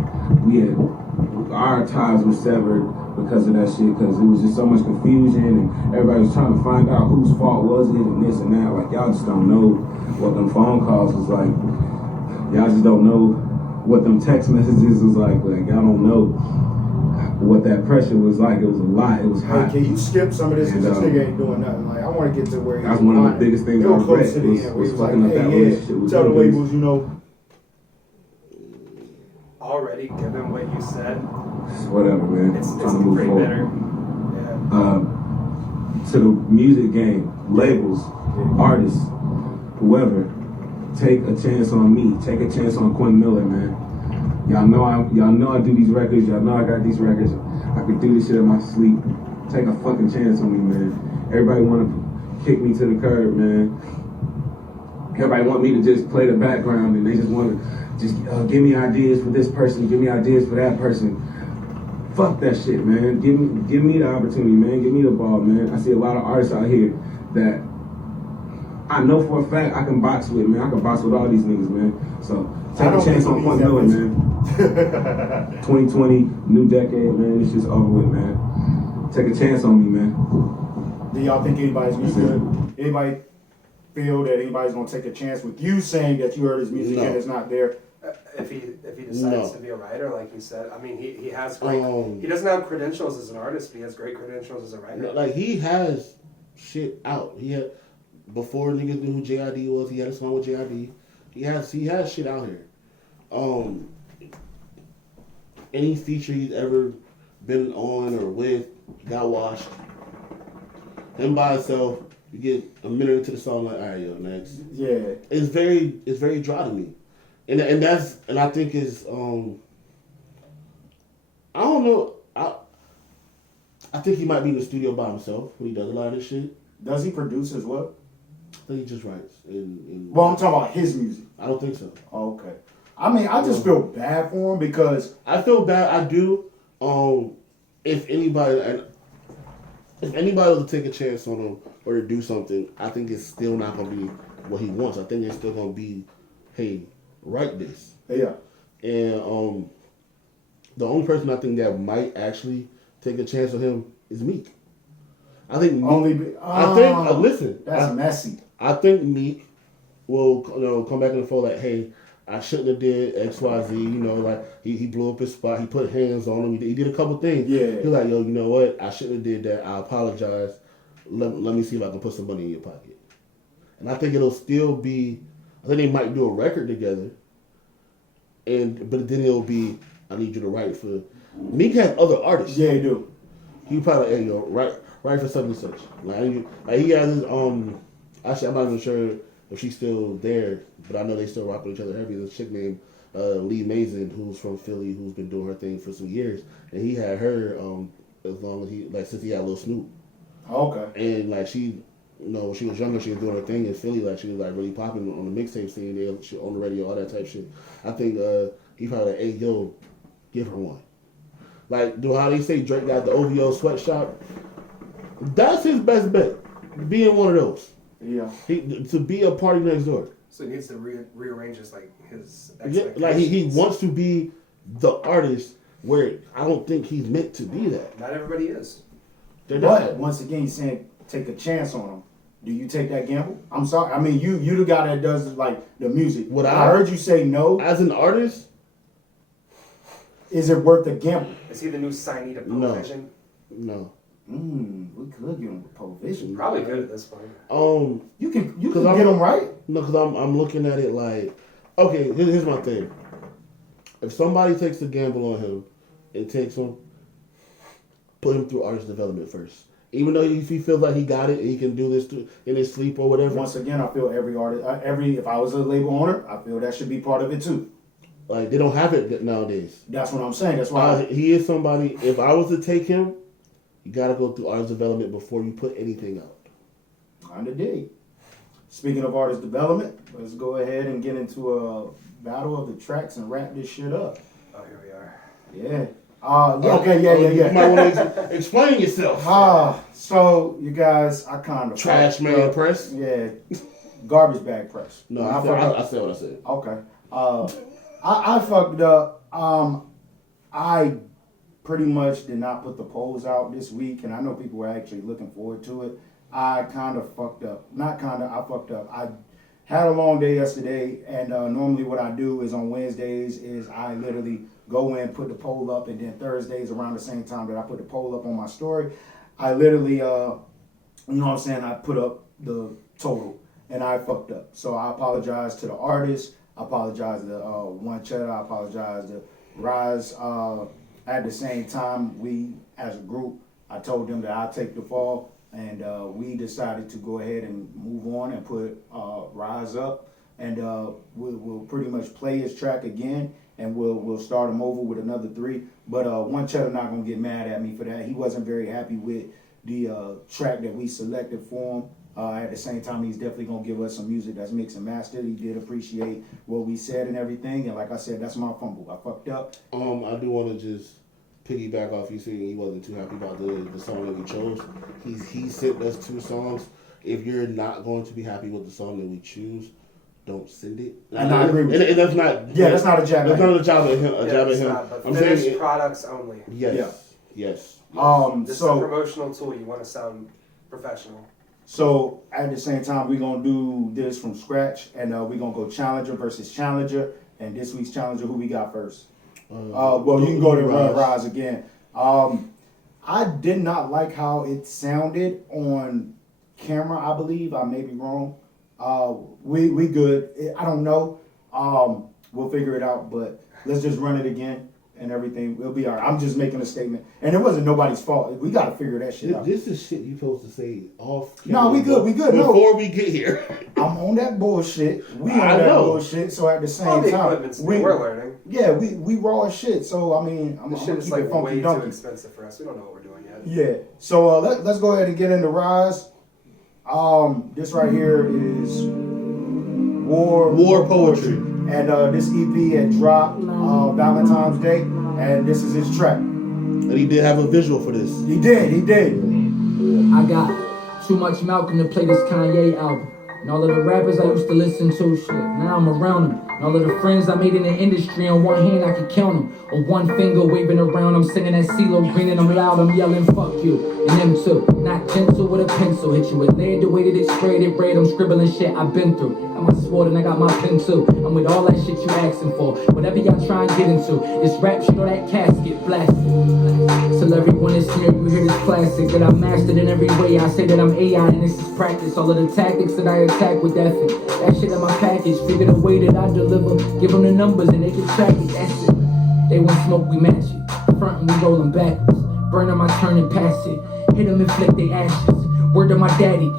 our ties were severed because of that shit, because it was just so much confusion and everybody was trying to find out whose fault was it and this and that. Like, y'all just don't know what them phone calls was like. Y'all just don't know what them text messages was like. Like, y'all don't know what that pressure was like. It was a lot. It was hot. Hey, can you skip some of this? Because this nigga ain't doing nothing. Like, I want to get to where he's that's one of the biggest things I regret was fucking up that relationship. Tell the labels, you know. Already, given what you said, whatever, man. It's trying to move pretty forward. bitter. Yeah. To the music game, labels, artists, whoever, take a chance on me. Take a chance on Quinn Miller, man. Y'all know I do these records. Y'all know I got these records. I could do this shit in my sleep. Take a fucking chance on me, man. Everybody want to kick me to the curb, man. Everybody want me to just play the background, and they just want to just give me ideas for this person, give me ideas for that person. Fuck that shit, man. Give me the opportunity, man. Give me the ball, man. I see a lot of artists out here that I know for a fact I can box with, man. I can box with all these niggas, man. So take a chance on Quinn Miller, man. 2020, new decade, man. It's just over with, man. Take a chance on me, man. Do y'all think anybody's good? Anybody feel that anybody's gonna take a chance with you saying that you heard his music and it's not there? If he decides to be a writer, like you said, I mean, he has great. He doesn't have credentials as an artist, but he has great credentials as a writer. Like, he has shit out. He had, before niggas knew who JID was, he had a song with JID. He has shit out here. Any feature he's ever been on or with got washed. Him by himself, you get a minute into the song, like, all right, yo, next. Yeah. It's very dry to me. And I think it's I don't know. I think he might be in the studio by himself when he does a lot of this shit. Does he produce as well? I think he just writes. Well, I'm talking about his music. I don't think so. Oh, okay. I mean, I just feel bad for him because I feel bad. I do. If anybody was to take a chance on him or to do something, I think it's still not gonna be what he wants. I think it's still gonna be, hey, write this. Yeah. And the only person I think that might actually take a chance on him is Meek. I think Meek, listen. That's messy. I think Meek will come back in the fold like, hey, I shouldn't have did XYZ, like he blew up his spot, he put hands on him, he did a couple things. Yeah. He's like, yo, you know what? I shouldn't have did that. I apologize. Let me see if I can put some money in your pocket. And I think it'll still be, I think they might do a record together. But then it'll be, I need you to write for, Meek has other artists. Yeah, he do. He probably, hey, yo, write for such and such. Like he has his, actually I'm not even sure if she's still there, but I know they still rock with each other heavy. There's a chick named Lee Mason, who's from Philly, who's been doing her thing for some years, and he had her as long as since he had Lil Snoop. Okay. And like she, when she was younger, she was doing her thing in Philly. Like she was like really popping on the mixtape scene. She on the radio, all that type shit. I think he probably like, hey, yo, give her one. Like, how they say Drake got the OVO sweatshop? That's his best bet. Being one of those. Yeah. To be a party next door. So he needs to rearrange his expectations. Yeah, like he wants to be the artist where I don't think he's meant to be that. Not everybody is. But once again, you're saying take a chance on them. Do you take that gamble? I'm sorry. I mean, you the guy that does like the music. I heard you say no. As an artist, is it worth the gamble? Is he the new signee to Provision? No. We could give him Provision. Probably good at this point. You can get him right. No, because I'm looking at it like, okay, here's my thing. If somebody takes a gamble on him and takes him, put him through artist development first. Even though if he feels like he got it and he can do this in his sleep or whatever. Once again, I feel every artist, if I was a label owner, I feel that should be part of it too. Like, they don't have it nowadays. That's what I'm saying. That's why he is somebody. If I was to take him, you got to go through artist development before you put anything out. Kind of dig. Speaking of artist development, let's go ahead and get into a battle of the tracks and wrap this shit up. Oh, here we are. Yeah. Okay, yeah. You might want to explain yourself. So you guys, I kind of trash man press. Yeah, garbage bag press. No, I said what I said. Okay. I fucked up. I pretty much did not put the polls out this week, and I know people were actually looking forward to it. I kind of fucked up. I fucked up. I had a long day yesterday, and normally what I do is on Wednesdays is I literally go in, put the poll up, and then Thursdays around the same time that I put the poll up on my story, I literally, you know what I'm saying, I put up the total, and I fucked up. So I apologize to the artists. I apologize to One Cheddar. I apologize to Rise. At the same time, we, as a group, I told them that I'd take the fall, and we decided to go ahead and move on and put Rise up, and we'll pretty much play his track again, and we'll start him over with another 3. But One Cheddar not gonna get mad at me for that. He wasn't very happy with the track that we selected for him. At the same time, he's definitely gonna give us some music that's mixed and mastered. He did appreciate what we said and everything, and like I said, that's my fumble. I fucked up. I do want to just piggyback off you saying he wasn't too happy about the song that we chose. He sent us 2 songs. If you're not going to be happy with the song that we choose, don't send it. And I agree with you. And that's not. Yeah, that's not a jab. That's not a jab at him. I'm finished products only. Yes. This is a promotional tool. You want to sound professional. So at the same time, we're gonna do this from scratch, and we're gonna go challenger versus challenger. And this week's challenger, who we got first? Well, you can go to Rise again. I did not like how it sounded on camera. I believe I may be wrong. We good. I don't know. We'll figure it out. But let's just run it again. And everything will be all right. I'm just making a statement. And it wasn't nobody's fault. We got to figure that shit out. This is shit you supposed to say off camera. No, we good. Before we get here. I'm on that bullshit. We on that bullshit. So at the same time, we're learning. Yeah, we raw as shit. So, I mean, I'm this shit is like way too expensive for us. We don't know what we're doing yet. Yeah. So let's go ahead and get into Rise. This right here is War Poetry. And this EP had dropped Valentine's Day, and this is his track. And he did have a visual for this. He did. I got too much Malcolm to play this Kanye album. And all of the rappers I used to listen to, shit, now I'm around them. And all of the friends I made in the industry, on one hand I could count them. On one finger waving around, I'm singing that CeeLo Green and I'm loud, I'm yelling fuck you. And them too, not gentle with a pencil, hit you with lead, the way that it's sprayed, it red, I'm scribbling shit I've been through. Got my sword and I got my pen too. I'm with all that shit you asking for. Whatever y'all try and get into, this rap shit or that casket blasted. Till everyone is here, you hear this classic that I mastered in every way. I say that I'm AI and this is practice. All of the tactics that I attack with that fit. That shit in my package, figure the way that I deliver. Give them the numbers and they can track it, that's it. They want smoke, we match it. Front and we rollin' backwards. Burn them, I turn and pass it. Hit them and flick they ashes. Word to my daddy.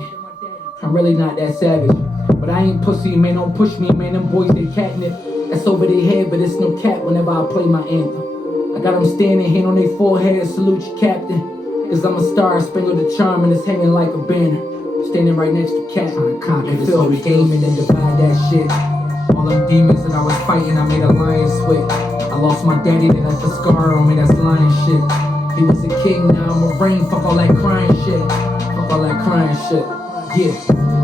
I'm really not that savage. But I ain't pussy, man, don't push me, man. Them boys, they catnip. That's over their head, but it's no cat whenever I play my anthem. I got them standing, hand on their forehead, salute you, captain. Cause I'm a star, spangled the charm, and it's hanging like a banner. Standing right next to cat, trying to conquer this whole game and then divide that shit. All them demons that I was fighting, I made a lion sweat. I lost my daddy, they left a scar on me, that's lion shit. He was a king, now I'm a reign, fuck all that crying shit. Fuck all that crying shit, yeah.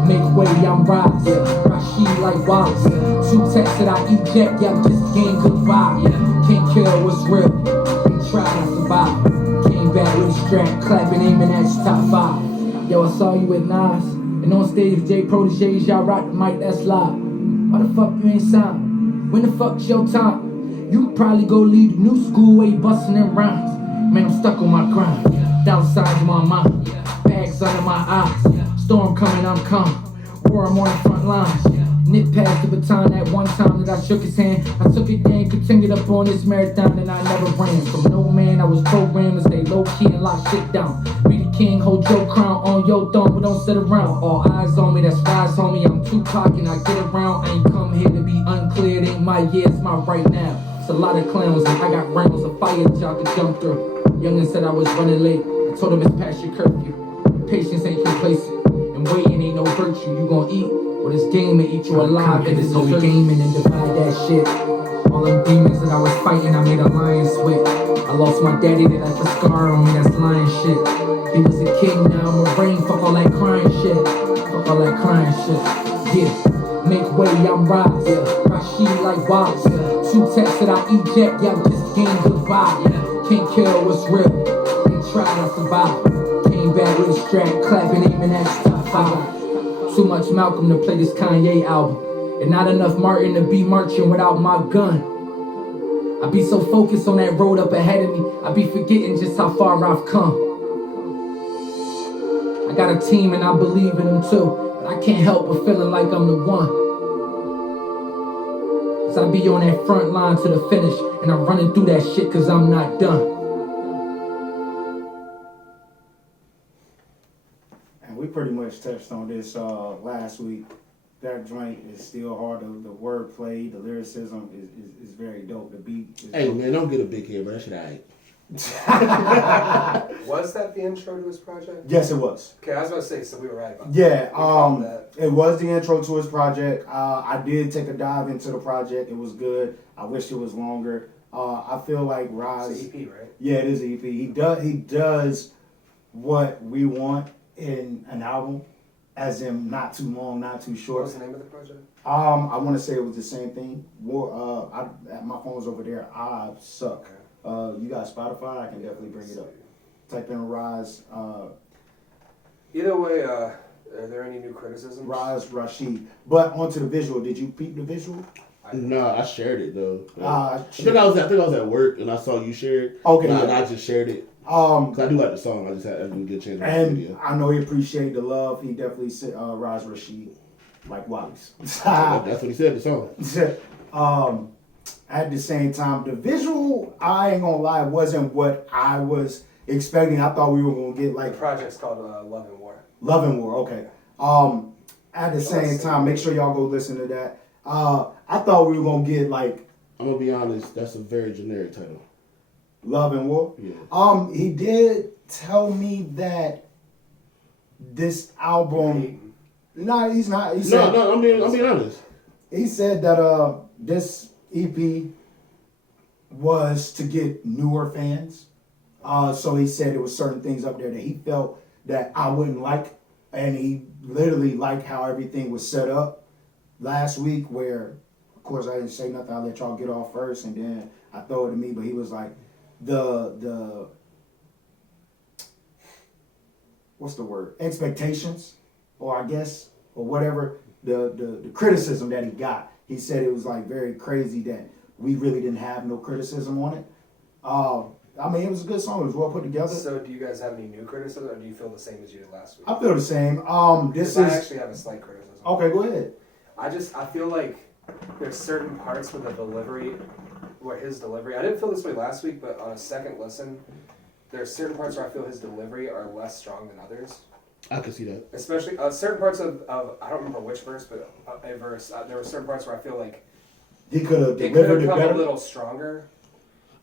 Make way, I'm Rise, yeah. Rashid like Wallace. 2 texts that I eject, yeah, this game goodbye, yeah. Can't kill what's real, they try to survive. Came back with a strap, clapping, aiming at your top 5. Yo, I saw you with Nas, and on stage, J Proteges, y'all rock the mic, that's live. Why the fuck you ain't signed? When the fuck's your time? You probably go lead the new school where you bustin' them rhymes. Man, I'm stuck on my grind, downside of my mind, bags under my eyes, storm coming, I'm calm. War, I'm on the front lines. Nip past the baton that one time that I shook his hand. I took it then, continued up on this marathon, and I never ran. From no man, I was programmed to stay low key and lock shit down. Be the king, hold your crown on your throne, but don't sit around. All eyes on me, that's rise, homie. I'm Tupac and I get around. I ain't come here to be unclear. It ain't my year, it's my right now. It's a lot of clowns and I got rounds of fire that y'all could jump through. Youngin said I was running late. I told him it's past your curfew. Patience ain't complacent, and waiting ain't no virtue. You gon' eat, or this game will eat you alive. And it's only gaming and divide that shit. All them demons that I was fighting, I made a lion sweat. I lost my daddy, that left a scar on me, that's lion shit. He was a king, now I'm a reign. Fuck all that crying shit. Fuck all that crying shit. Yeah, make way, I'm rise. Rashid like Wallace. 2 texts that I eject, y'all just game goodbye. Can't kill what's real. They try to survive. Came back with a strap, clapping, aiming at the top 5. Too much Malcolm to play this Kanye album, and not enough Martin to be marching without my gun. I be so focused on that road up ahead of me, I be forgetting just how far I've come. I got a team and I believe in them too, but I can't help but feeling like I'm the one. Cause I be on that front line to the finish, and I'm running through that shit cause I'm not done. We pretty much touched on this last week. That joint is still hard. The wordplay, the lyricism is very dope. The beat is Hey dope. man, don't get a big head, bro. That shit aight. Was that the intro to his project? Yes, it was. Okay, I was about to say, so we were right about Yeah, that. it was the intro to his project. I did take a dive into the project. It was good. I wish it was longer. I feel like Rise. It's an EP, right? Yeah, it is an EP. He does what we want in an album, as in not too long, not too short. What was the name of the project? I want to say it was the same thing. War. My phone's over there. I suck. You got Spotify? I can definitely bring it up. Type in Rise. Either way, are there any new criticisms? Rise Rashid. But onto the visual. Did you peep the visual? No, I shared it though. I think I was at work and I saw you share it. Okay. And I just shared it. Cause I do like the song. I just didn't get a chance to watch the And video. I know he appreciated the love. He definitely said Rise Rashid, like Wallace. That's what he said. The song. At the same time, the visual, I ain't gonna lie, wasn't what I was expecting. I thought we were gonna get The like project's called Love and War. Love and War. Okay. At the same time, make sure y'all go listen to that. I thought we were gonna get like I'm gonna be honest. That's a very generic title. Love and War. Yeah. He did tell me that this album. No, he's not. He said, No, I'm being honest. He said that this EP was to get newer fans. So he said there was certain things up there that he felt that I wouldn't like, and he literally liked how everything was set up last week. Where, of course, I didn't say nothing. I let y'all get off first, and then I throw it to me. But he was like, the what's the word? Expectations, or I guess, or whatever. The criticism that he got. He said it was like very crazy that we really didn't have no criticism on it. I mean, it was a good song. It was well put together. So, do you guys have any new criticism, or do you feel the same as you did last week? I feel the same. I actually have a slight criticism. Okay, go ahead. I feel like there's certain parts with the delivery, where his delivery. I didn't feel this way last week, but on a second listen, there's certain parts where I feel his delivery are less strong than others. I can see that. Especially certain parts of I don't remember which verse, but a verse. There were certain parts where I feel like he could have it delivered it come better. a little stronger.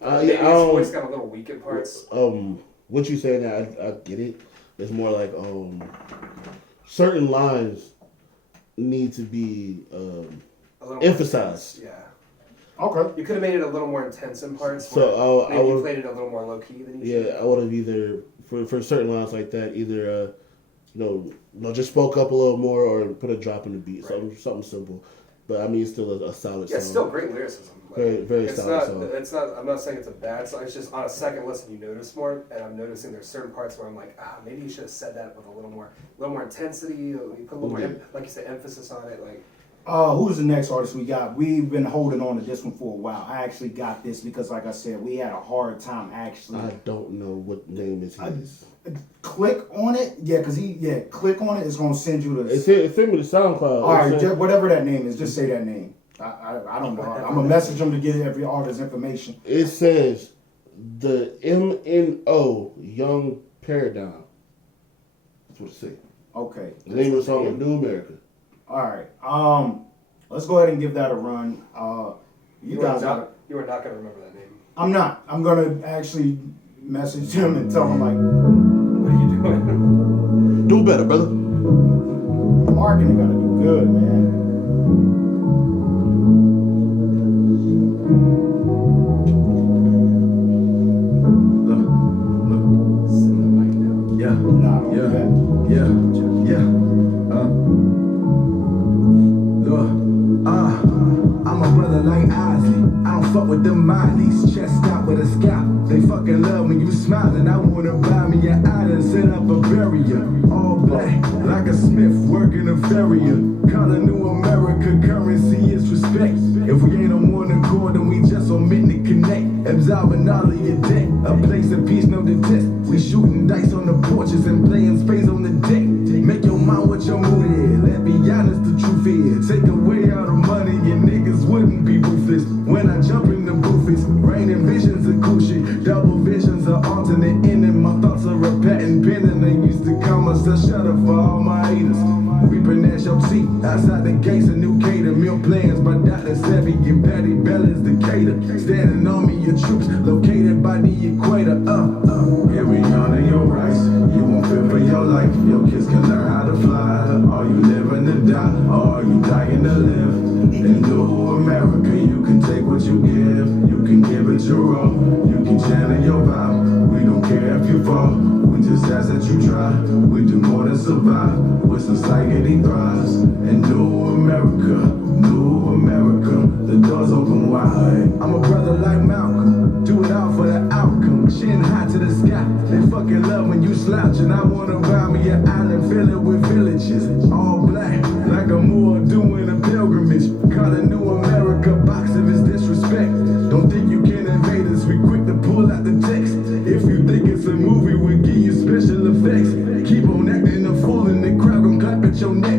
Maybe his voice got a little weak in parts. What you saying? I get it. It's more like certain lines need to be emphasized. Yeah. Okay. You could have made it a little more intense in parts. So maybe you played it a little more low key than you should. I would have either for certain lines like that just spoke up a little more or put a drop in the beat, Right. something simple. but I mean, it's still a solid song. Yeah, still great lyricism. Like, Very, very solid song. It's not. I'm not saying it's a bad song. It's just on a second listen you notice more, and I'm noticing there's certain parts where I'm like, maybe you should have said that with a little more intensity. You put a little more, like you said, emphasis on it. Like, who's the next artist we got? We've been holding on to this one for a while. I actually got this because, like I said, we had a hard time actually. I don't know what name is his. Click on it, click on it. It's gonna send you the. Send me the SoundCloud. All right, whatever that name is, just say that name. I don't know. I'm gonna message them to get every artist's information. It says the MNO Young Paradigm. That's what it says. Okay. The name of the song is New America. All right. Let's go ahead and give that a run. You guys are not gonna remember that name. I'm not. I'm gonna actually message him and tell him like, what are you doing? Do better, brother. Marketing gotta do good, man. I'm a brother like Ozzy. I don't fuck with them Miley's. Chest out with a scalp. They fucking love when you smiling. I wanna buy me an island, set up a barrier. All black, like a Smith working a farrier. Call a new America, currency is respect. If we ain't on one accord, then we just on meant to connect. Absorbing all of your debt. A place of peace, no detest. We shooting dice on the porches and playing spades on the deck. Make your mind what your mood is. Let's be honest, the truth is. Take away all the money and niggas wouldn't be ruthless. When I jump in the booth, it's raining visions of cool shit. Double visions are alternate ending. My thoughts are a patent pending. They used to call myself shut up for all my haters. We pronounce your seat outside the gates of New Cater. Meal plans by Dr. Sebi and Patty Bella's Decatur. Standing on me, your troops located by the equator. Here we honor your rights. You won't fear for your life. Your kids can learn how to fly. Are you living to die? Or are you dying to live? In new America, you can take what you give. You can give it your all. You can channel your vibe. We don't care if you fall. We just ask that you try. We do more than survive. With some psychedelic thrives. In new America, the doors open wide. I'm a brother like Malcolm. Do it all for the outcome. Chin high to the sky. They fucking love when you slouch. And I wanna buy me an island, fill it with villages. All black, like a Moor doing a pilgrimage. Call a new America box if it's disrespect. Don't think you can invade us, we quick to pull out the text. If you think it's a movie, we'll give you special effects. Keep on acting a fool and the crowd gon' clap at your neck.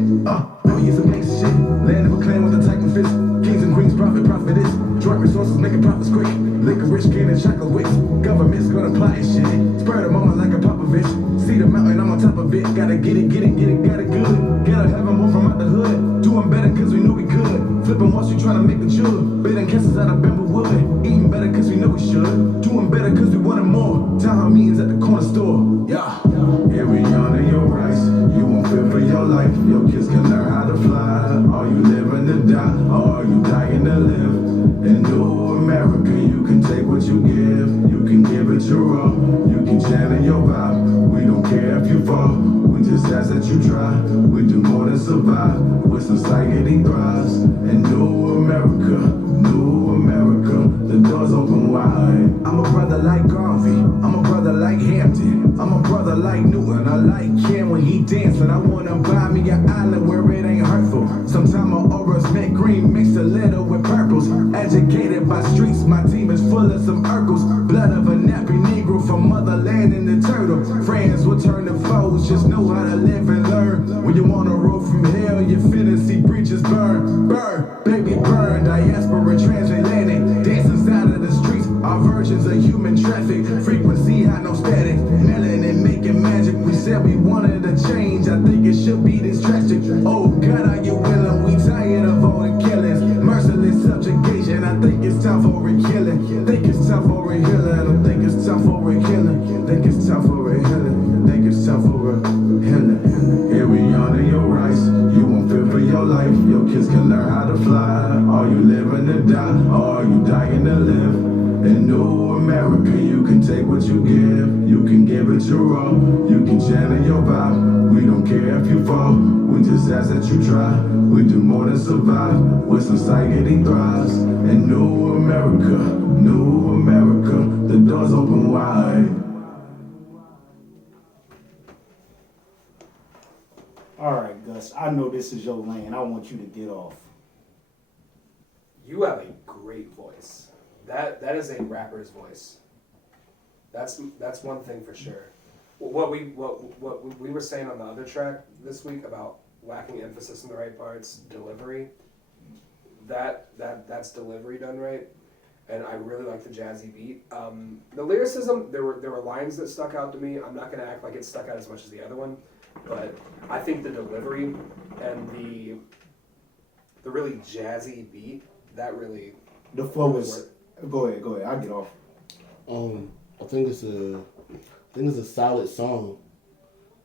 Maybe it's some gangsta shit. Land of a clan with a Titan fist. Kings and queens, profiters. Joint resources making profits quick. Liquor rich, candy, chocolate wicks. Government's gonna plot and shit. Spur the moment like a Popovich. See the mountain, I'm on top of it. Gotta get it, got it good. Gotta have more from out the hood. Doing better cause we knew we could. Flipping once you tryna make the jug. Baiting castles out of bamboo wood. Eating better cause we know we should. Doing better cause we wanted more. Town hall meetings at the corner store. Yeah. Here we honor your rights. You won't fear for your life. Your kids can learn how to fly. Are you living to die? Or are you dying to live? In new America, you can take what you give. You can give it your all. You can channel your vibe. We don't care if you fall. We just ask that you try. We do more than survive. With some psychedelic thrives. In new America, the doors open wide. I'm a brother like Garvey. I'm a brother like Hampton. I'm a brother like Newton. I like Ken when he dancing. I wanna buy me an island where it ain't hurtful. Sometimes my auras mint green, mix a little with purples. Educated by streets, my team is full of some Urkels. Blood of a nappy Negro from motherland and the turtle. Friends will turn to foes, just know how to live and learn. When you wanna roll from hell, you finna see breaches burn. Burn, baby burn, diaspora transatlantic. Dancing out of the streets, our versions of human traffic. Frequency high, no static. Melanin making magic. We said we wanted a change. I think it should be this tragic. Oh God, are you willing? We tired of all the killings. Merciless subjugation. I think it's time for a healing. Think it's time for a healing. I think it's time for a healing. Think it's time for a healing. Think it's time for a healing. Here we honor your rights. You won't fear for your life. Your kids can learn how to fly. Are you living to die? Or are you dying to live? In new America, you can take what you give. You can give it that you're raw. You can channel your vibe. We don't care if you fall. We just ask that you try. We do more than survive. With society thrives. And new America, the doors open wide. All right, Gus. I know this is your lane. I want you to get off. You have a great voice. That is a rapper's voice. That's one thing for sure. What we were saying on the other track this week about lacking emphasis in the right parts, delivery. That's delivery done right, and I really like the jazzy beat. The lyricism, there were lines that stuck out to me. I'm not gonna act like it stuck out as much as the other one, but I think the delivery and the really jazzy beat, that really The flow really is. worked. Go ahead. I'll get off. I think it's a solid song.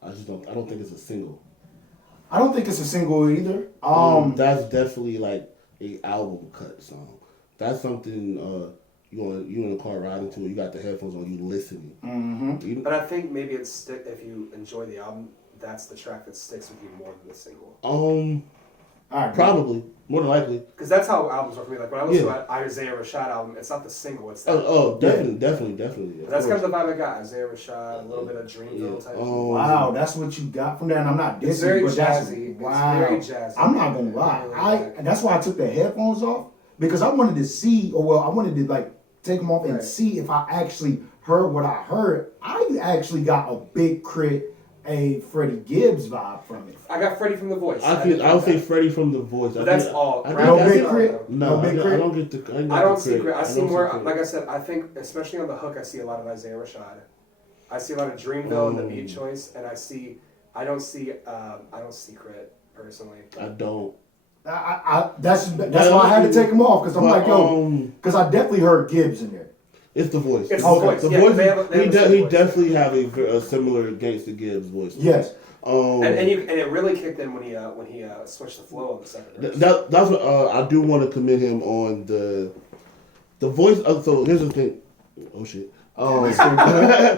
I don't think it's a single. I don't think it's a single either. That's definitely like a album cut song. That's something you in the car riding to it. You got the headphones on. You listening. Mm-hmm. But I think maybe if you enjoy the album, that's the track that sticks with you more than the single. Probably more than likely. Because that's how albums work for me. Like when I listen to Isaiah Rashad album, it's not the single. It's the Definitely. That's kind of the vibe I got. Isaiah Rashad, a little bit of Dreamville type. Wow, that's what you got from that. And I'm not dissing, It's very but that's jazzy. wow. It's very jazzy. I'm not gonna lie. That's why I took the headphones off because I wanted to see, or well, I wanted to like take them off and see if I actually heard what I heard. I actually got a Big Crit, a Freddie Gibbs vibe from it. I got Freddie from the voice. I would say Freddie from the voice. But that's all. No Big Crit. No, Big Crit. I don't get the. I don't see Crit. I see more. Like I said, I think especially on the hook, I see a lot of Isaiah Rashad. I see a lot of Dreamville in the beat choice, and I don't see Crit personally. I don't. That's why I had to take them off because I'm like, yo, because I definitely heard Gibbs in there. It's the voice. It's the voice. The Yeah, voice. they have a He definitely have a similar Gangsta Gibbs voice. Yes. And it really kicked in when he switched the flow on the second verse. That's what I do want to commend him on the voice. So here's the thing. Oh shit.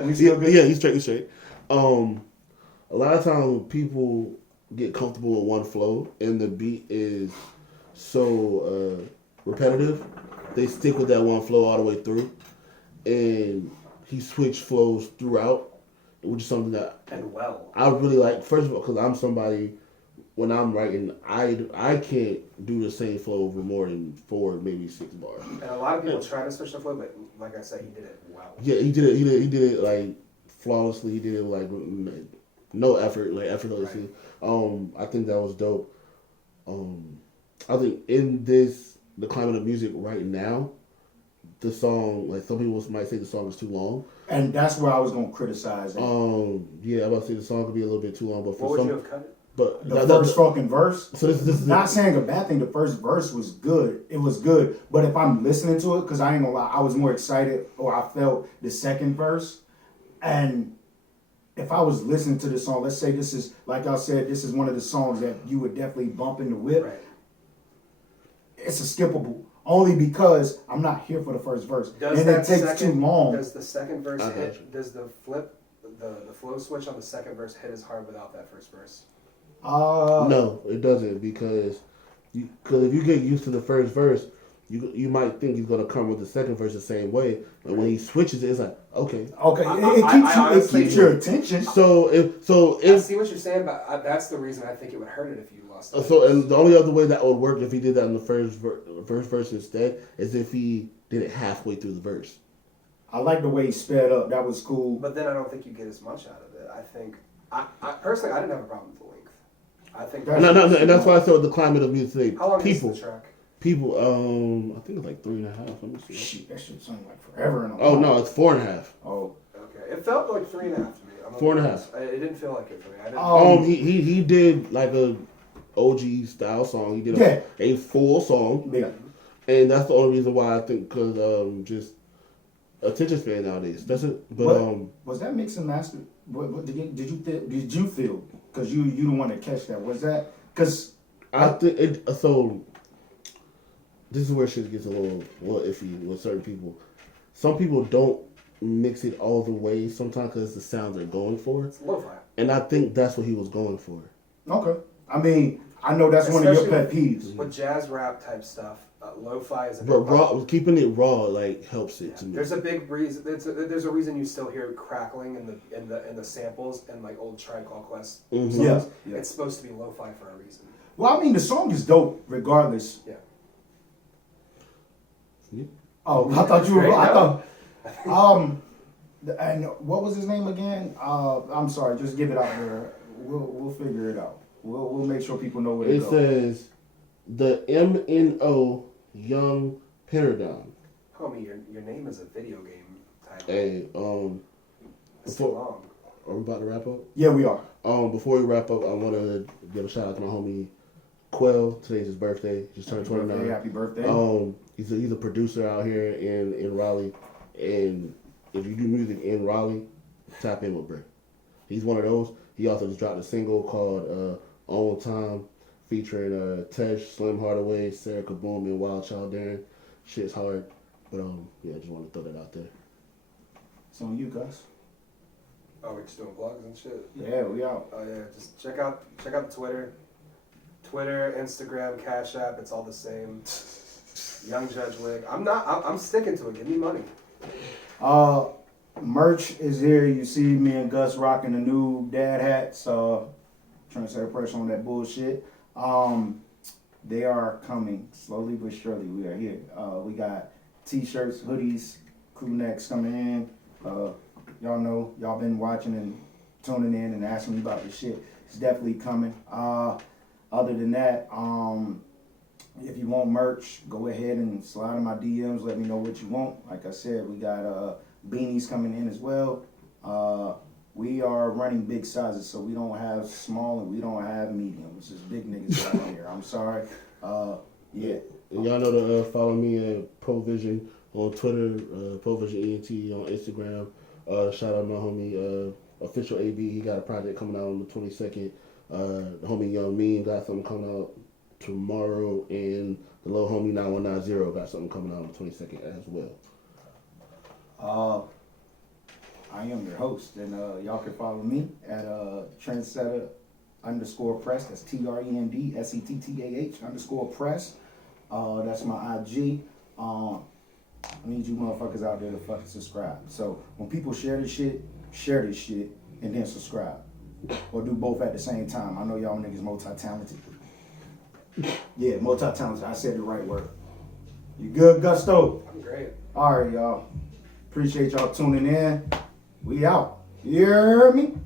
We still good? Yeah, he's straight. A lot of times people get comfortable with one flow and the beat is so repetitive, they stick with that one flow all the way through. And he switched flows throughout, which is something that I really like. First of all, because I'm somebody, when I'm writing, I can't do the same flow over more than 4, maybe 6 bars. And a lot of people try to switch the flow, but like I said, he did it well. Yeah, he did it like flawlessly. He did it like no effort, like effortlessly. Right. I think that was dope. I think in the climate of music right now, the song, like some people might say the song is too long. And that's where I was gonna criticize it. Yeah, I was about to say the song could be a little bit too long, but for what would you have cut it? But the first fucking verse. So this is not saying a bad thing. The first verse was good. It was good. But if I'm listening to it, because I ain't gonna lie, I was more excited, or I felt the second verse. And if I was listening to the song, let's say this is, like I said, this is one of the songs that you would definitely bump in the whip. Right. It's a skippable. Only because I'm not here for the first verse. Does and it takes too long. Does the second verse hit? Does the flip, the flow switch on the second verse hit as hard without that first verse? No, it doesn't, because if you get used to the first verse, you might think he's gonna come with the second verse the same way, and when he switches it, it's like okay, it keeps your attention. So if I see what you're saying, but that's the reason I think it would hurt it if you lost. So and the only other way that would work if he did that in the first verse instead is if he did it halfway through the verse. I like the way he sped up. That was cool. But then I don't think you get as much out of it. I think I personally I didn't have a problem with the length. I think no, and that's why I said with the climate of music. How long is the track? People, I think it's like 3.5. Let me see. Shit, that shit sounded like forever. Oh no, it's 4.5. Oh, okay. It felt like 3.5 to me. 4.5. It didn't feel like it for me. He did like a OG style song. He did a full song. Yeah. And that's the only reason why I think, because just attention span nowadays. That's it. But was that mix and master? What did you feel? Because you the one to catch that. Was that because I think it so. This is where shit gets a little iffy with certain people. Some people don't mix it all the way sometimes because the sounds they're going for. It's lo-fi. And I think that's what he was going for. Okay. I mean, I know that's one of your pet peeves. With jazz rap type stuff, lo-fi is a But big raw, keeping it raw like helps it to me. There's a big reason. There's a reason you still hear crackling in the samples and like old Tribe Called Quest songs. Yeah. It's supposed to be lo-fi for a reason. Well, I mean, the song is dope regardless. Yeah. Oh, I thought you were. Great, I no? thought. And what was his name again? I'm sorry. Just give it out there. We'll figure it out. We'll make sure people know where to It go. says the MNO Young Paradigm. Homie, your name is a video game title. Hey, It's too long. are we about to wrap up? Yeah, we are. Before we wrap up, I want to give a shout out to my homie Quell. Today's his birthday. He just turned 29. Happy birthday. He's a producer out here in Raleigh, and if you do music in Raleigh, tap in with Bray. He's one of those. He also just dropped a single called On Time, featuring Tesh, Slim Hardaway, Sarah Kaboom, and Wild Child Darren. Shit's hard, but yeah, just want to throw that out there. It's on you, Gus. Oh, we're just doing vlogs and shit. Yeah, we out. Oh yeah, just check out the Twitter, Instagram, Cash App. It's all the same. Young Judge Wig. I'm sticking to it. Give me money. Merch is here. You see me and Gus rocking the new dad hats. Trying to set pressure on that bullshit. They are coming slowly but surely. We are here. We got t-shirts, hoodies, crew necks coming in. Y'all know, y'all been watching and tuning in and asking me about this shit. It's definitely coming. Other than that, if you want merch, go ahead and slide in my DMs. Let me know what you want. Like I said, we got beanies coming in as well. We are running big sizes, so we don't have small and we don't have medium. It's just big niggas out here. I'm sorry. Yeah. And y'all know to follow me at Provision on Twitter, Provision ENT on Instagram. Shout out my homie Official AB. He got a project coming out on the 22nd. The homie Young Mean got something coming out tomorrow, and the little homie 9190 got something coming out on the 22nd as well. I am your host, and y'all can follow me at Trendsetter _press. That's TRENDSETTAH _press. That's my IG. I need you motherfuckers out there to fucking subscribe. So when people share this shit, and then subscribe. Or do both at the same time. I know y'all niggas multi-talented. Yeah, multi-talented. I said the right word. You good, Gusto? I'm great. All right, y'all. Appreciate y'all tuning in. We out. You hear me?